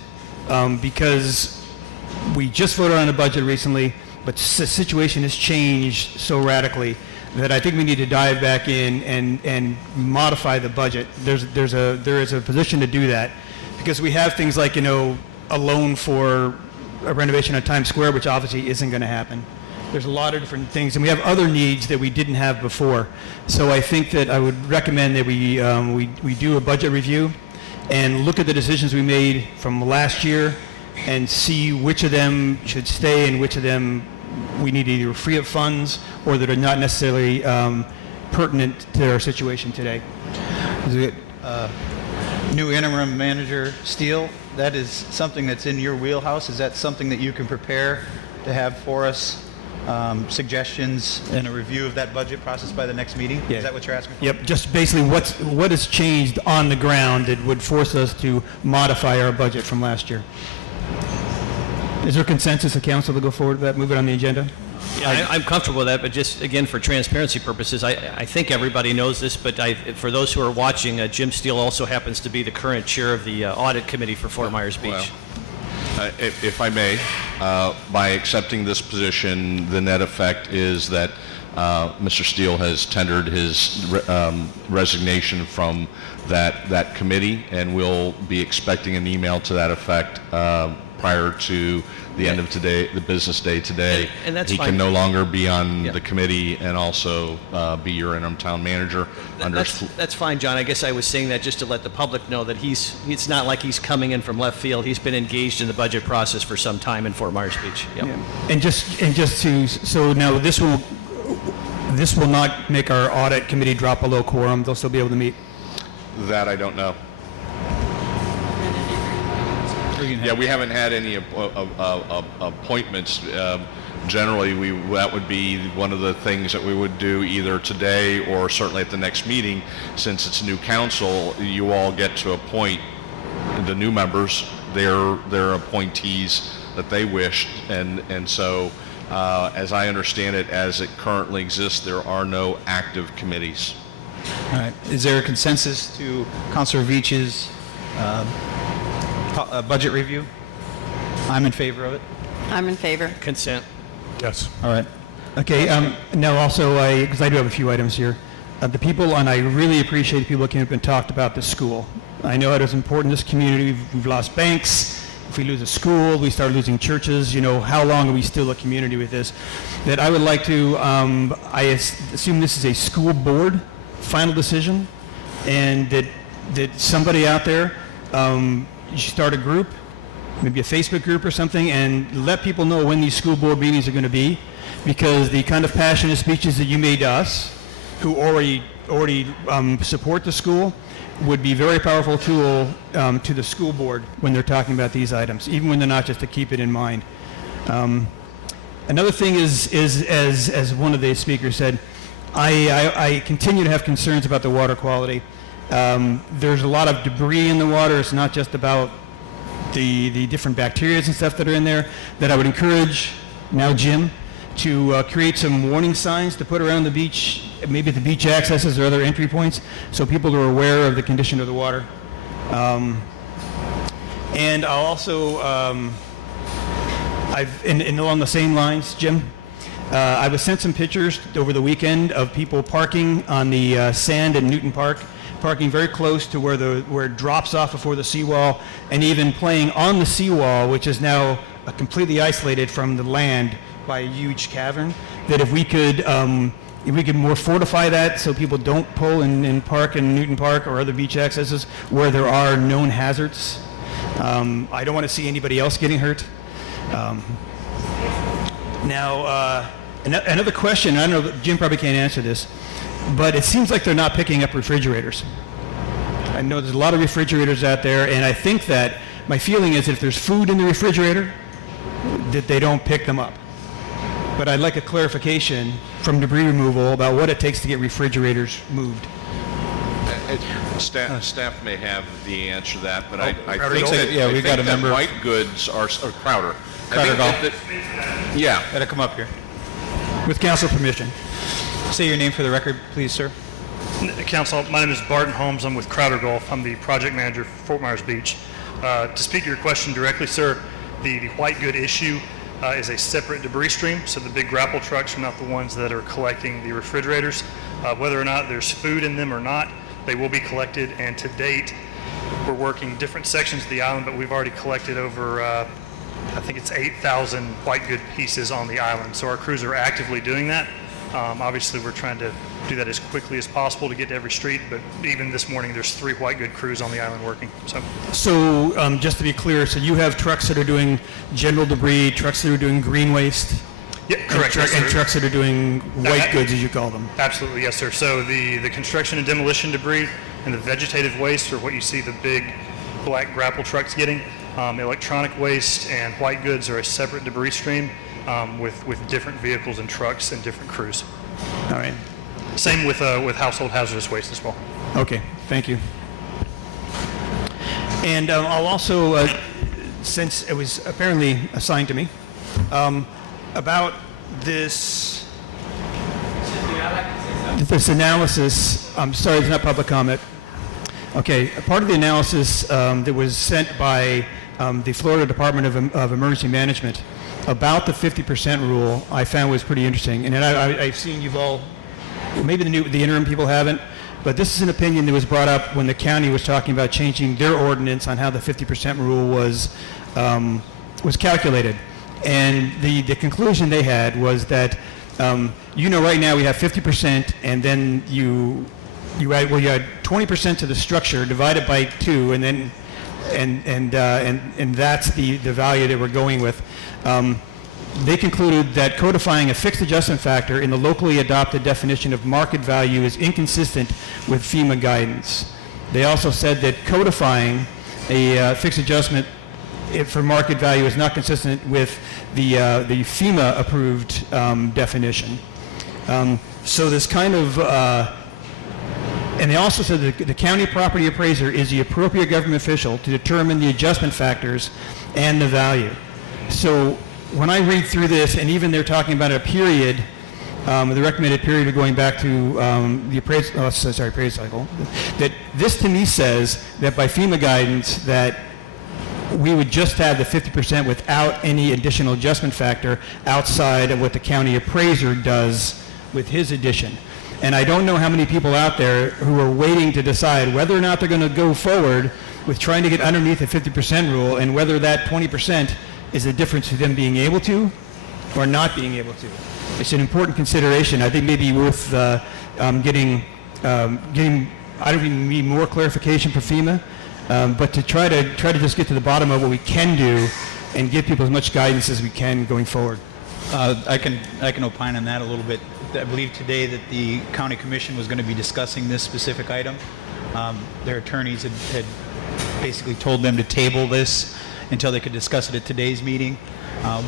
because we just voted on a budget recently, but the situation has changed so radically that I think we need to dive back in and modify the budget. There is a position to do that, because we have things like, a loan for a renovation of Times Square, which obviously isn't going to happen. There's a lot of different things, and we have other needs that we didn't have before. So I think that I would recommend that we do a budget review and look at the decisions we made from last year and see which of them should stay and which of them we need to either free up funds or that are not necessarily pertinent to our situation today. Is it new interim manager Steele? That is something that's in your wheelhouse. Is that something that you can prepare to have for us? Suggestions and a review of that budget process by the next meeting? Yeah. Is that what you're asking for? Yep, just basically what has changed on the ground that would force us to modify our budget from last year. Is there consensus of council to go forward with that, move it on the agenda? Yeah, I'm comfortable with that, but just, again, for transparency purposes, I think everybody knows this, but for those who are watching, Jim Steele also happens to be the current chair of the audit committee for Fort Myers Beach. Well, if I may, by accepting this position, the net effect is that Mr. Steele has tendered his resignation from that committee, and we'll be expecting an email to that effect prior to the end of today, the business day today. And that's he fine. can no longer be on the committee and also be your interim town manager. That's fine, John. I guess I was saying that just to let the public know that it's not like he's coming in from left field. He's been engaged in the budget process for some time in Fort Myers Beach. Yep. Yeah. And just to, so now this will not make our audit committee drop below quorum. They'll still be able to meet. That I don't know. Yeah, we haven't had any appointments. Generally, that would be one of the things that we would do either today or certainly at the next meeting. Since it's new council, you all get to appoint the new members, their appointees that they wish, and so as I understand it, as it currently exists, there are no active committees. All right. Is there a consensus to Councilor Veach's budget review? I'm in favor of it. I'm in favor. Consent. Yes. All right. Okay, now also, because I do have a few items here. The people, and I really appreciate the people that came up and talked about the school. I know it is important in this community. We've lost banks. If we lose a school, we start losing churches. How long are we still a community with this? That I would like to, I assume this is a school board final decision, and that somebody out there, you should start a group, maybe a Facebook group or something, and let people know when these school board meetings are going to be, because the kind of passionate speeches that you made to us, who already support the school, would be a very powerful tool to the school board when they're talking about these items, even when they're not, just to keep it in mind. Another thing is as one of the speakers said, I continue to have concerns about the water quality. There's a lot of debris in the water. It's not just about the different bacteria and stuff that are in there. That I would encourage now Jim to create some warning signs to put around the beach, maybe at the beach accesses or other entry points, so people are aware of the condition of the water. And I'll also, and along the same lines, Jim, I was sent some pictures over the weekend of people parking on the sand in Newton Park, parking very close to where it drops off before the seawall, and even playing on the seawall, which is now completely isolated from the land by a huge cavern. That if we could more fortify that so people don't pull and park in Newton Park or other beach accesses where there are known hazards. I don't want to see anybody else getting hurt. Now, another question, I don't know, Jim probably can't answer this, but it seems like they're not picking up refrigerators. I know there's a lot of refrigerators out there, and I think that my feeling is that if there's food in the refrigerator, that they don't pick them up. But I'd like a clarification from debris removal about what it takes to get refrigerators moved. Staff may have the answer to that, but I Crowder think Gold? that, Yeah, we've got a member. white goods are Crowder. Crowder Gold. Yeah. Gotta come up here. With council permission. Say your name for the record, please, sir. Council, my name is Barton Holmes. I'm with Crowder Golf. I'm the project manager for Fort Myers Beach. To speak to your question directly, sir, the white good issue is a separate debris stream. So the big grapple trucks are not the ones that are collecting the refrigerators. Whether or not there's food in them or not, they will be collected. And to date, we're working different sections of the island, but we've already collected over, I think it's 8,000 white good pieces on the island. So our crews are actively doing that. Obviously, we're trying to do that as quickly as possible to get to every street, but even this morning, there's 3 white good crews on the island working. So just to be clear, so you have trucks that are doing general debris, trucks that are doing green waste? Yeah, correct. And, and trucks that are doing white goods, as you call them? Absolutely, yes, sir. So the construction and demolition debris and the vegetative waste are what you see the big black grapple trucks getting. Electronic waste and white goods are a separate debris stream with different vehicles and trucks and different crews. All right. Same with household hazardous waste as well. Okay, thank you. And I'll also, since it was apparently assigned to me, about this analysis, I'm sorry, it's not public comment. Okay, part of the analysis that was sent by the Florida Department of Emergency Management about the 50% rule, I found was pretty interesting. And I've seen you've all, maybe the interim people haven't, but this is an opinion that was brought up when the county was talking about changing their ordinance on how the 50% rule was calculated. And the conclusion they had was that, right now we have 50%, and then you add 20% to the structure divided by 2, and then and that's the value that we're going with. They concluded that codifying a fixed adjustment factor in the locally adopted definition of market value is inconsistent with FEMA guidance. They also said that codifying a fixed adjustment for market value is not consistent with the FEMA approved definition. So this kind of and they also said that the county property appraiser is the appropriate government official to determine the adjustment factors and the value. So when I read through this, and even they're talking about a period, the recommended period of going back to the appraisal cycle, that this to me says that by FEMA guidance that we would just have the 50% without any additional adjustment factor outside of what the county appraiser does with his addition. And I don't know how many people out there who are waiting to decide whether or not they're going to go forward with trying to get underneath the 50% rule, and whether that 20% is the difference to them being able to or not being able to. It's an important consideration. I think maybe worth getting I don't even need more clarification for FEMA, but to try to just get to the bottom of what we can do and give people as much guidance as we can going forward. I can opine on that a little bit. I believe today that the county commission was going to be discussing this specific item. Their attorneys had basically told them to table this until they could discuss it at today's meeting.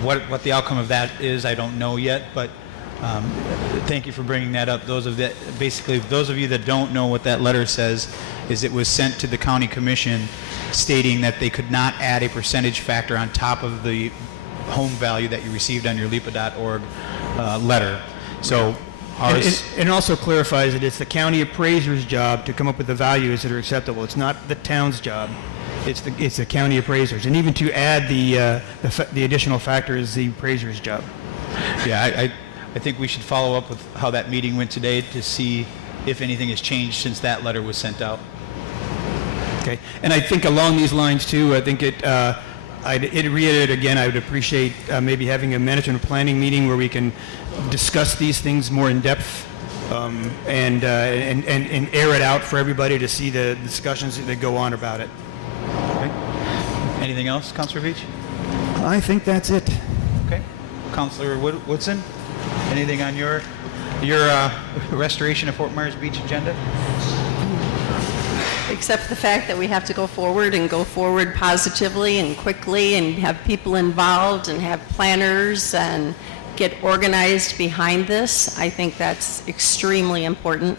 What the outcome of that is, I don't know yet, but thank you for bringing that up. Those of you that don't know what that letter says, is it was sent to the county commission stating that they could not add a percentage factor on top of the home value that you received on your LIPA.org letter. So ours... It also clarifies that it's the county appraiser's job to come up with the values that are acceptable. It's not the town's job. It's the county appraisers. And even to add the additional factor is the appraiser's job. Yeah, I think we should follow up with how that meeting went today to see if anything has changed since that letter was sent out. Okay, and I think along these lines too, I think I'd reiterate again, I would appreciate maybe having a management planning meeting where we can discuss these things more in depth and air it out for everybody to see the discussions that go on about it. Okay. Anything else, Councilor Veach? I think that's it. Okay. Councilor Woodson, anything on your restoration of Fort Myers Beach agenda? Except the fact that we have to go forward and go forward positively and quickly and have people involved and have planners and get organized behind this. I think that's extremely important.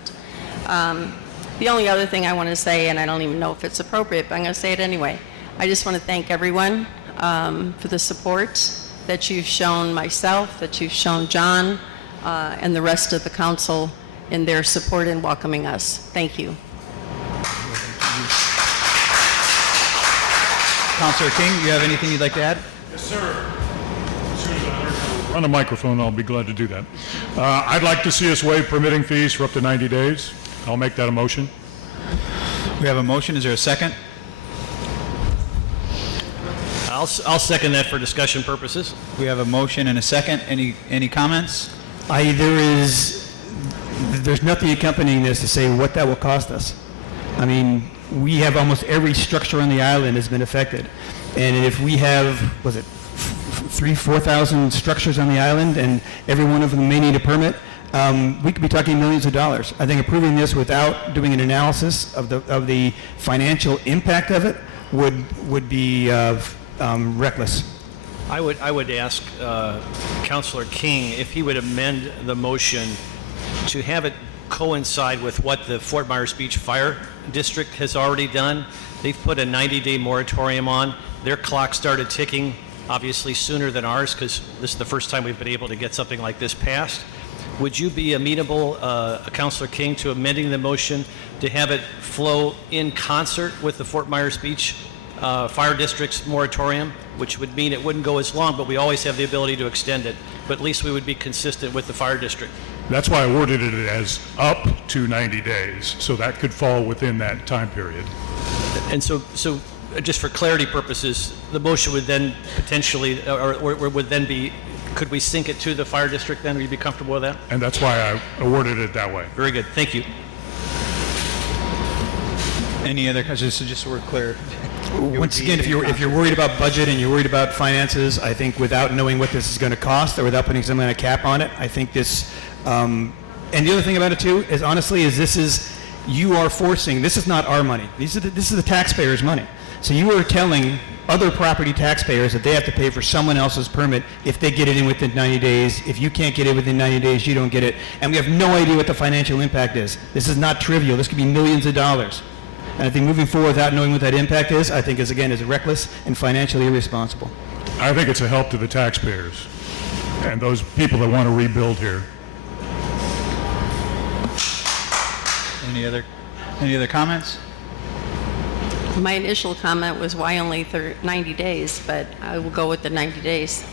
The only other thing I want to say, and I don't even know if it's appropriate, but I'm going to say it anyway. I just want to thank everyone for the support that you've shown myself, that you've shown John, and the rest of the council in their support in welcoming us. Thank you. Councilor King, you have anything you'd like to add? Yes, sir. On a microphone, I'll be glad to do that. I'd like to see us waive permitting fees for up to 90 days. I'll make that a motion. We have a motion. Is there a second? I'll second that for discussion purposes. We have a motion and a second. Any comments? There's nothing accompanying this to say what that will cost us. I mean, we have almost every structure on the island has been affected. And if we have, 4,000 structures on the island and every one of them may need a permit, we could be talking millions of dollars. I think approving this without doing an analysis of the financial impact of it would be reckless. I would ask Councilor King if he would amend the motion to have it coincide with what the Fort Myers Beach Fire District has already done. They've put a 90-day moratorium on. Their clock started ticking obviously sooner than ours because this is the first time we've been able to get something like this passed. Would you be amenable, Councilor King, to amending the motion to have it flow in concert with the Fort Myers Beach Fire District's moratorium, which would mean it wouldn't go as long, but we always have the ability to extend it. But at least we would be consistent with the fire district. That's why I worded it as up to 90 days, so that could fall within that time period. And so just for clarity purposes, the motion would then potentially, or would then be, could we sync it to the fire district then? Would you be comfortable with that? And that's why I worded it that way. Very good. Thank you. Any other questions? So just so we're clear. Once again, if you're worried about budget and you're worried about finances, I think without knowing what this is going to cost or without putting some kind of cap on it, I think this. And the other thing about it too is honestly you are forcing. This is not our money. This is the taxpayers' money. So you are telling other property taxpayers that they have to pay for someone else's permit if they get it in within 90 days. If you can't get it within 90 days, you don't get it. And we have no idea what the financial impact is. This is not trivial. This could be millions of dollars. And I think moving forward without knowing what that impact is, I think is reckless and financially irresponsible. I think it's a help to the taxpayers and those people that want to rebuild here. Any other comments? My initial comment was why only 90 days, but I will go with the 90 days.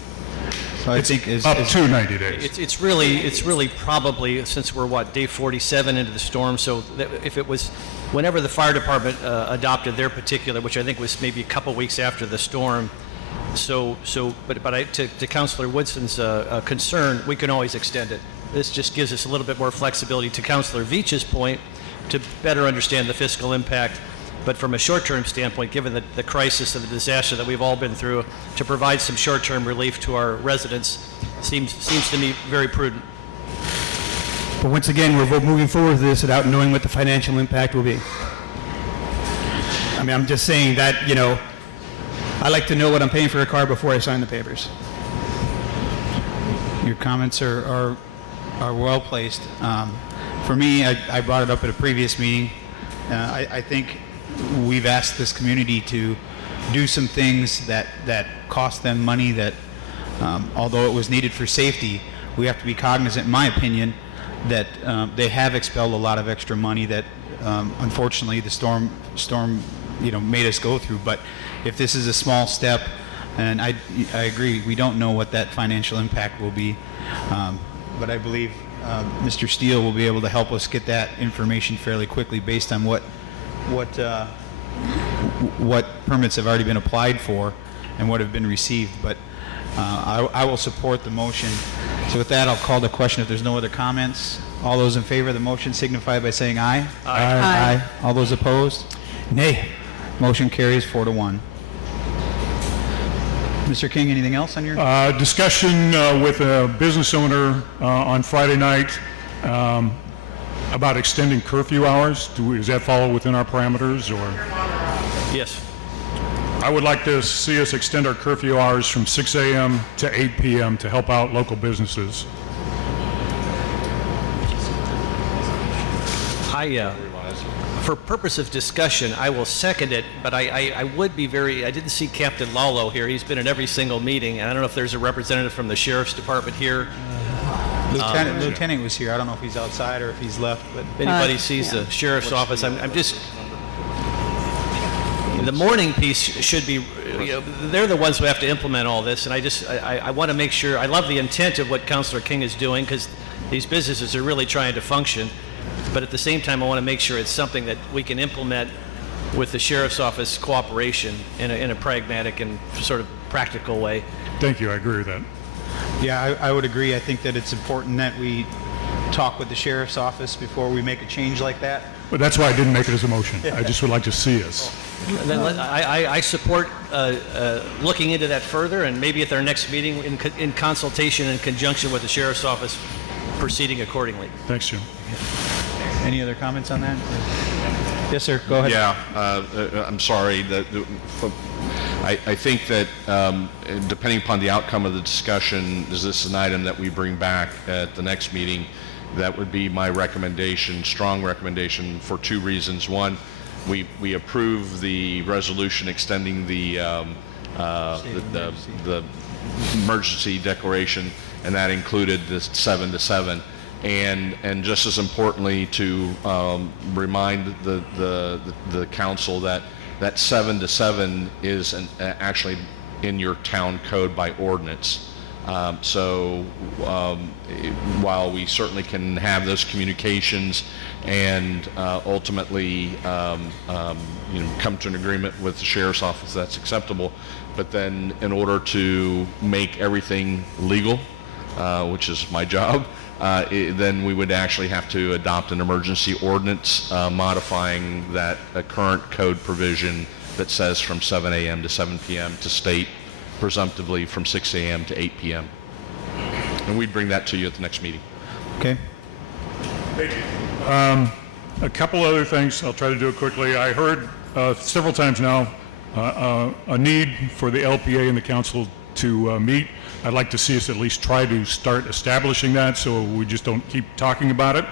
So I think up to 90 days. It's really probably, since we're day 47 into the storm, so that if it was whenever the fire department adopted their particular, which I think was maybe a couple weeks after the storm. But to Councilor Woodson's concern, we can always extend it. This just gives us a little bit more flexibility, to Councilor Veach's point, to better understand the fiscal impact. But from a short-term standpoint, given the crisis and the disaster that we've all been through, to provide some short-term relief to our residents seems to me very prudent. But once again, we're moving forward with this without knowing what the financial impact will be. I mean, I'm just saying that, I like to know what I'm paying for a car before I sign the papers. Your comments are well placed. For me, I brought it up at a previous meeting. I think we've asked this community to do some things that cost them money that, although it was needed for safety, we have to be cognizant, in my opinion, that they have expelled a lot of extra money that, unfortunately, the storm made us go through. But if this is a small step, and I agree, we don't know what that financial impact will be. but I believe Mr. Steele will be able to help us get that information fairly quickly based on what permits have already been applied for and what have been received. But I will support the motion. So with that, I'll call the question. If there's no other comments, all those in favor of the motion signify by saying aye. Aye. Aye. All those opposed? Nay. Motion carries 4-1. Mr. King, anything else on your? Discussion with a business owner on Friday night about extending curfew hours. Does that fall within our parameters, or? Yes. I would like to see us extend our curfew hours from 6 a.m. to 8 p.m. to help out local businesses. For purpose of discussion, I will second it, but I would be I didn't see Captain Lalo here. He's been in every single meeting, and I don't know if there's a representative from the Sheriff's Department here. Lieutenant was here. I don't know if he's outside or if he's left. But If anybody sees the Sheriff's Office, I'm just... The morning piece should be, they're the ones who have to implement all this, and I want to make sure, I love the intent of what Councilor King is doing, because these businesses are really trying to function, but at the same time, I want to make sure it's something that we can implement with the Sheriff's Office cooperation in a pragmatic and sort of practical way. Thank you, I agree with that. yeah, I would agree. I think that it's important that we talk with the Sheriff's Office before we make a change like that. But that's why I didn't make it as a motion. I just would like to see us. Then I support looking into that further, and maybe at their next meeting, in consultation in conjunction with the Sheriff's Office, proceeding accordingly. Thanks, Jim. Any other comments on that? Yes, sir. Go ahead. Yeah, I'm sorry. I think that depending upon the outcome of the discussion, is this an item that we bring back at the next meeting? That would be my recommendation, strong recommendation, for two reasons. One, we approve the resolution extending the emergency declaration, and that included the 7 to 7. And just as importantly, to remind the council that 7 to 7 is actually in your town code by ordinance. So while we certainly can have those communications and ultimately come to an agreement with the Sheriff's Office, that's acceptable. But then in order to make everything legal, which is my job, then we would actually have to adopt an emergency ordinance modifying that current code provision that says from 7 a.m. to 7 p.m. to state presumptively from 6 a.m. to 8 p.m. And we'd bring that to you at the next meeting. Okay. A couple other things. I'll try to do it quickly. I heard several times now a need for the LPA and the council to meet. I'd like to see us at least try to start establishing that so we just don't keep talking about it.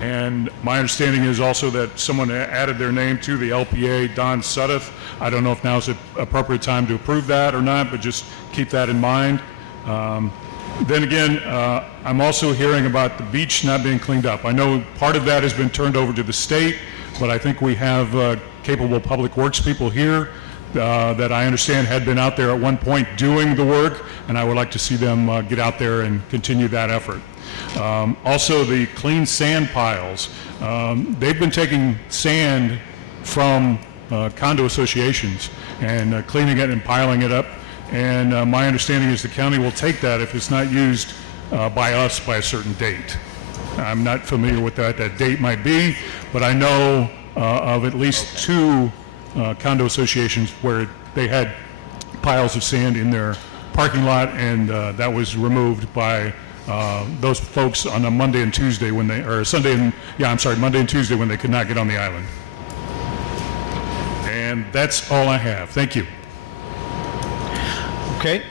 And my understanding is also that someone added their name to the LPA, Don Suddeth. I don't know if now's the appropriate time to approve that or not, but just keep that in mind. Then again, I'm also hearing about the beach not being cleaned up. I know part of that has been turned over to the state, but I think we have capable public works people here that I understand had been out there at one point doing the work, and I would like to see them get out there and continue that effort. Also, the clean sand piles. They've been taking sand from condo associations and cleaning it and piling it up. And my understanding is the county will take that if it's not used by us by a certain date. I'm not familiar with what that date might be, but I know of at least two condo associations where they had piles of sand in their parking lot, and that was removed by those folks on a Monday and Tuesday when they, or Sunday and, Monday and Tuesday when they could not get on the island. And that's all I have. Thank you. Okay.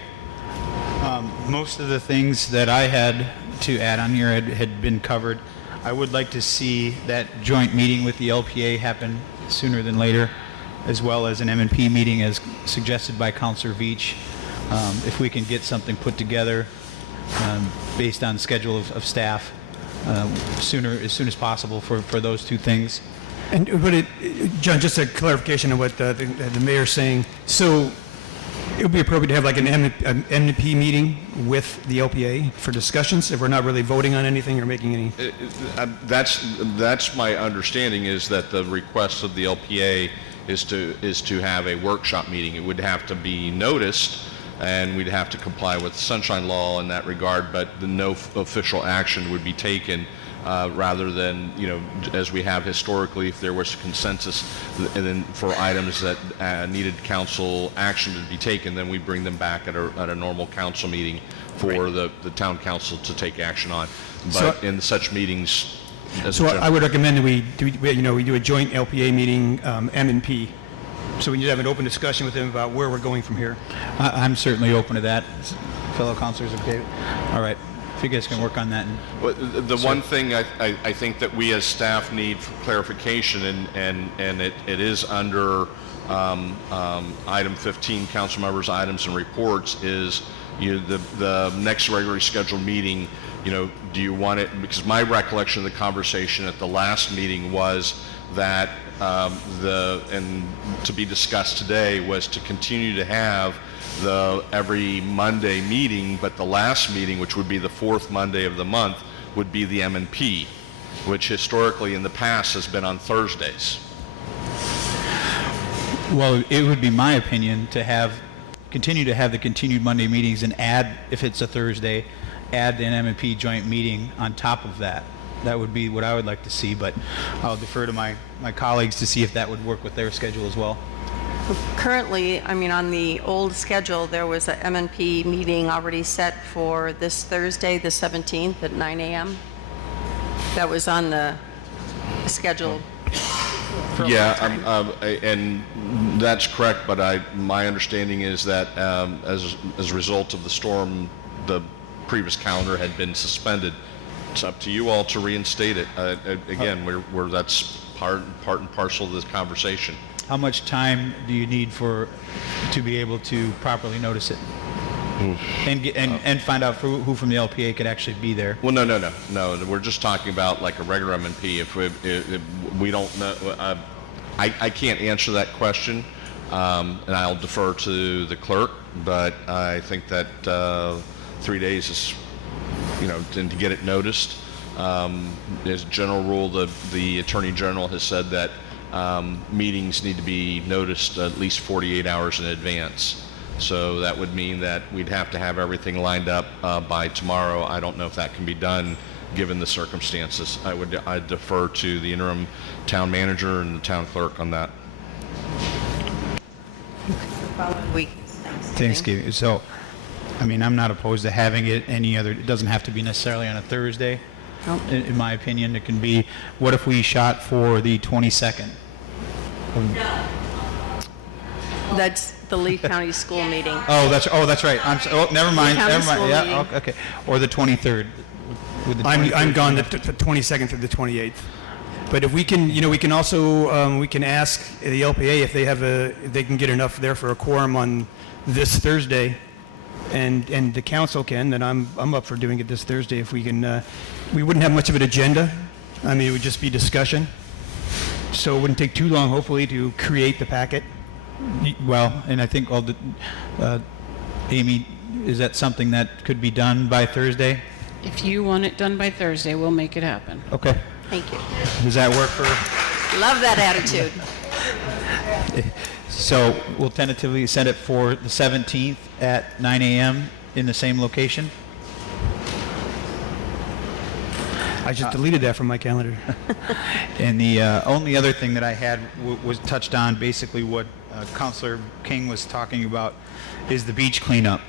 Most of the things that I had to add on here had been covered. I would like to see that joint meeting with the LPA happen sooner than later, as well as an M&P meeting as suggested by Councilor Veach. If we can get something put together based on schedule of staff as soon as possible for those two things. But John, just a clarification of what the mayor's saying. So It would be appropriate to have like an MNP meeting with the LPA for discussions if we're not really voting on anything or making any. That's my understanding, is that the request of the LPA is to have a workshop meeting. It would have to be noticed, and we'd have to comply with the Sunshine Law in that regard, but no official action would be taken. Rather than, as we have historically, if there was consensus and then for items that needed council action to be taken, then we bring them back at a normal council meeting for the town council to take action on. But in such meetings, I would recommend that we do a joint LPA meeting, M&P, so we need to have an open discussion with them about where we're going from here. I'm certainly open to that. Fellow councilors, okay? All right. If you guys can work on that. The one thing I think that we as staff need for clarification, and it is under item 15, council members' items and reports, is the next regularly scheduled meeting. Do you want it? Because my recollection of the conversation at the last meeting was that and to be discussed today was to continue to have the every Monday meeting, but the last meeting, which would be the fourth Monday of the month, would be the M&P, which historically in the past has been on Thursdays. Well, it would be my opinion to continue to have the continued Monday meetings and add, if it's a Thursday, add an M&P joint meeting on top of that. That would be what I would like to see, but I'll defer to my colleagues to see if that would work with their schedule as well. Currently, on the old schedule, there was an MNP meeting already set for this Thursday, the 17th at 9 a.m. That was on the schedule. Yeah, and that's correct, but my understanding is that as a result of the storm, the previous calendar had been suspended. It's up to you all to reinstate it. Again, that's part and parcel of this conversation. How much time do you need to be able to properly notice it? And find out who from the LPA could actually be there? Well, no. We're just talking about like a regular M&P. If we don't know, I can't answer that question, and I'll defer to the clerk. But I think that 3 days is, to get it noticed. As a general rule, the Attorney General has said that meetings need to be noticed at least 48 hours in advance. So that would mean that we'd have to have everything lined up by tomorrow. I don't know if that can be done given the circumstances. I'd defer to the interim town manager and the town clerk on that. Week. Thanksgiving. So, I'm not opposed to having it it doesn't have to be necessarily on a Thursday. Nope. In my opinion, it can be, what if we shot for the 22nd? That's the Lee County School meeting. Oh, that's right. Never mind. School Yeah, meeting. okay. Or the 23rd. I'm gone the 22nd through the 28th. But if we can, we can also we can ask the LPA if they can get enough there for a quorum on this Thursday, and the council can. Then I'm up for doing it this Thursday if we can. We wouldn't have much of an agenda. It would just be discussion. So it wouldn't take too long, hopefully, to create the packet. Well, and I think Amy, is that something that could be done by Thursday? If you want it done by Thursday, we'll make it happen. Okay. Thank you. Does that work for? Love that attitude. So we'll tentatively set it for the 17th at 9 a.m. in the same location? I just deleted that from my calendar. And the only other thing that I had was touched on, basically what Councilor King was talking about, is the beach cleanup.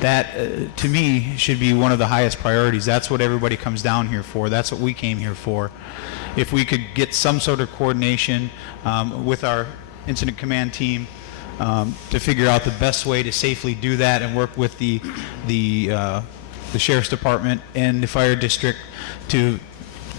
That, to me, should be one of the highest priorities. That's what everybody comes down here for. That's what we came here for. If we could get some sort of coordination with our incident command team to figure out the best way to safely do that, and work with the sheriff's department and the fire district to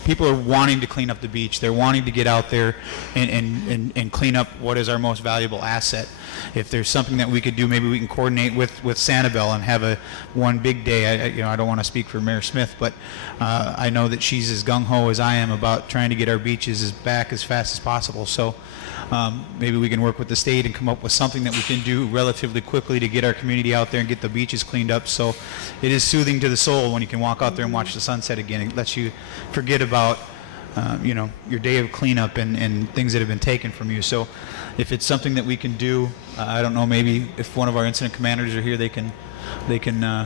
people are wanting to clean up the beach. They're wanting to get out there and clean up what is our most valuable asset. If there's something that we could do, maybe we can coordinate with Sanibel and have one big day. I don't want to speak for Mayor Smith, but I know that she's as gung-ho as I am about trying to get our beaches back as fast as possible. So maybe we can work with the state and come up with something that we can do relatively quickly to get our community out there and get the beaches cleaned up. So it is soothing to the soul when you can walk out there and watch the sunset again. It lets you forget about your day of cleanup and things that have been taken from you. So if it's something that we can do, I don't know, maybe if one of our incident commanders are here, they can plan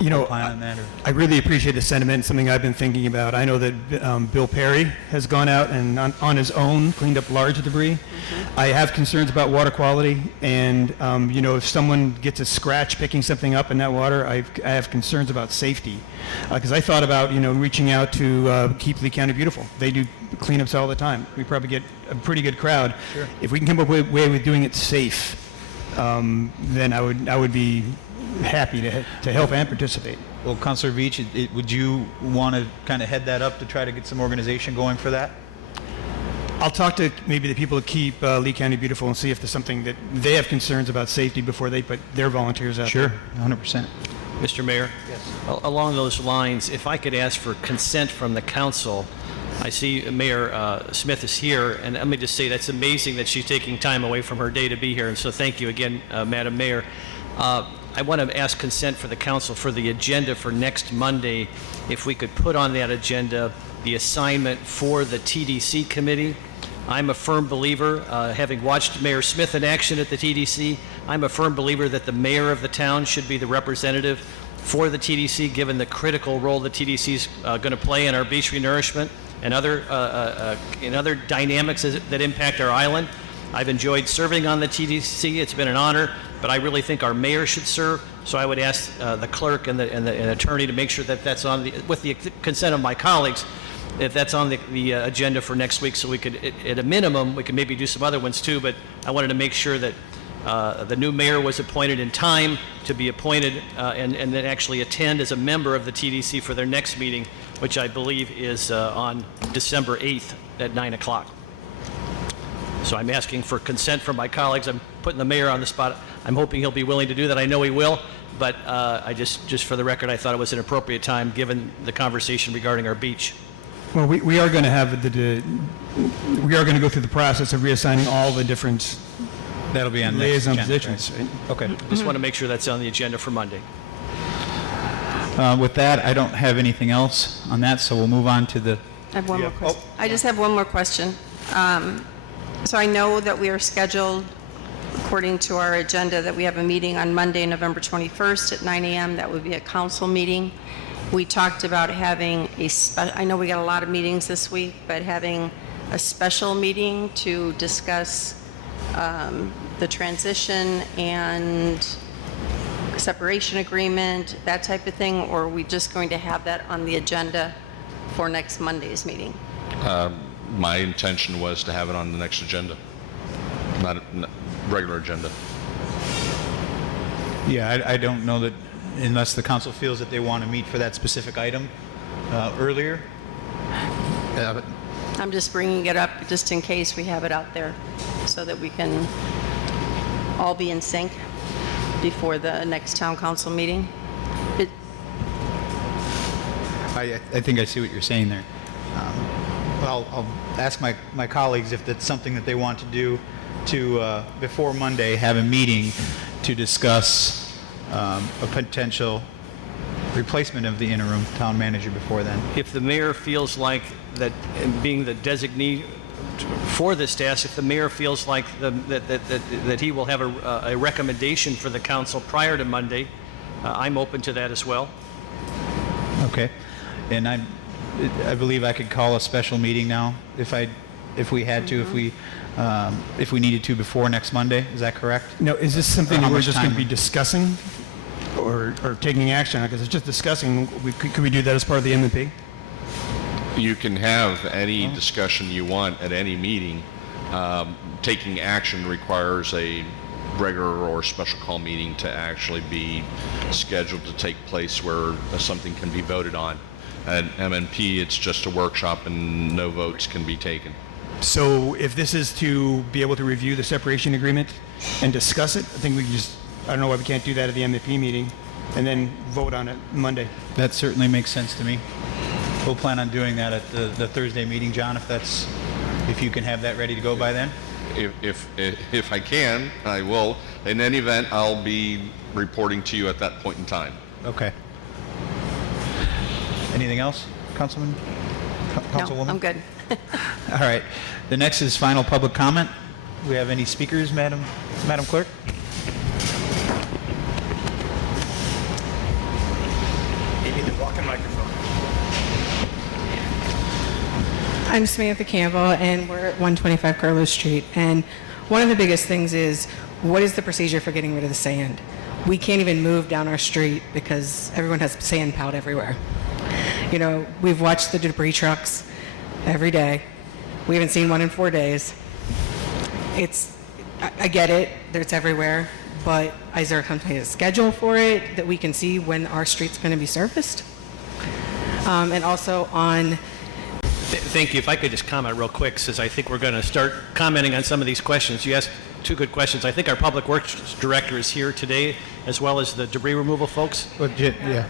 on that. I really appreciate the sentiment, something I've been thinking about. I know that Bill Perry has gone out and on his own cleaned up large debris. I have concerns about water quality, and if someone gets a scratch picking something up in that water, I have concerns about safety. Because I thought about reaching out to Keep Lee County Beautiful. They do cleanups all the time. We probably get a pretty good crowd. Sure. If we can come up with a way with doing it safe, then I would be happy to help and participate. Well, Councilor Veach, would you want to kind of head that up to try to get some organization going for that? I'll talk to maybe the people that keep Lee County Beautiful and see if there's something that they have concerns about safety before they put their volunteers out Sure, there. 100%. Mr. Mayor? Yes. Along those lines, if I could ask for consent from the council, I see Mayor Smith is here, and let me just say that's amazing that she's taking time away from her day to be here, and so thank you again, Madam Mayor. I want to ask consent for the council for the agenda for next Monday, if we could put on that agenda the assignment for the TDC committee. I'm a firm believer, having watched Mayor Smith in action at the TDC, I'm a firm believer that the mayor of the town should be the representative for the TDC, given the critical role the TDC is going to play in our beach renourishment and other dynamics that impact our island. I've enjoyed serving on the TDC. It's been an honor, but I really think our mayor should serve. So I would ask the clerk and the attorney to make sure that that's on with the consent of my colleagues, if that's on the agenda for next week, so we could, at a minimum, we could maybe do some other ones too, but I wanted to make sure that the new mayor was appointed in time to be appointed and then actually attend as a member of the TDC for their next meeting, which I believe is on December 8th at 9 o'clock. So I'm asking for consent from my colleagues. I'm putting the mayor on the spot. I'm hoping he'll be willing to do that. I know he will, but I just for the record, I thought it was an appropriate time given the conversation regarding our beach. Well, we are going to have we are going to go through the process of reassigning all the different That'll be on liaison next agenda, positions. right? Okay. Just want to make sure that's on the agenda for Monday. With that, I don't have anything else on that, so we'll move on to the... I have one more question. I just have one more question. So I know that we are scheduled, according to our agenda, that we have a meeting on Monday, November 21st at 9 a.m. That would be a council meeting. We talked about having I know we got a lot of meetings this week, but having a special meeting to discuss the transition and separation agreement, that type of thing, or are we just going to have that on the agenda for next Monday's meeting? My intention was to have it on the next agenda, not regular agenda. Yeah, I don't know that, unless the council feels that they want to meet for that specific item earlier. But I'm just bringing it up just in case we have it out there so that we can all be in sync before the next town council meeting. I think I see what you're saying there. I'll ask my colleagues if that's something that they want to do to, before Monday, have a meeting to discuss a potential replacement of the interim town manager before then. If the mayor feels like that, being the designee for this task, if the mayor feels like that he will have a recommendation for the council prior to Monday, I'm open to that as well. Okay. And I believe I could call a special meeting now if we had to, if we needed to before next Monday. Is that correct? No, is this something that we're just going to be time? discussing or taking action on? Because it's just discussing. Could we do that as part of the M&P? You can have any discussion you want at any meeting. Taking action requires a regular or special call meeting to actually be scheduled to take place where something can be voted on. At MNP, it's just a workshop and no votes can be taken. So if this is to be able to review the separation agreement and discuss it, I think we can just, I don't know why we can't do that at the MNP meeting and then vote on it Monday. That certainly makes sense to me. We'll plan on doing that at the Thursday meeting, John, if you can have that ready to go by then. If I can, I will. In any event, I'll be reporting to you at that point in time. Okay. Anything else, Councilman? Councilwoman? No, I'm good. All right. The next is final public comment. Do we have any speakers, Madam Clerk? You need the walking microphone. I'm Samantha Campbell, and we're at 125 Carlos Street. And one of the biggest things is, what is the procedure for getting rid of the sand? We can't even move down our street because everyone has sand piled everywhere. You know, we've watched the debris trucks every day. We haven't seen one in 4 days. I get it, it's everywhere, but is there some kind of schedule for it that we can see when our street's going to be surfaced? And also on... Thank you. If I could just comment real quick, since I think we're going to start commenting on some of these questions. You asked two good questions. I think our Public Works Director is here today, as well as the debris removal folks. Well, yeah.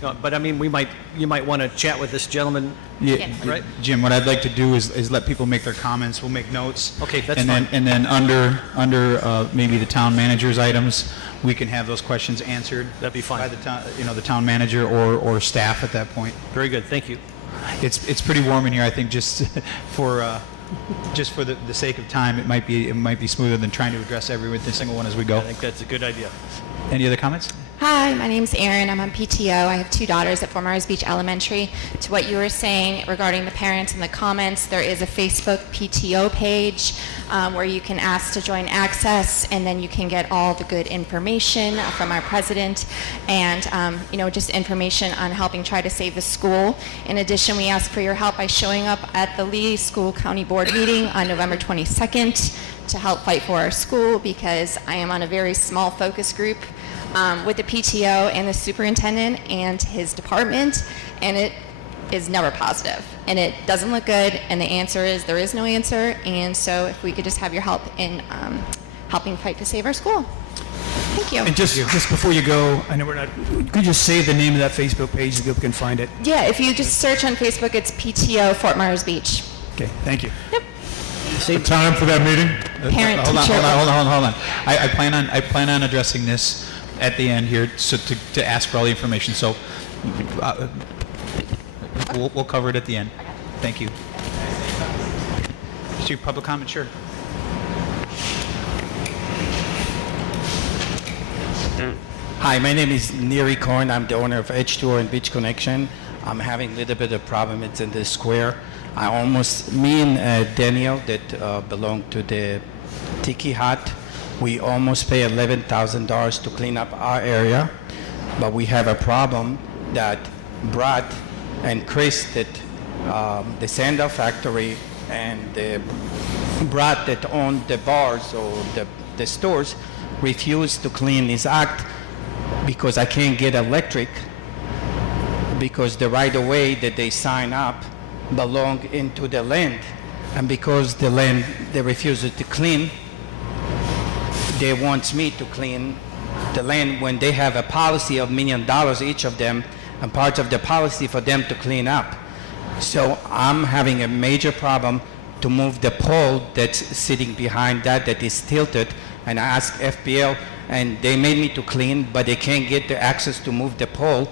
No, but I mean, you might want to chat with this gentleman. Yeah, right? Jim, what I'd like to do is let people make their comments. We'll make notes. Okay, that's and fine. Then under maybe the town manager's items, we can have those questions answered. That'd be fine. By the town manager or staff at that point. Very good. Thank you. It's pretty warm in here. I think just for the sake of time, it might be smoother than trying to address every single one as we go. I think that's a good idea. Any other comments? Hi, my name's Erin. I'm on PTO. I have 2 daughters at Fort Myers Beach Elementary. To what you were saying regarding the parents and the comments, there is a Facebook PTO page where you can ask to join Access, and then you can get all the good information from our president and just information on helping try to save the school. In addition, we ask for your help by showing up at the Lee School County Board meeting on November 22nd to help fight for our school, because I am on a very small focus group with the PTO and the superintendent and his department, and it is never positive, and it doesn't look good, and the answer is there is no answer. And so if we could just have your help in helping fight to save our school. Thank you. And just before you go, I know we're not, could you just say the name of that Facebook page so people can find it? Yeah, if you just search on Facebook, it's PTO Fort Myers Beach. Okay, thank you. Yep. The time for that meeting? Parent Hold teacher. on. I plan on addressing this at the end here, so to ask for all the information. So we'll cover it at the end. Thank you. Is your public comment? Sure. Hi, my name is Neri Korn. I'm the owner of H2O and Beach Connection. I'm having a little bit of problem. It's in the square. Me and Daniel that belong to the Tiki Hut, we almost pay $11,000 to clean up our area, but we have a problem that Brad and Chris that the Sandal Factory and the Brad that own the bars or the stores refuse to clean this act because I can't get electric, because the right-of-way that they sign up belong into the land, and because the land they refuse to clean, they want me to clean the land when they have a policy of $1 million each of them, and part of the policy for them to clean up. So I'm having a major problem to move the pole that's sitting behind that is tilted, and I asked FPL and they made me to clean, but they can't get the access to move the pole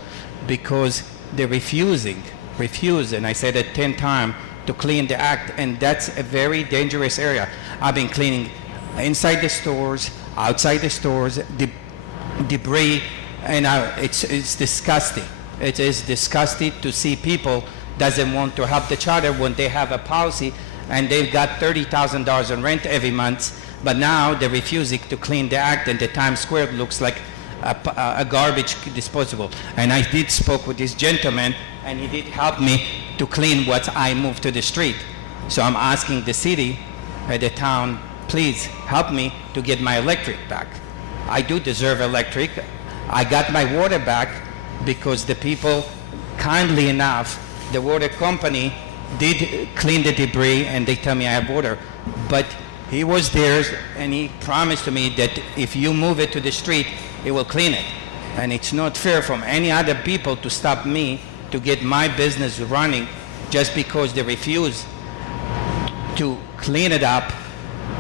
because they're refuse, and I said it 10 times to clean the act, and that's a very dangerous area. I've been cleaning inside the stores, outside the stores, debris, and it's disgusting. It is disgusting to see people doesn't want to help the charter when they have a policy and they've got $30,000 in rent every month, but now they're refusing to clean the act, and the Times Square looks like a garbage disposable. And I did spoke with this gentleman, and he did help me to clean what I moved to the street. So I'm asking the city, the town, please help me to get my electric back. I do deserve electric. I got my water back because the people kindly enough, the water company did clean the debris, and they tell me I have water. But he was there, and he promised to me that if you move it to the street, he will clean it. And it's not fair from any other people to stop me to get my business running just because they refuse to clean it up.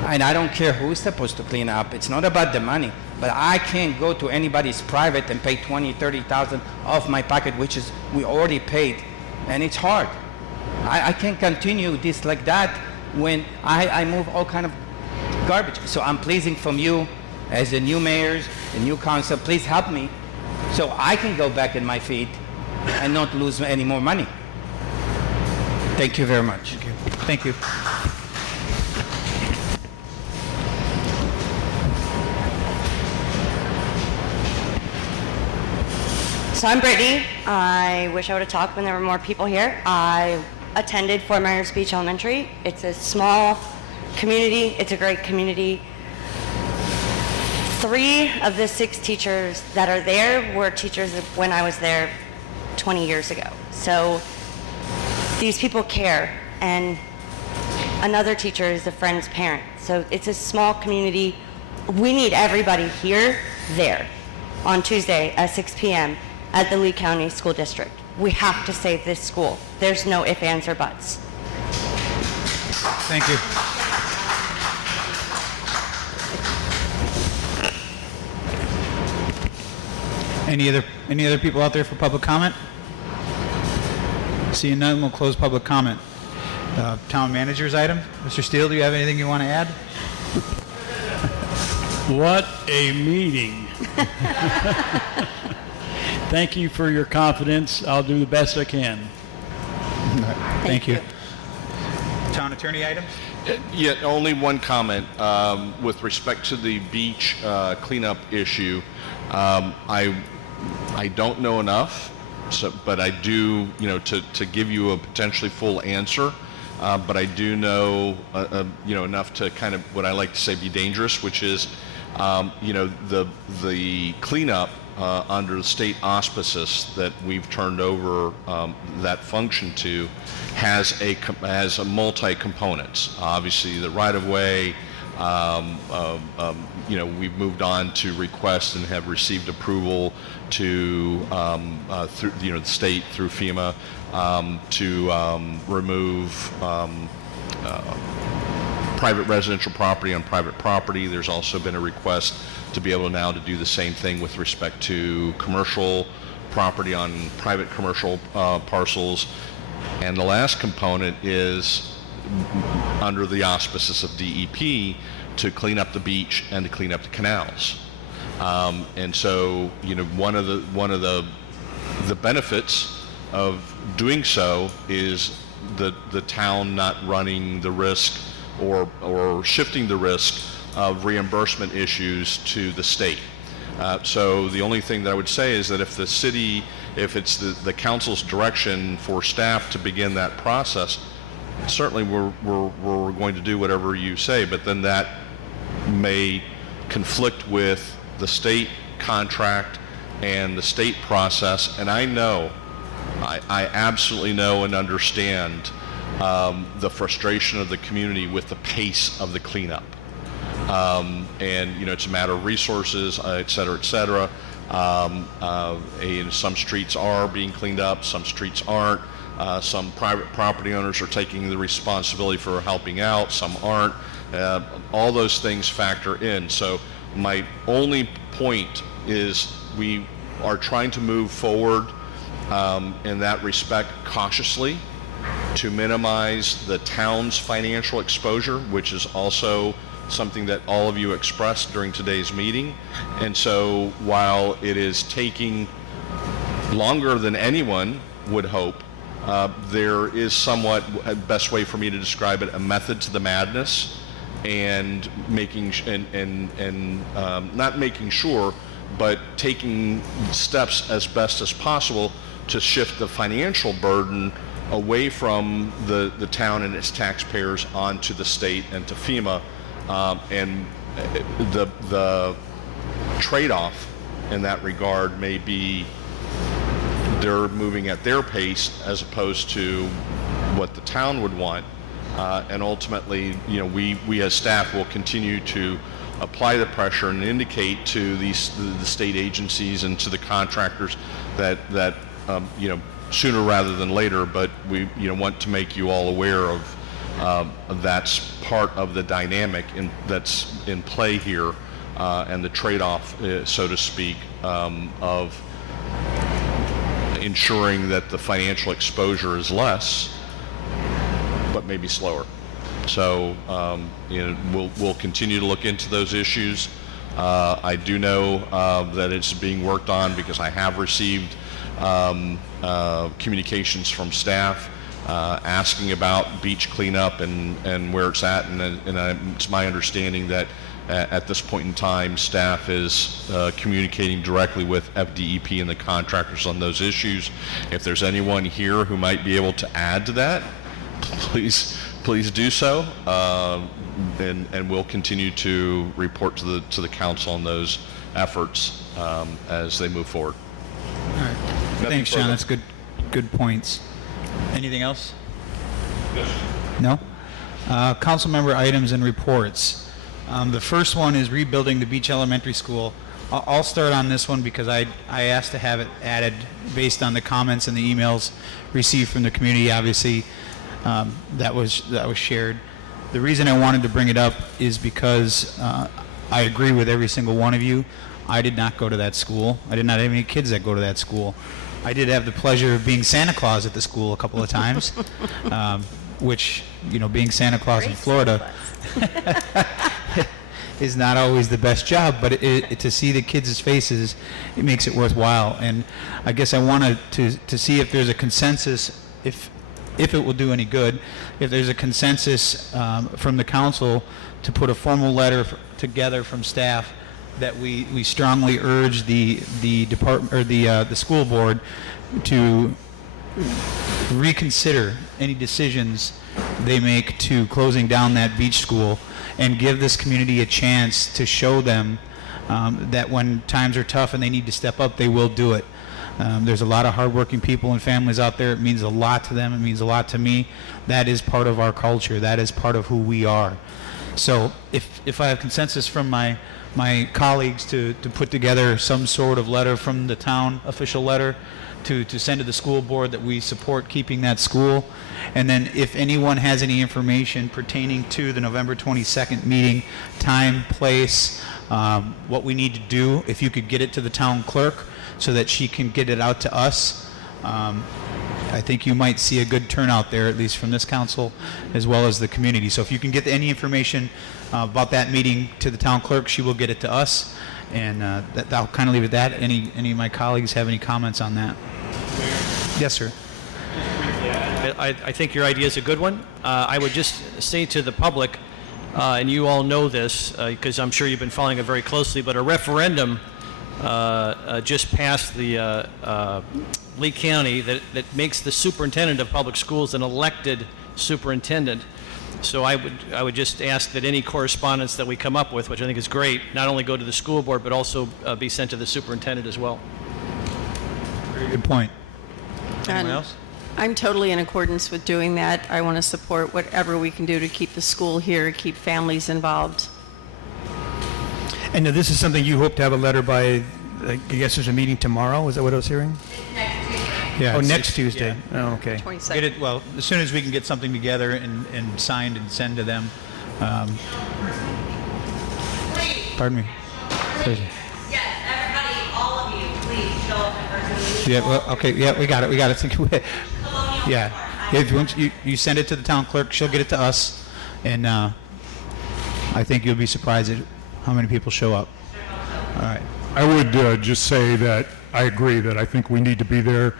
And I don't care who's supposed to clean up. It's not about the money. But I can't go to anybody's private and pay $20,000, $30,000 off my pocket, which is we already paid. And it's hard. I can't continue this like that when I move all kind of garbage. So I'm pleasing from you as the new mayors, the new council, please help me so I can go back in my feet and not lose any more money. Thank you very much. Thank you. So I'm Brittany. I wish I would have talked when there were more people here. I attended Fort Myers Beach Elementary. It's a small community. It's a great community. 3 of the 6 teachers that are there were teachers when I was there 20 years ago. So these people care, and another teacher is a friend's parent. So it's a small community. We need everybody here, there, on Tuesday at 6 p.m. at the Lee County School District. We have to save this school. There's no ifs, ands, or buts. Thank you. Any other people out there for public comment? Seeing none, we'll close public comment. Town manager's item. Mr. Steele, do you have anything you want to add? What a meeting. Thank you for your confidence. I'll do the best I can. Thank you. Town attorney items? Yeah, only one comment with respect to the beach cleanup issue. I don't know enough, but I do, to give you a potentially full answer. But I do know, enough to kind of what I like to say be dangerous, which is, the cleanup under the state auspices that we've turned over that function to has a multi-components. Obviously, the right-of-way. We've moved on to request and have received approval to through the state through FEMA to remove private residential property on private property. There's also been a request to be able now to do the same thing with respect to commercial property on private commercial parcels. And the last component is under the auspices of DEP to clean up the beach and to clean up the canals. And so, one of the benefits of doing so is the town not running the risk or shifting the risk of reimbursement issues to the state. So the only thing that I would say is that if it's the council's direction for staff to begin that process, certainly we're going to do whatever you say, but then that may conflict with the state contract and the state process. And I absolutely know and understand the frustration of the community with the pace of the cleanup. And it's a matter of resources, et cetera, et cetera. And some streets are being cleaned up, some streets aren't. Some private property owners are taking the responsibility for helping out, some aren't. All those things factor in. So my only point is we are trying to move forward in that respect cautiously to minimize the town's financial exposure, which is also something that all of you expressed during today's meeting. And so while it is taking longer than anyone would hope, there is somewhat, best way for me to describe it, a method to the madness, and not making sure, but taking steps as best as possible to shift the financial burden away from the town and its taxpayers onto the state and to FEMA. And the trade-off in that regard may be they're moving at their pace as opposed to what the town would want. And ultimately, we as staff will continue to apply the pressure and indicate to the state agencies and to the contractors that sooner rather than later, but we want to make you all aware of that's part of the dynamic that's in play here, and the trade-off, so to speak, of ensuring that the financial exposure is less, but maybe slower. So we'll continue to look into those issues. I do know that it's being worked on because I have received communications from staff asking about beach cleanup and where it's at, and it's my understanding that at this point in time, staff is communicating directly with FDEP and the contractors on those issues. If there's anyone here who might be able to add to that, please do so, and we'll continue to report to the council on those efforts as they move forward. All right. Thanks, John. That's good points. Anything else? Yes. No? Council member items and reports. The first one is rebuilding the Beach Elementary School. I'll start on this one because I asked to have it added based on the comments and the emails received from the community. Obviously, that was shared. The reason I wanted to bring it up is because I agree with every single one of you. I did not go to that school. I did not have any kids that go to that school. I did have the pleasure of being Santa Claus at the school a couple of times, which, being Santa Claus in Florida is not always the best job, but to see the kids' faces, it makes it worthwhile. And I guess I wanted to see if there's a consensus, if it will do any good, if there's a consensus from the council to put a formal letter together from staff that we strongly urge the department or the school board to reconsider any decisions they make to closing down that beach school, and give this community a chance to show them that when times are tough and they need to step up, they will do it. There's a lot of hardworking people and families out there. It means a lot to them. It means a lot to me. That is part of our culture. That is part of who we are. So if I have consensus from my colleagues to put together some sort of letter from the town, official letter, to send to the school board that we support keeping that school. And then if anyone has any information pertaining to the November 22nd meeting, time, place, what we need to do, if you could get it to the town clerk so that she can get it out to us, I think you might see a good turnout there, at least from this council as well as the community. So if you can get any information about that meeting to the town clerk, she will get it to us. And I'll kind of leave it at that. Any of my colleagues have any comments on that? Yes, sir. I think your idea is a good one. I would just say to the public, and you all know this because I'm sure you've been following it very closely, but a referendum just passed the Lee County that makes the superintendent of public schools an elected superintendent. So I would just ask that any correspondence that we come up with, which I think is great, not only go to the school board, but also be sent to the superintendent as well. Very good point. Anyone And else? I'm totally in accordance with doing that. I want to support whatever we can do to keep the school here, keep families involved. And now this is something you hope to have a letter by, I guess there's a meeting tomorrow, is that what I was hearing? Next Tuesday. Yeah. Oh, it's- next Tuesday. yeah. Oh, okay. 22nd. Get it, well, as soon as we can get something together and signed and send to them. Pardon me. Please. Yes, everybody, all of you, please show up in person. Yeah, well, okay, yeah, we got it. Yeah, if once you send it to the town clerk, she'll get it to us, and I think you'll be surprised at how many people show up. All right. I would just say that I agree that I think we need to be there.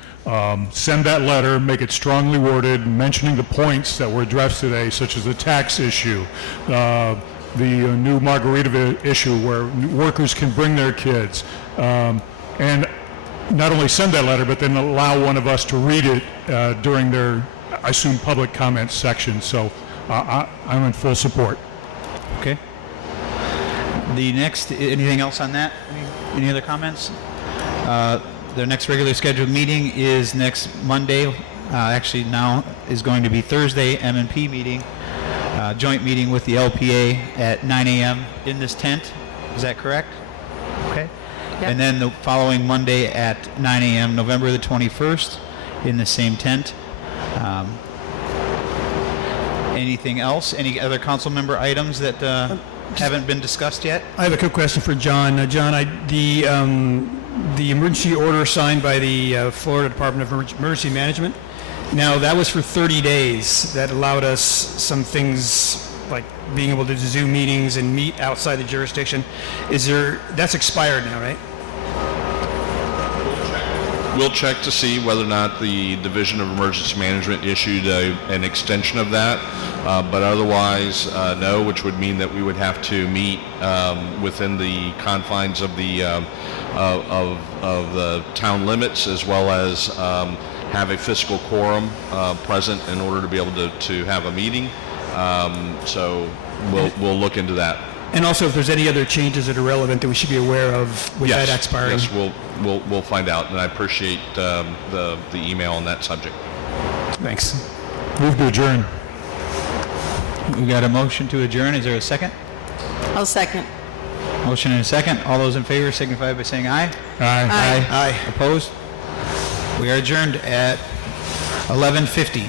Send that letter, make it strongly worded, mentioning the points that were addressed today, such as the tax issue, the new Margaritaville issue where workers can bring their kids, and not only send that letter, but then allow one of us to read it during their, I assume, public comment section. So I'm in full support. Okay. The next, anything else on that? Any other comments? The the next regularly scheduled meeting is next Monday. Actually, now is going to be Thursday, M&P meeting, joint meeting with the LPA at 9 a.m. in this tent. Is that correct? Okay. Yep. And then the following Monday at 9 a.m., November the 21st, in the same tent. Anything else? Any other council member items that haven't been discussed yet? I have a quick question for John. John, the emergency order signed by the Florida Department of Emergency Management, now that was for 30 days. That allowed us some things like being able to do Zoom meetings and meet outside the jurisdiction. That's expired now, right? We'll check to see whether or not the Division of Emergency Management issued an extension of that, but otherwise, no, which would mean that we would have to meet within the confines of the town limits, as well as have a fiscal quorum present in order to be able to have a meeting. So we'll look into that. And also, if there's any other changes that are relevant that we should be aware of with that expiring. Yes, we'll find out, and I appreciate the email on that subject. Thanks. Move to adjourn. We got a motion to adjourn. Is there a second? I'll second. Motion and a second. All those in favor signify by saying aye. Aye. Aye. Opposed? We are adjourned at 11:50.